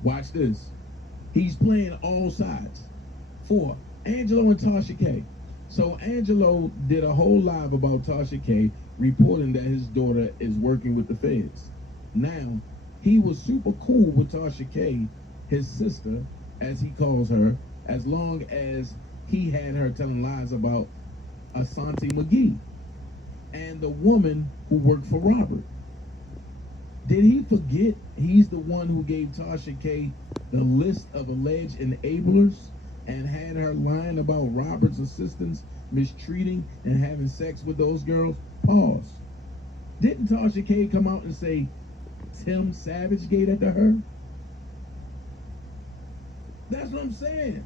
Watch this. He's playing all sides. 4, Angelo and Tasha K. So Angelo did a whole live about Tasha K, reporting that his daughter is working with the feds. Now, he was super cool with Tasha K, his sister, as he calls her, as long as he had her telling lies about Asante McGee and the woman who worked for Robert. Did he forget he's the one who gave Tasha K the list of alleged enablers and had her lying about Robert's assistants mistreating and having sex with those girls? Pause. Didn't Tasha K come out and say Tim Savage gave that to her? That's what I'm saying.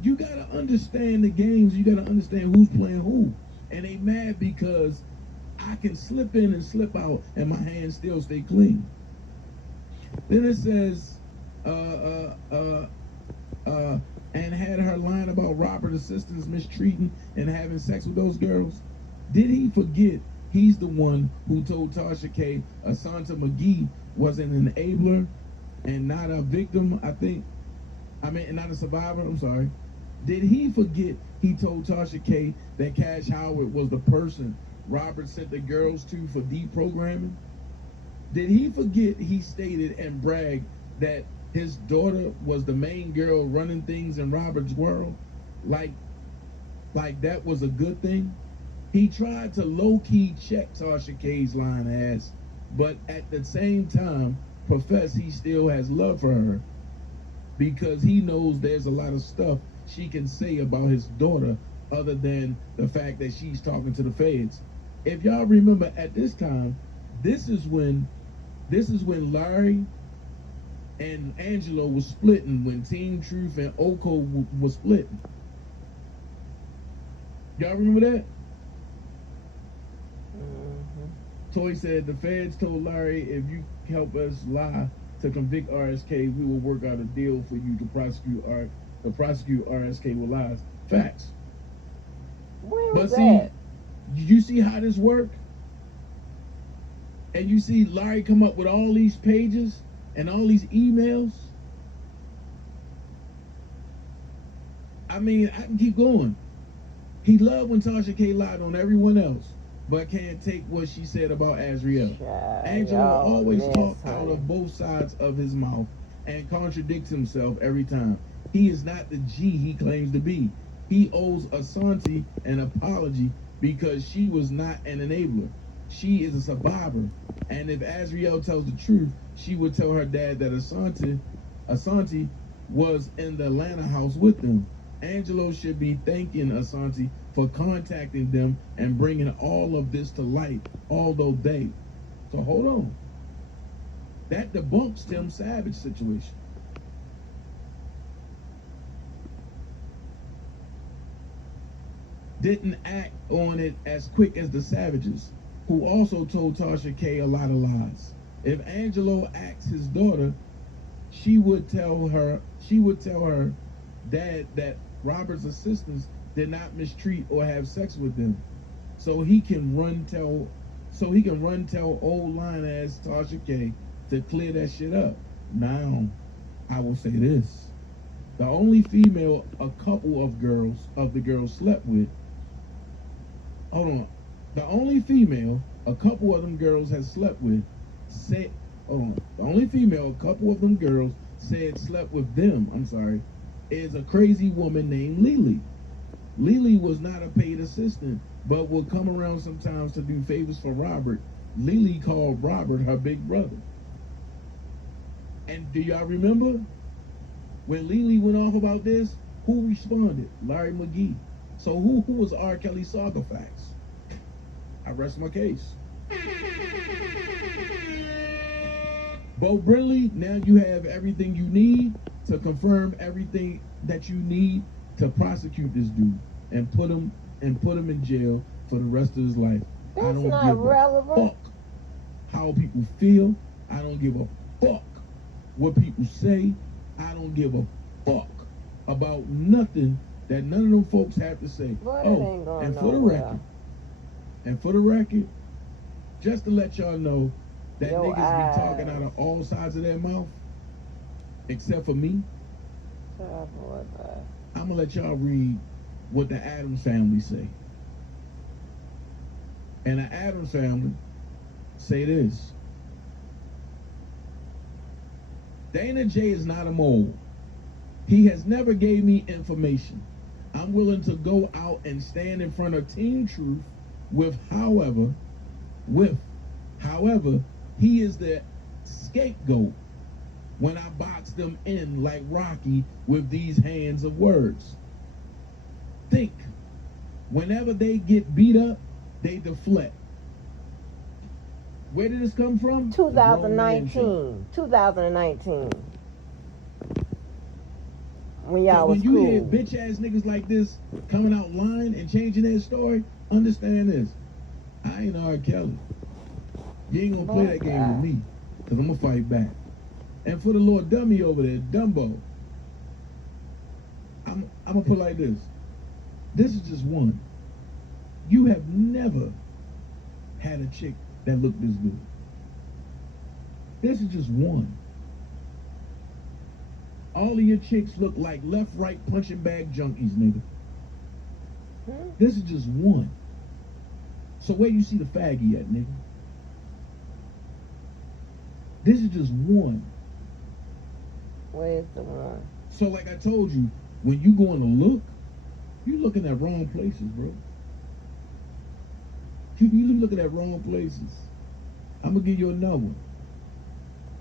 You gotta understand the games. You gotta understand who's playing who. And they mad because I can slip in and slip out and my hands still stay clean. Then it says, and had her lying about Robert assistants mistreating and having sex with those girls. Did he forget he's the one who told Tasha K Asante McGee was an enabler and not a victim, and not a survivor, I'm sorry. Did he forget he told Tasha K that Cash Howard was the person Robert sent the girls to for deprogramming? Did he forget he stated and bragged that his daughter was the main girl running things in Robert's world? Like that was a good thing? He tried to low-key check Tasha K's lying ass, but at the same time profess he still has love for her because he knows there's a lot of stuff she can say about his daughter other than the fact that she's talking to the feds. If y'all remember at this time, this is when Larry and Angelo was splitting, when Team Truth and Oko was splitting. Y'all remember that? Mm-hmm. Toy said the feds told Larry, if you help us lie to convict RSK, we will work out a deal for you to prosecute RSK with lies. Facts. Where but was see, that? you see how this worked? And you see Larry come up with all these pages and all these emails. I mean, I can keep going. He loved when Tasha K lied on everyone else, but can't take what she said about Azriel. Angelo always talks out of both sides of his mouth and contradicts himself every time. He is not the G he claims to be. He owes Asante an apology because she was not an enabler. She is a survivor. And if Azriel tells the truth, she would tell her dad that Asante was in the Atlanta house with them. Angelo should be thanking Asante for contacting them and bringing all of this to light, although they. So hold on. That debunks Tim Savage situation. Didn't act on it as quick as the Savages, who also told Tasha K a lot of lies. If Angelo asked his daughter, she would tell her dad that Robert's assistants did not mistreat or have sex with them. So he can run tell old line ass Tasha K to clear that shit up. Now, I will say this. The only female a couple of the girls slept with. Hold on. The only female a couple of them girls had slept with said, hold on. The only female a couple of them girls said slept with them, is a crazy woman named Lily. Lily was not a paid assistant, but would come around sometimes to do favors for Robert. Lily called Robert her big brother. And do y'all remember when Lily went off about this? Who responded? Larry McGee. So who was R. Kelly Sarcophax? I rest my case. Bo Brinley, now you have everything you need to confirm everything that you need to prosecute this dude and put him in jail for the rest of his life. That's I don't not give relevant. a fuck how people feel. I don't give a fuck what people say. I don't give a fuck about nothing that none of them folks have to say. But it ain't going and nowhere. for the record, just to let y'all know that Yo, niggas be talking out of all sides of their mouth, except for me. I'm gonna let y'all read what the Addams family say. And the Addams family say this. Dana J is not a mole. He has never gave me information. I'm willing to go out and stand in front of Team Truth however, he is the scapegoat when I box them in like Rocky with these hands of words. Think, whenever they get beat up, they deflect. Where did this come from? 2019. When y'all was you cool. hear bitch ass niggas like this coming out lying and changing their story, understand this. I ain't R. Kelly. You ain't gonna play that game with me, because I'm gonna fight back. And for the little dummy over there, Dumbo, I'm gonna put it like this. This is just one. You have never had a chick that looked this good. This is just one. All of your chicks look like left-right punching bag junkies, nigga. This is just one. So where you see the faggy at, nigga? This is just one. Where's the one? So like I told you, when you going to look, you looking at wrong places, bro. You looking at wrong places. I'm gonna give you another one.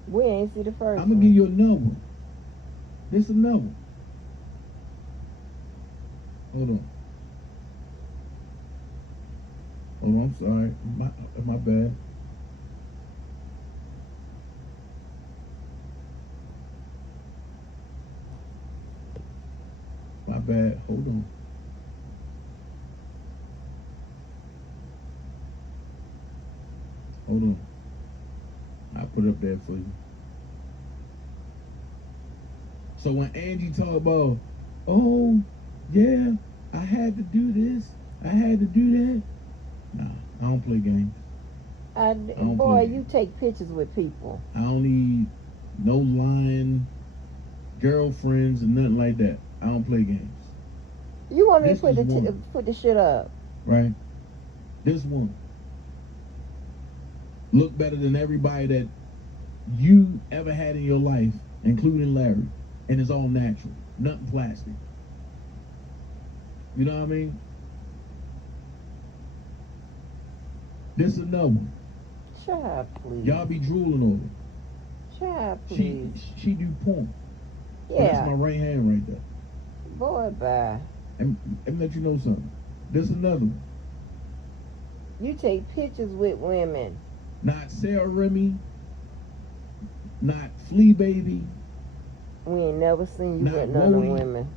We ain't see the first I'm gonna give you another one. This another one. Hold on, I'm sorry. My bad. My bad. Hold on. Hold on. I'll put it up there for you. So when Angie talk about, oh, yeah, I had to do this, I had to do that. Nah, I don't play games. Boy, you take pictures with people. I don't need no lying girlfriends and nothing like that. I don't play games. You want me This to is put the shit up? Right? This one look better than everybody that you ever had in your life, including Larry. And it's all natural, nothing plastic. You know what I mean? This is another one. Shut up, please. Y'all be drooling over it. Shut up, please. She do porn. Yeah. That's my right hand right there. Boy, bye. And let you know something. There's another one. You take pictures with women. Not Sarah Remy. Not Flea Baby. We ain't never seen you Not with none of Wally. them women.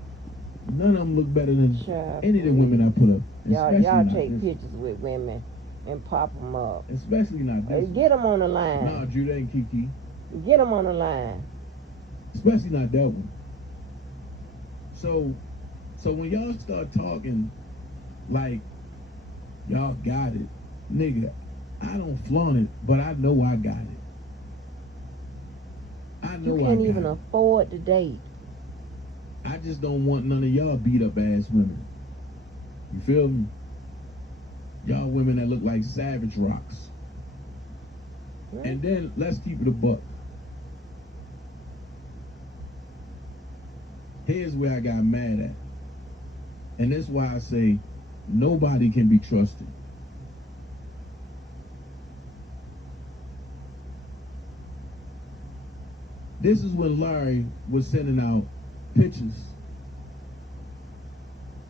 None of them look better than Child, any of the women I put up. Y'all take pictures with women and pop them up. Especially not this. Get them on the line. Nah, Judah and Kiki. Get them on the line. Especially not that one. So when y'all start talking like y'all got it, nigga, I don't flaunt it, but I know I got it. I know You I can't got even it. afford to date. I just don't want none of y'all beat up ass women. You feel me? Y'all women that look like Savage Rocks. Right. And then let's keep it a buck. Here's where I got mad at. And that's why I say nobody can be trusted. This is when Larry was sending out pictures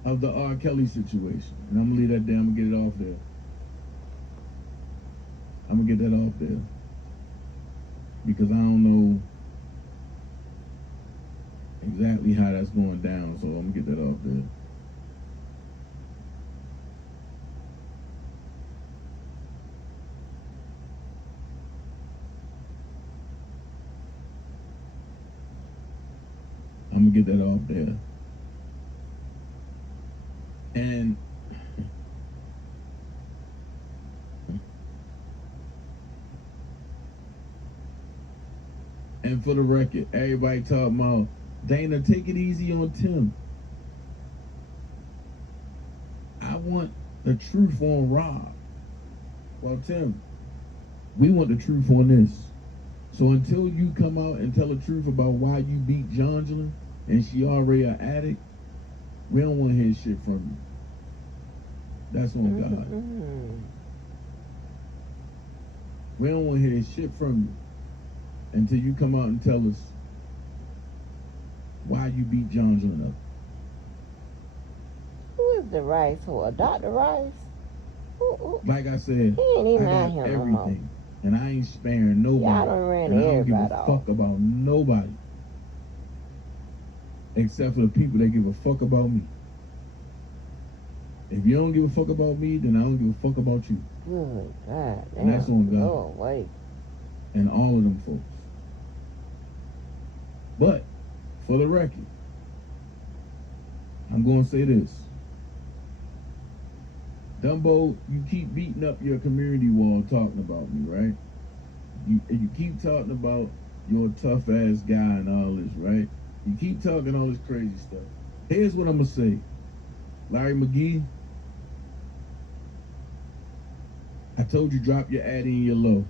of the R. Kelly situation. And I'm gonna leave that there, I'm gonna get it off there. I'm gonna get that off there. Because I don't know exactly how that's going down, so I'm gonna get that off there. I'm gonna get that off there. And for the record, everybody talking about Dana, take it easy on Tim. I want the truth on Rob. Well, Tim, we want the truth on this. So until you come out and tell the truth about why you beat Jongela and she already an addict, we don't want to hear shit from you. That's on God. We don't want to hear shit from you until you come out and tell us why you beat Jongela up. Who is the Rice whore? Dr. Rice? Who? Like I said, He ain't even I out got here no more. everything. And I ain't sparing nobody. Y'all done ran and I don't give a everybody off. fuck about nobody. Except for the people that give a fuck about me. If you don't give a fuck about me, then I don't give a fuck about you. Good God. And that's on God. Oh, wait. And all of them folks. But, for the record, I'm going to say this. Dumbo, you keep beating up your community wall talking about me, right? You keep talking about you're a tough ass guy and all this, right? You keep talking all this crazy stuff. Here's what I'm going to say. Larry McGee, I told you drop your addy and your low.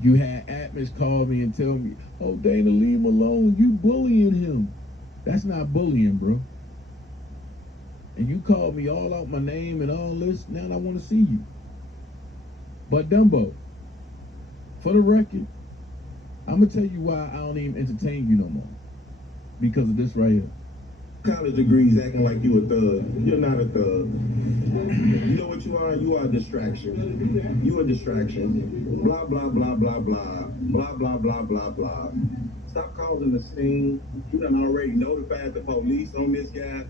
You had Atmos call me and tell me, oh, Dana, leave him alone. You bullying him. That's not bullying, bro. And you called me all out my name and all this. Now I want to see you. But Dumbo, for the record, I'm going to tell you why I don't even entertain you no more. Because of this right here. College degrees acting like you a thug. You're not a thug. You know what you are? You are a distraction. You a distraction. Blah, blah, blah, blah, blah. Blah, blah, blah, blah, blah. Stop causing the scene. You done already notified the police on this guy.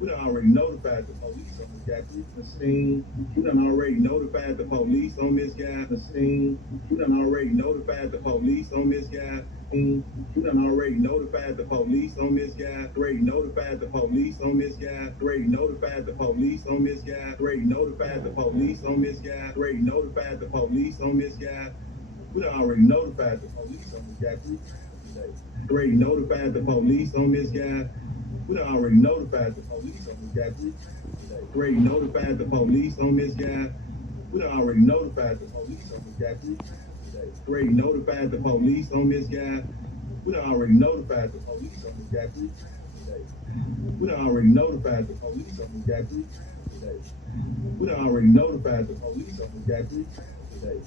You done already notified the police on this guy. The scene. You done already notified the police on this guy. The scene. You done already notified the police on this guy. You done already notified the police on this guy. Already notified the police on this guy. Already notified the police on this guy. Already notified the police on this guy. Already notified the police on this guy. We done already notified the police on this guy 3 times today. Already notified the police on this guy. We done already notified the police on this guy 3 times today. Already notified the police on this guy. We done already notified the police on this guy 3 times. Already notified the police on this guy. We done already notified the police on this guy 3 times today. We done already notified the police on this guy 3 times today. We done already notified the police on this guy 3 times today.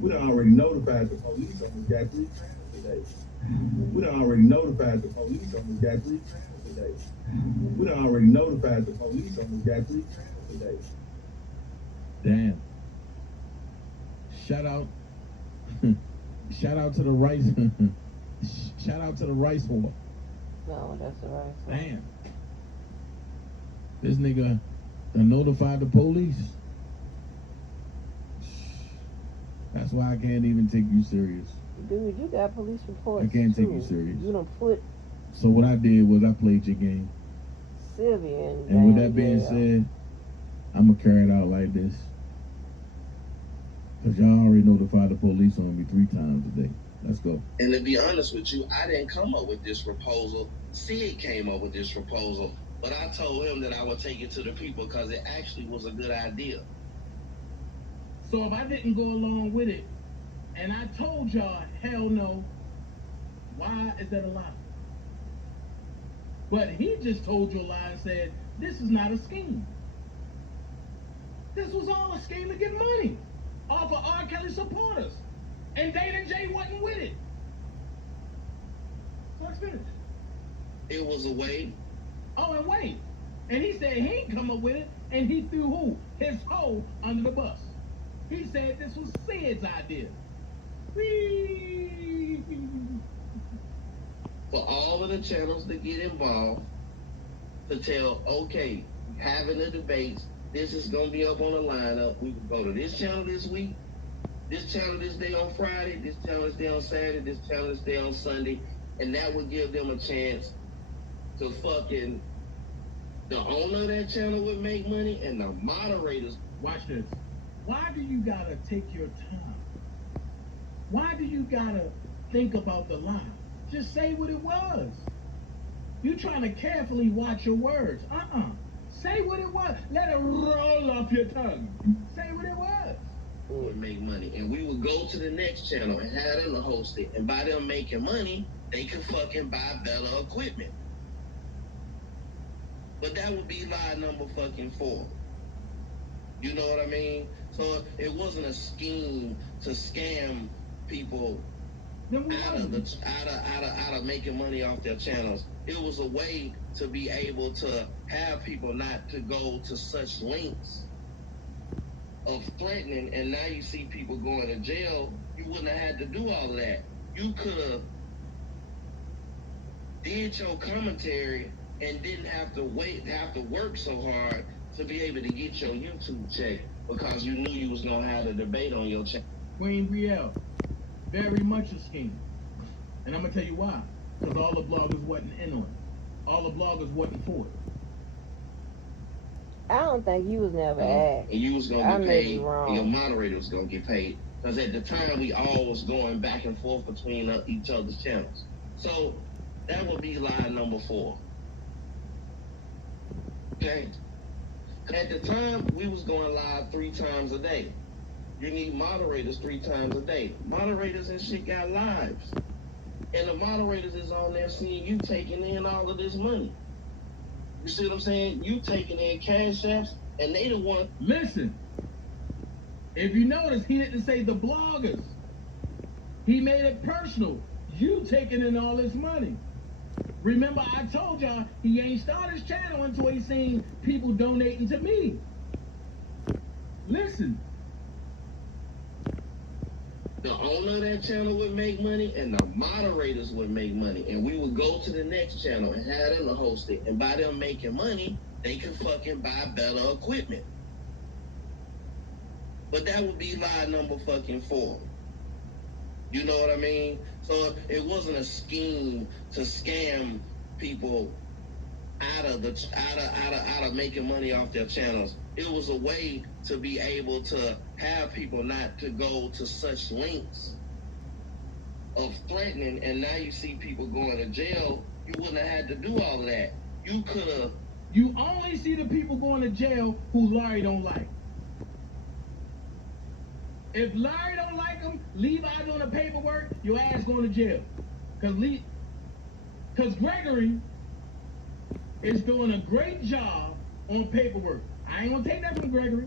We done already notified the police on this guy 3 times today. today. We done already notified the police almost got 3 trials today. We done already notified the police almost got 3 trials today. Damn. Shout out. Shout out to the rice. Shout out to the rice whore. No, that's the rice whore. Damn. This nigga done notified the police. That's why I can't even take you serious. Dude, you got police reports. I can't too. take you serious. You done put So what I did was I played your game. Sylvia in And with that damn being jail. said, I'm going to carry it out like this. Because y'all already notified the police on me 3 times today. Let's go. And to be honest with you, I didn't come up with this proposal. Sid came up with this proposal. But I told him that I would take it to the people because it actually was a good idea. So if I didn't go along with it, and I told y'all, hell no, why is that a lie? But he just told you a lie and said, this is not a scheme. This was all a scheme to get money off of R. Kelly supporters. And Dana J wasn't with it. So let's finish. It was a way. Oh, and wait. And he said he ain't come up with it, and he threw who? His hoe under the bus. He said this was Sid's idea. Whee! For all of the channels to get involved, to tell, okay, having the debates, this is going to be up on the lineup. We can go to this channel this week, this channel this day on Friday, this channel this day on Saturday, this channel this day on Sunday, and that would give them a chance to fucking, the owner of that channel would make money, and the moderators. Watch this. Why do you gotta take your time? Why do you gotta think about the lie? Just say what it was. You trying to carefully watch your words. Say what it was. Let it roll off your tongue. Say what it was. Would make money, and we would go to the next channel and have them to host it, and by them making money, they could fucking buy better equipment. But that would be lie number fucking 4. You know what I mean? So it wasn't a scheme to scam people out of making money off their channels. It was a way to be able to have people not to go to such lengths of threatening, and now you see people going to jail. You wouldn't have had to do all of that. You could have did your commentary and didn't have to work so hard to be able to get your YouTube check because you knew you was gonna have a debate on your channel. Queen Brielle, very much a scheme. And I'm gonna tell you why. Because all the bloggers wasn't in on it. All the bloggers wasn't for it. I don't think you was never asked. And you was gonna I get may paid, be wrong. and your moderator was gonna get paid. Because at the time, we all was going back and forth between each other's channels. So that would be lie number 4. Okay? At the time, we was going live 3 times a day. You need moderators 3 times a day. Moderators and shit got lives. And the moderators is on there seeing you taking in all of this money. You see what I'm saying? You taking in cash apps, and they the one. Listen, if you notice, he didn't say the bloggers. He made it personal. You taking in all this money. Remember, I told y'all he ain't started his channel until he seen people donating to me. Listen. The owner of that channel would make money, and the moderators would make money. And we would go to the next channel and have them to host it. And by them making money, they could fucking buy better equipment. But that would be lie number fucking 4. You know what I mean? So it wasn't a scheme to scam people out of making money off their channels. It was a way to be able to have people not to go to such lengths of threatening, and now you see people going to jail. You wouldn't have had to do all of that. You could have. You only see the people going to jail who Larry don't like. If Larry don't like him, Levi doing the paperwork, your ass going to jail. Because Gregory is doing a great job on paperwork. I ain't gonna take that from Gregory.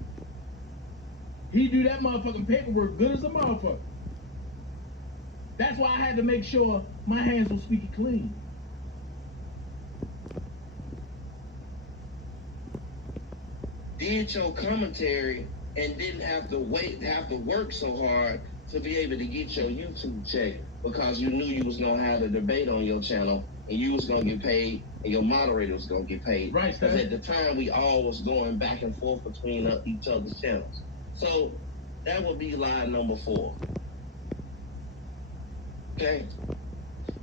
He do that motherfucking paperwork good as a motherfucker. That's why I had to make sure my hands were squeaky clean. Did your commentary and didn't have to work so hard to be able to get your YouTube check because you knew you was gonna have a debate on your channel and you was gonna get paid and your moderator was gonna get paid. Right, because at the time we all was going back and forth between each other's channels. So that would be lie number 4. Okay.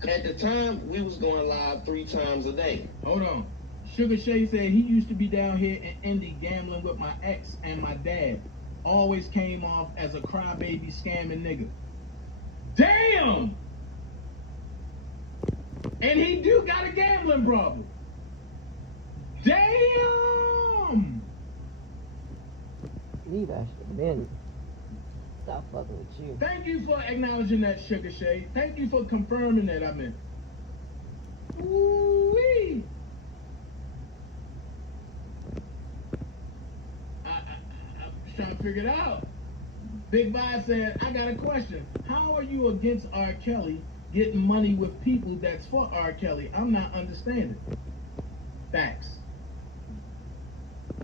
At the time we was going live 3 times a day. Hold on. Sugar Shay said he used to be down here in Indy gambling with my ex and my dad. Always came off as a crybaby scamming nigga. Damn! And he do got a gambling problem. Damn! Levi should have been. Stop fucking with you. Thank you for acknowledging that, Sugar Shay. Thank you for confirming that, I meant. Ooh-wee! I'm trying to figure it out. Big Bob said, I got a question. How are you against R. Kelly getting money with people that's for R. Kelly? I'm not understanding. Facts.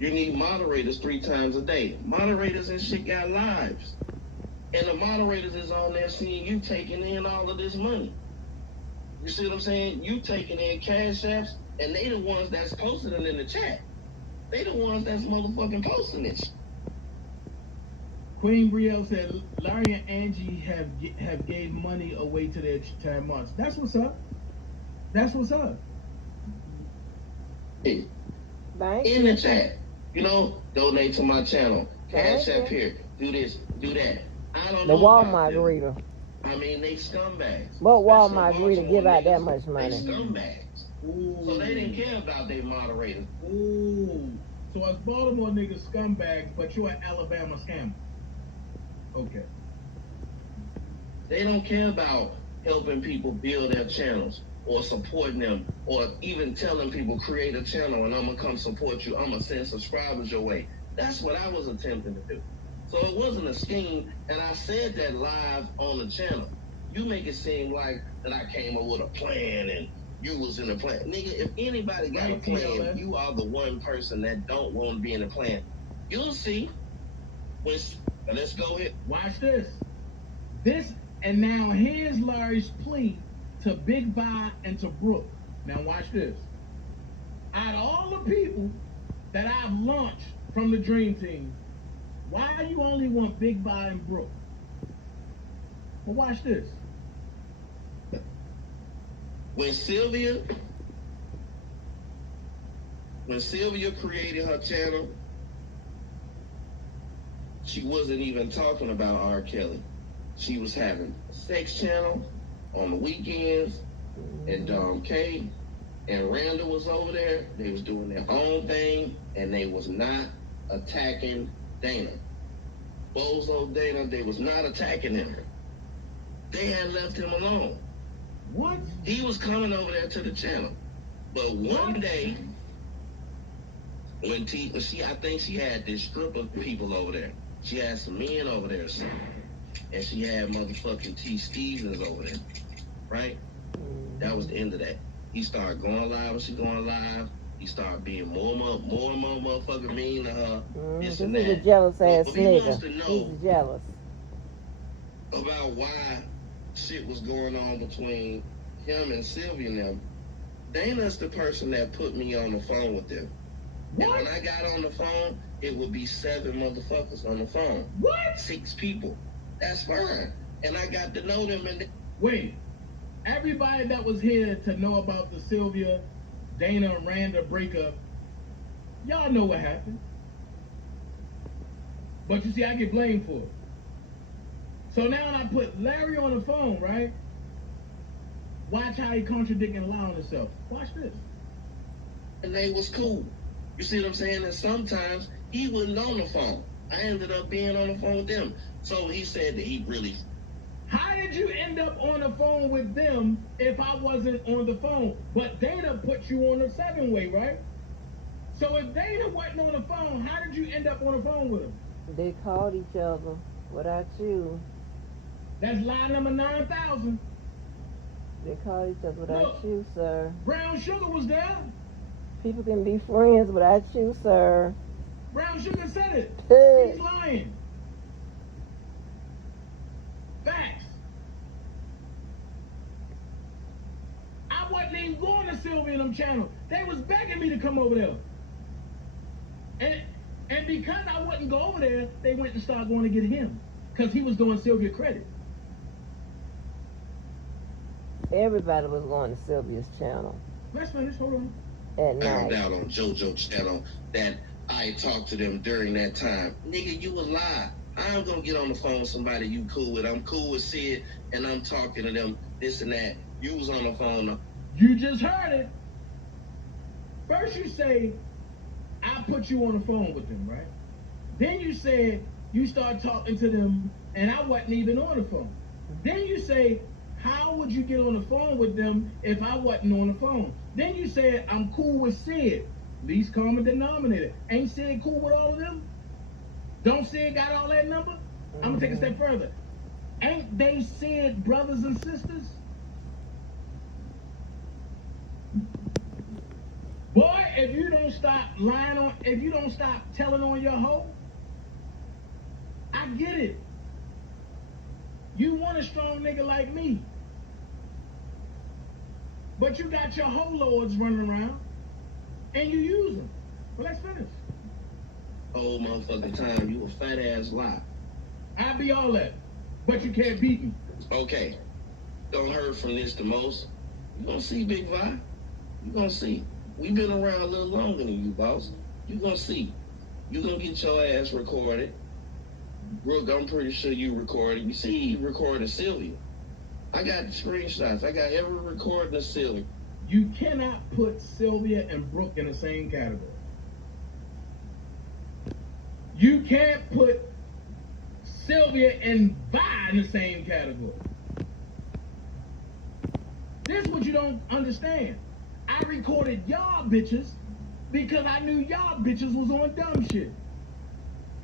You need moderators 3 times a day. Moderators and shit got lives. And the moderators is on there seeing you taking in all of this money. You see what I'm saying? You taking in cash apps, and they the ones that's posting it in the chat. They the ones that's motherfucking posting it. Queen Brielle said, Larry and Angie have gave money away to their mods. That's what's up. That's what's up. In the chat. You know, donate to my channel. Cash app here. Do this, do that. I don't know. The Walmart greeter. I mean, they scumbags. What Walmart greeter give out that much money? They scumbags. Ooh. So they didn't care about their moderators. Ooh. So us Baltimore niggas scumbags, but you're an Alabama scammer. Okay. They don't care about helping people build their channels or supporting them or even telling people create a channel and I'm gonna come support you. I'm gonna send subscribers your way. That's what I was attempting to do. So it wasn't a scheme, and I said that live on the channel. You make it seem like that I came up with a plan and you was in the plan. Nigga, if anybody got a plan, you are the one person that don't want to be in the plan. You'll see. Let's go ahead. Watch this. And now here's Larry's plea to Big Vi and to Brooke. Now watch this. Out of all the people that I've launched from the Dream Team, why you only want Big Vi and Brooke? Well, watch this. When Sylvia created her channel, she wasn't even talking about R. Kelly. She was having a sex channel on the weekends, and Dom K and Randall was over there. They was doing their own thing, and they was not attacking Dana. Bozo Dana, they was not attacking him. They had left him alone. What? He was coming over there to the channel. But one day, when I think she had this strip of people over there. She had some men over there or something. And she had motherfucking T. Stevens over there. Right? That was the end of that. He started going live when she going live. He started being more and more motherfucking mean to her. This is a jealous ass nigga. He's jealous. About why shit was going on between him and Sylvia and them. Dana's the person that put me on the phone with them. What? And when I got on the phone, it would be 7 motherfuckers on the phone. What? 6 people. That's fine. And I got to know them. And wait, everybody that was here to know about the Sylvia, Dana, and Randa breakup, y'all know what happened. But you see, I get blamed for it. So now I put Larry on the phone, right? Watch how he contradicting and allowing himself. Watch this. And they was cool. You see what I'm saying? And sometimes he wasn't on the phone. I ended up being on the phone with them. So he said that he really... How did you end up on the phone with them if I wasn't on the phone? But Dana put you on the 7-way, right? So if Dana wasn't on the phone, how did you end up on the phone with him? They called each other without you. That's lie number 9,000. They call each other without Look. you, sir. Brown Sugar was there. People can be friends without you, sir. Brown Sugar said it. He's lying. Facts. I wasn't even going to Sylvia and them channel. They was begging me to come over there. And because I wouldn't go over there, they went and started going to get him. Because he was doing Sylvia credit. Everybody was going to Sylvia's channel. Let's finish. Hold on. At I night. found out on JoJo's channel that I talked to them during that time. Nigga, you a lie. I'm gonna get on the phone with somebody you cool with. I'm cool with Sid, and I'm talking to them, this and that. You was on the phone. You just heard it. First you say, I put you on the phone with them, right? Then you said you start talking to them, and I wasn't even on the phone. Then you say, how would you get on the phone with them if I wasn't on the phone? Then you said, I'm cool with Sid. Least common denominator. Ain't Sid cool with all of them? Don't Sid got all that number? I'm gonna take a step further. Ain't they Sid brothers and sisters? Boy, if you don't stop lying on, if you don't stop telling on your hoe, I get it. You want a strong nigga like me. But you got your hoe lords running around, and you use them. Well, let's finish. Whole motherfucking time, you a fat ass lie. I be all that, but you can't beat me. Okay, don't heard from this the most. You gonna see, Big Vi. You gonna see. We been around a little longer than you, boss. You gonna see. You gonna get your ass recorded. Brooke, I'm pretty sure you recorded. You see, he recorded Sylvia. I got screenshots. I got every recording of Sylvia. You cannot put Sylvia and Brooke in the same category. You can't put Sylvia and Vi in the same category. This is what you don't understand. I recorded y'all bitches because I knew y'all bitches was on dumb shit.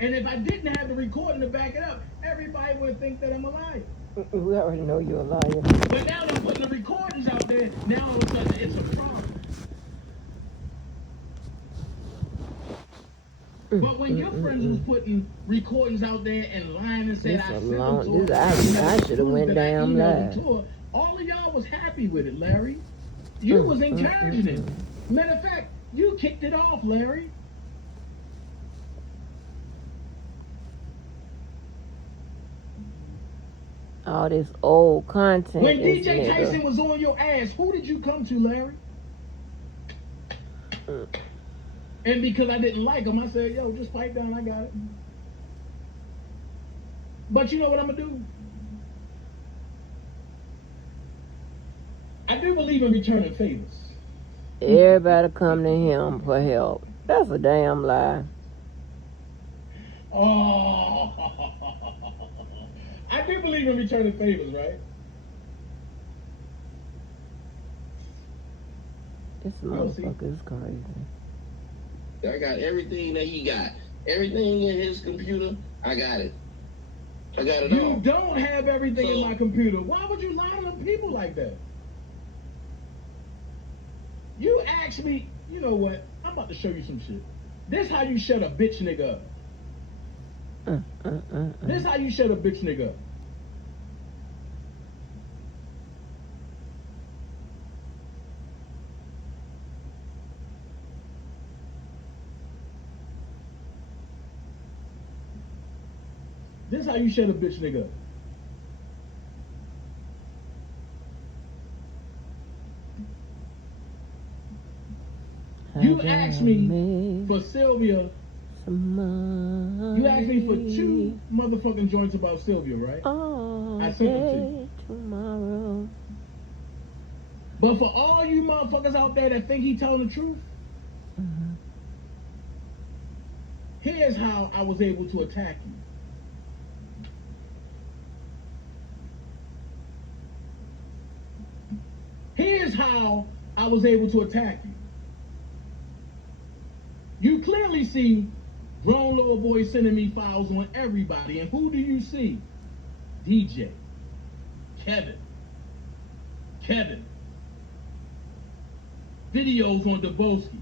And if I didn't have the recording to back it up, everybody would think that I'm a liar. We already know you're a liar. But now they're putting the recordings out there, now all of a sudden it's a problem. But when your friends was putting recordings out there and lying and said I sent them to her, I should have went damn live. all of y'all was happy with it, Larry. You was encouraging it. Matter of fact, you kicked it off, Larry. All this old content. When DJ Tyson was on your ass, who did you come to, Larry? And because I didn't like him, I said, yo, just pipe down, I got it. But you know what I'm gonna do? I do believe in returning favors. Everybody come to him for help. That's a damn lie. Oh, I do believe in returning favors, right? This motherfucker is crazy. I got everything that he got. Everything in his computer, I got it. I got it all. You don't have everything in my computer. Why would you lie to them people like that? You asked me, you know what? I'm about to show you some shit. This how you shut a bitch nigga up. This how you shut a bitch nigga up. This is how you shut a bitch nigga up. You asked me for Sylvia. You asked me for 2 motherfucking joints about Sylvia, right? I sent them to you. Tomorrow. But for all you motherfuckers out there that think he telling the truth, here's how I was able to attack you. Here's how I was able to attack you. You clearly see grown little boys sending me files on everybody. And who do you see? DJ. Kevin. Videos on Daboski.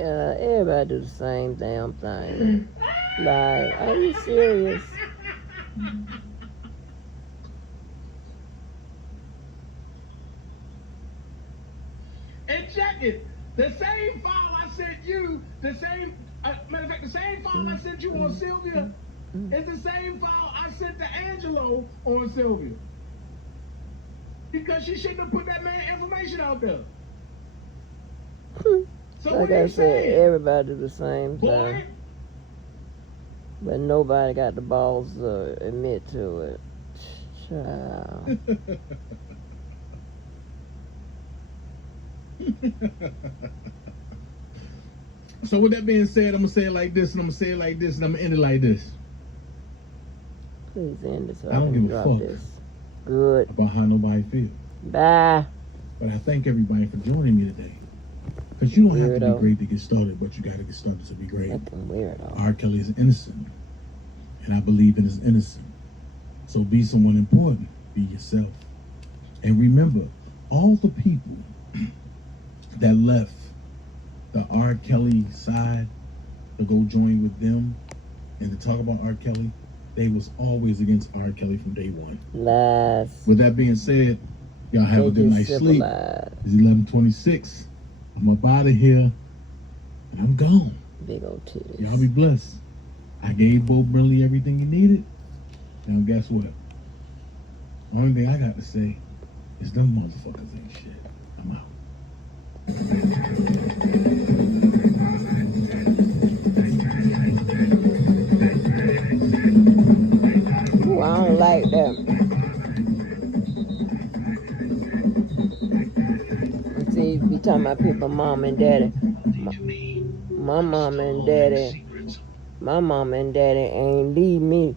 Everybody do the same damn thing. Like, are you serious? And check it. The same file I sent you, the same, matter of fact, the same file I sent you on Sylvia is the same file I sent to Angelo on Sylvia. Because she shouldn't have put that man information out there. So Like I said, everybody do the same thing. But nobody got the balls to admit to it. Child. So with that being said, I'm gonna say it like this, and I'm gonna say it like this, and I'm gonna end it like this. Please end it so I don't give a drop fuck this. Good. about how nobody feels. Bye. But I thank everybody for joining me today. Because you don't have to Weirdo. be great to get started, but you gotta get started to be great. Fucking weirdo. R. Kelly is innocent, and I believe in his innocence. So be someone important. Be yourself. And remember, all the people that left the R. Kelly side to go join with them and to talk about R. Kelly, they was always against R. Kelly from day one. Lies. With that being said, y'all have a They good just night's sleep. civilized. It's 11:26. I'm up out of here, and I'm gone. Big old titties. Y'all be blessed. I gave Bo Brinley everything he needed. Now guess what? The only thing I got to say is them motherfuckers ain't shit. I'm out. Ooh, I don't like that. See, you be talking about people, mom and daddy. My mom and daddy ain't leave me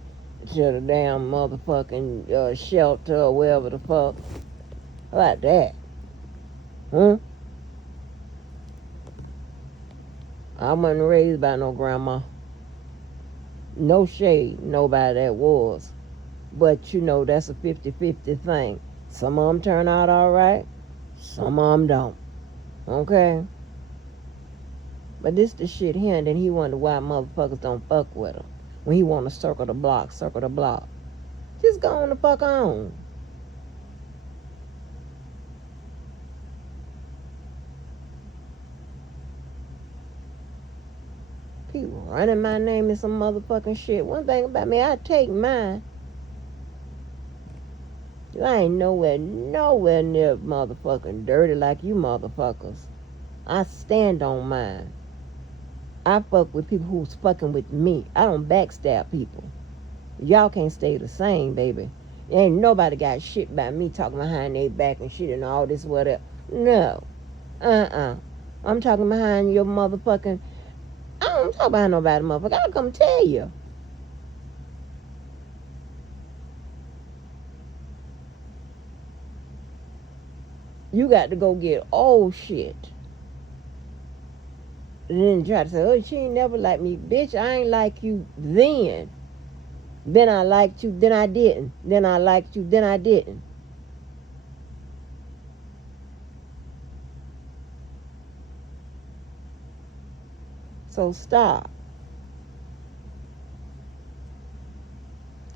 to the damn motherfucking shelter or wherever the fuck. How about that? Huh? I wasn't raised by no grandma. No shade, nobody that was. But you know, that's a 50-50 thing. Some of them turn out all right, some of them don't. Okay? But this the shit here, and then he wonder why motherfuckers don't fuck with him. When he want to circle the block. Just go on the fuck on. People running my name in some motherfucking shit. One thing about me, I take mine. I ain't nowhere near motherfucking dirty like you motherfuckers. I stand on mine. I fuck with people who's fucking with me. I don't backstab people. Y'all can't stay the same, baby. Ain't nobody got shit by me talking behind their back and shit and all this whatever. No. I'm talking behind your motherfucking... I don't talk behind nobody, motherfucker. I'll come tell you. You got to go get old shit. And then try to say, oh, she ain't never liked me. Bitch, I ain't like you then. Then I liked you, then I didn't. Then I liked you, then I didn't. So stop.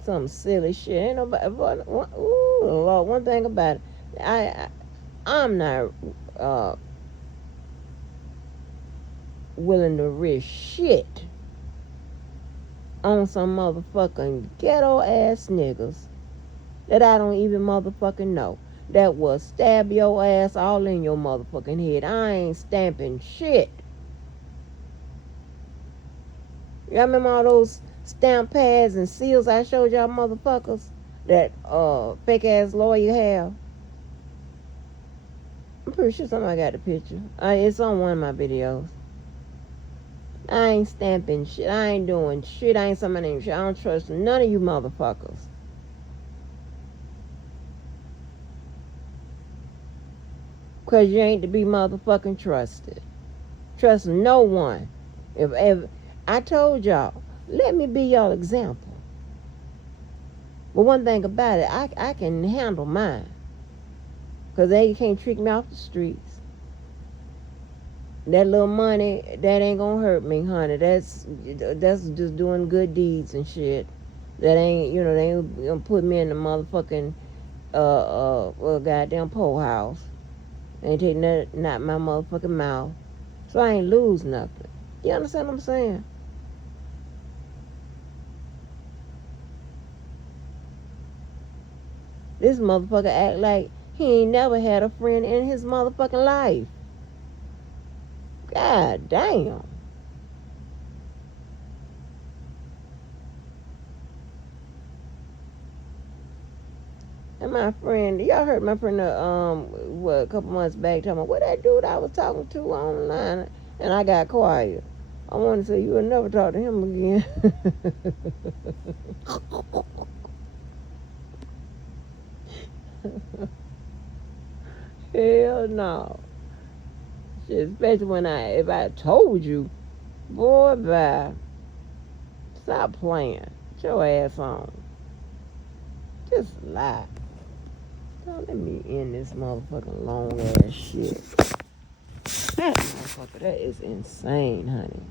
Some silly shit. Ain't nobody... Ooh, Lord, one thing about it. I'm not willing to risk shit on some motherfucking ghetto ass niggas that I don't even motherfucking know, that will stab your ass all in your motherfucking head. I ain't stamping shit. Y'all remember all those stamp pads and seals I showed y'all motherfuckers that fake ass lawyer have? I'm pretty sure somebody got the picture. It's on one of my videos. I ain't stamping shit. I ain't doing shit. I ain't somebody named shit. I don't trust none of you motherfuckers. Because you ain't to be motherfucking trusted. Trust no one. If I told y'all, let me be y'all example. But one thing about it, I can handle mine. Because they can't trick me off the streets. That little money, that ain't gonna hurt me, honey. That's just doing good deeds and shit. That ain't, they ain't gonna put me in the motherfucking, goddamn pole house. Ain't taking not my motherfucking mouth. So I ain't lose nothing. You understand what I'm saying? This motherfucker act like he ain't never had a friend in his motherfucking life. God damn. And my friend, y'all heard my friend a couple months back talking about what that dude I was talking to online, and I got quiet. I want to say you will never talk to him again. Hell no. Shit, especially if I told you, boy, bye. Stop playing. Get your ass on. Just lie. Don't let me end this motherfucking long ass shit. That motherfucker, that is insane, honey.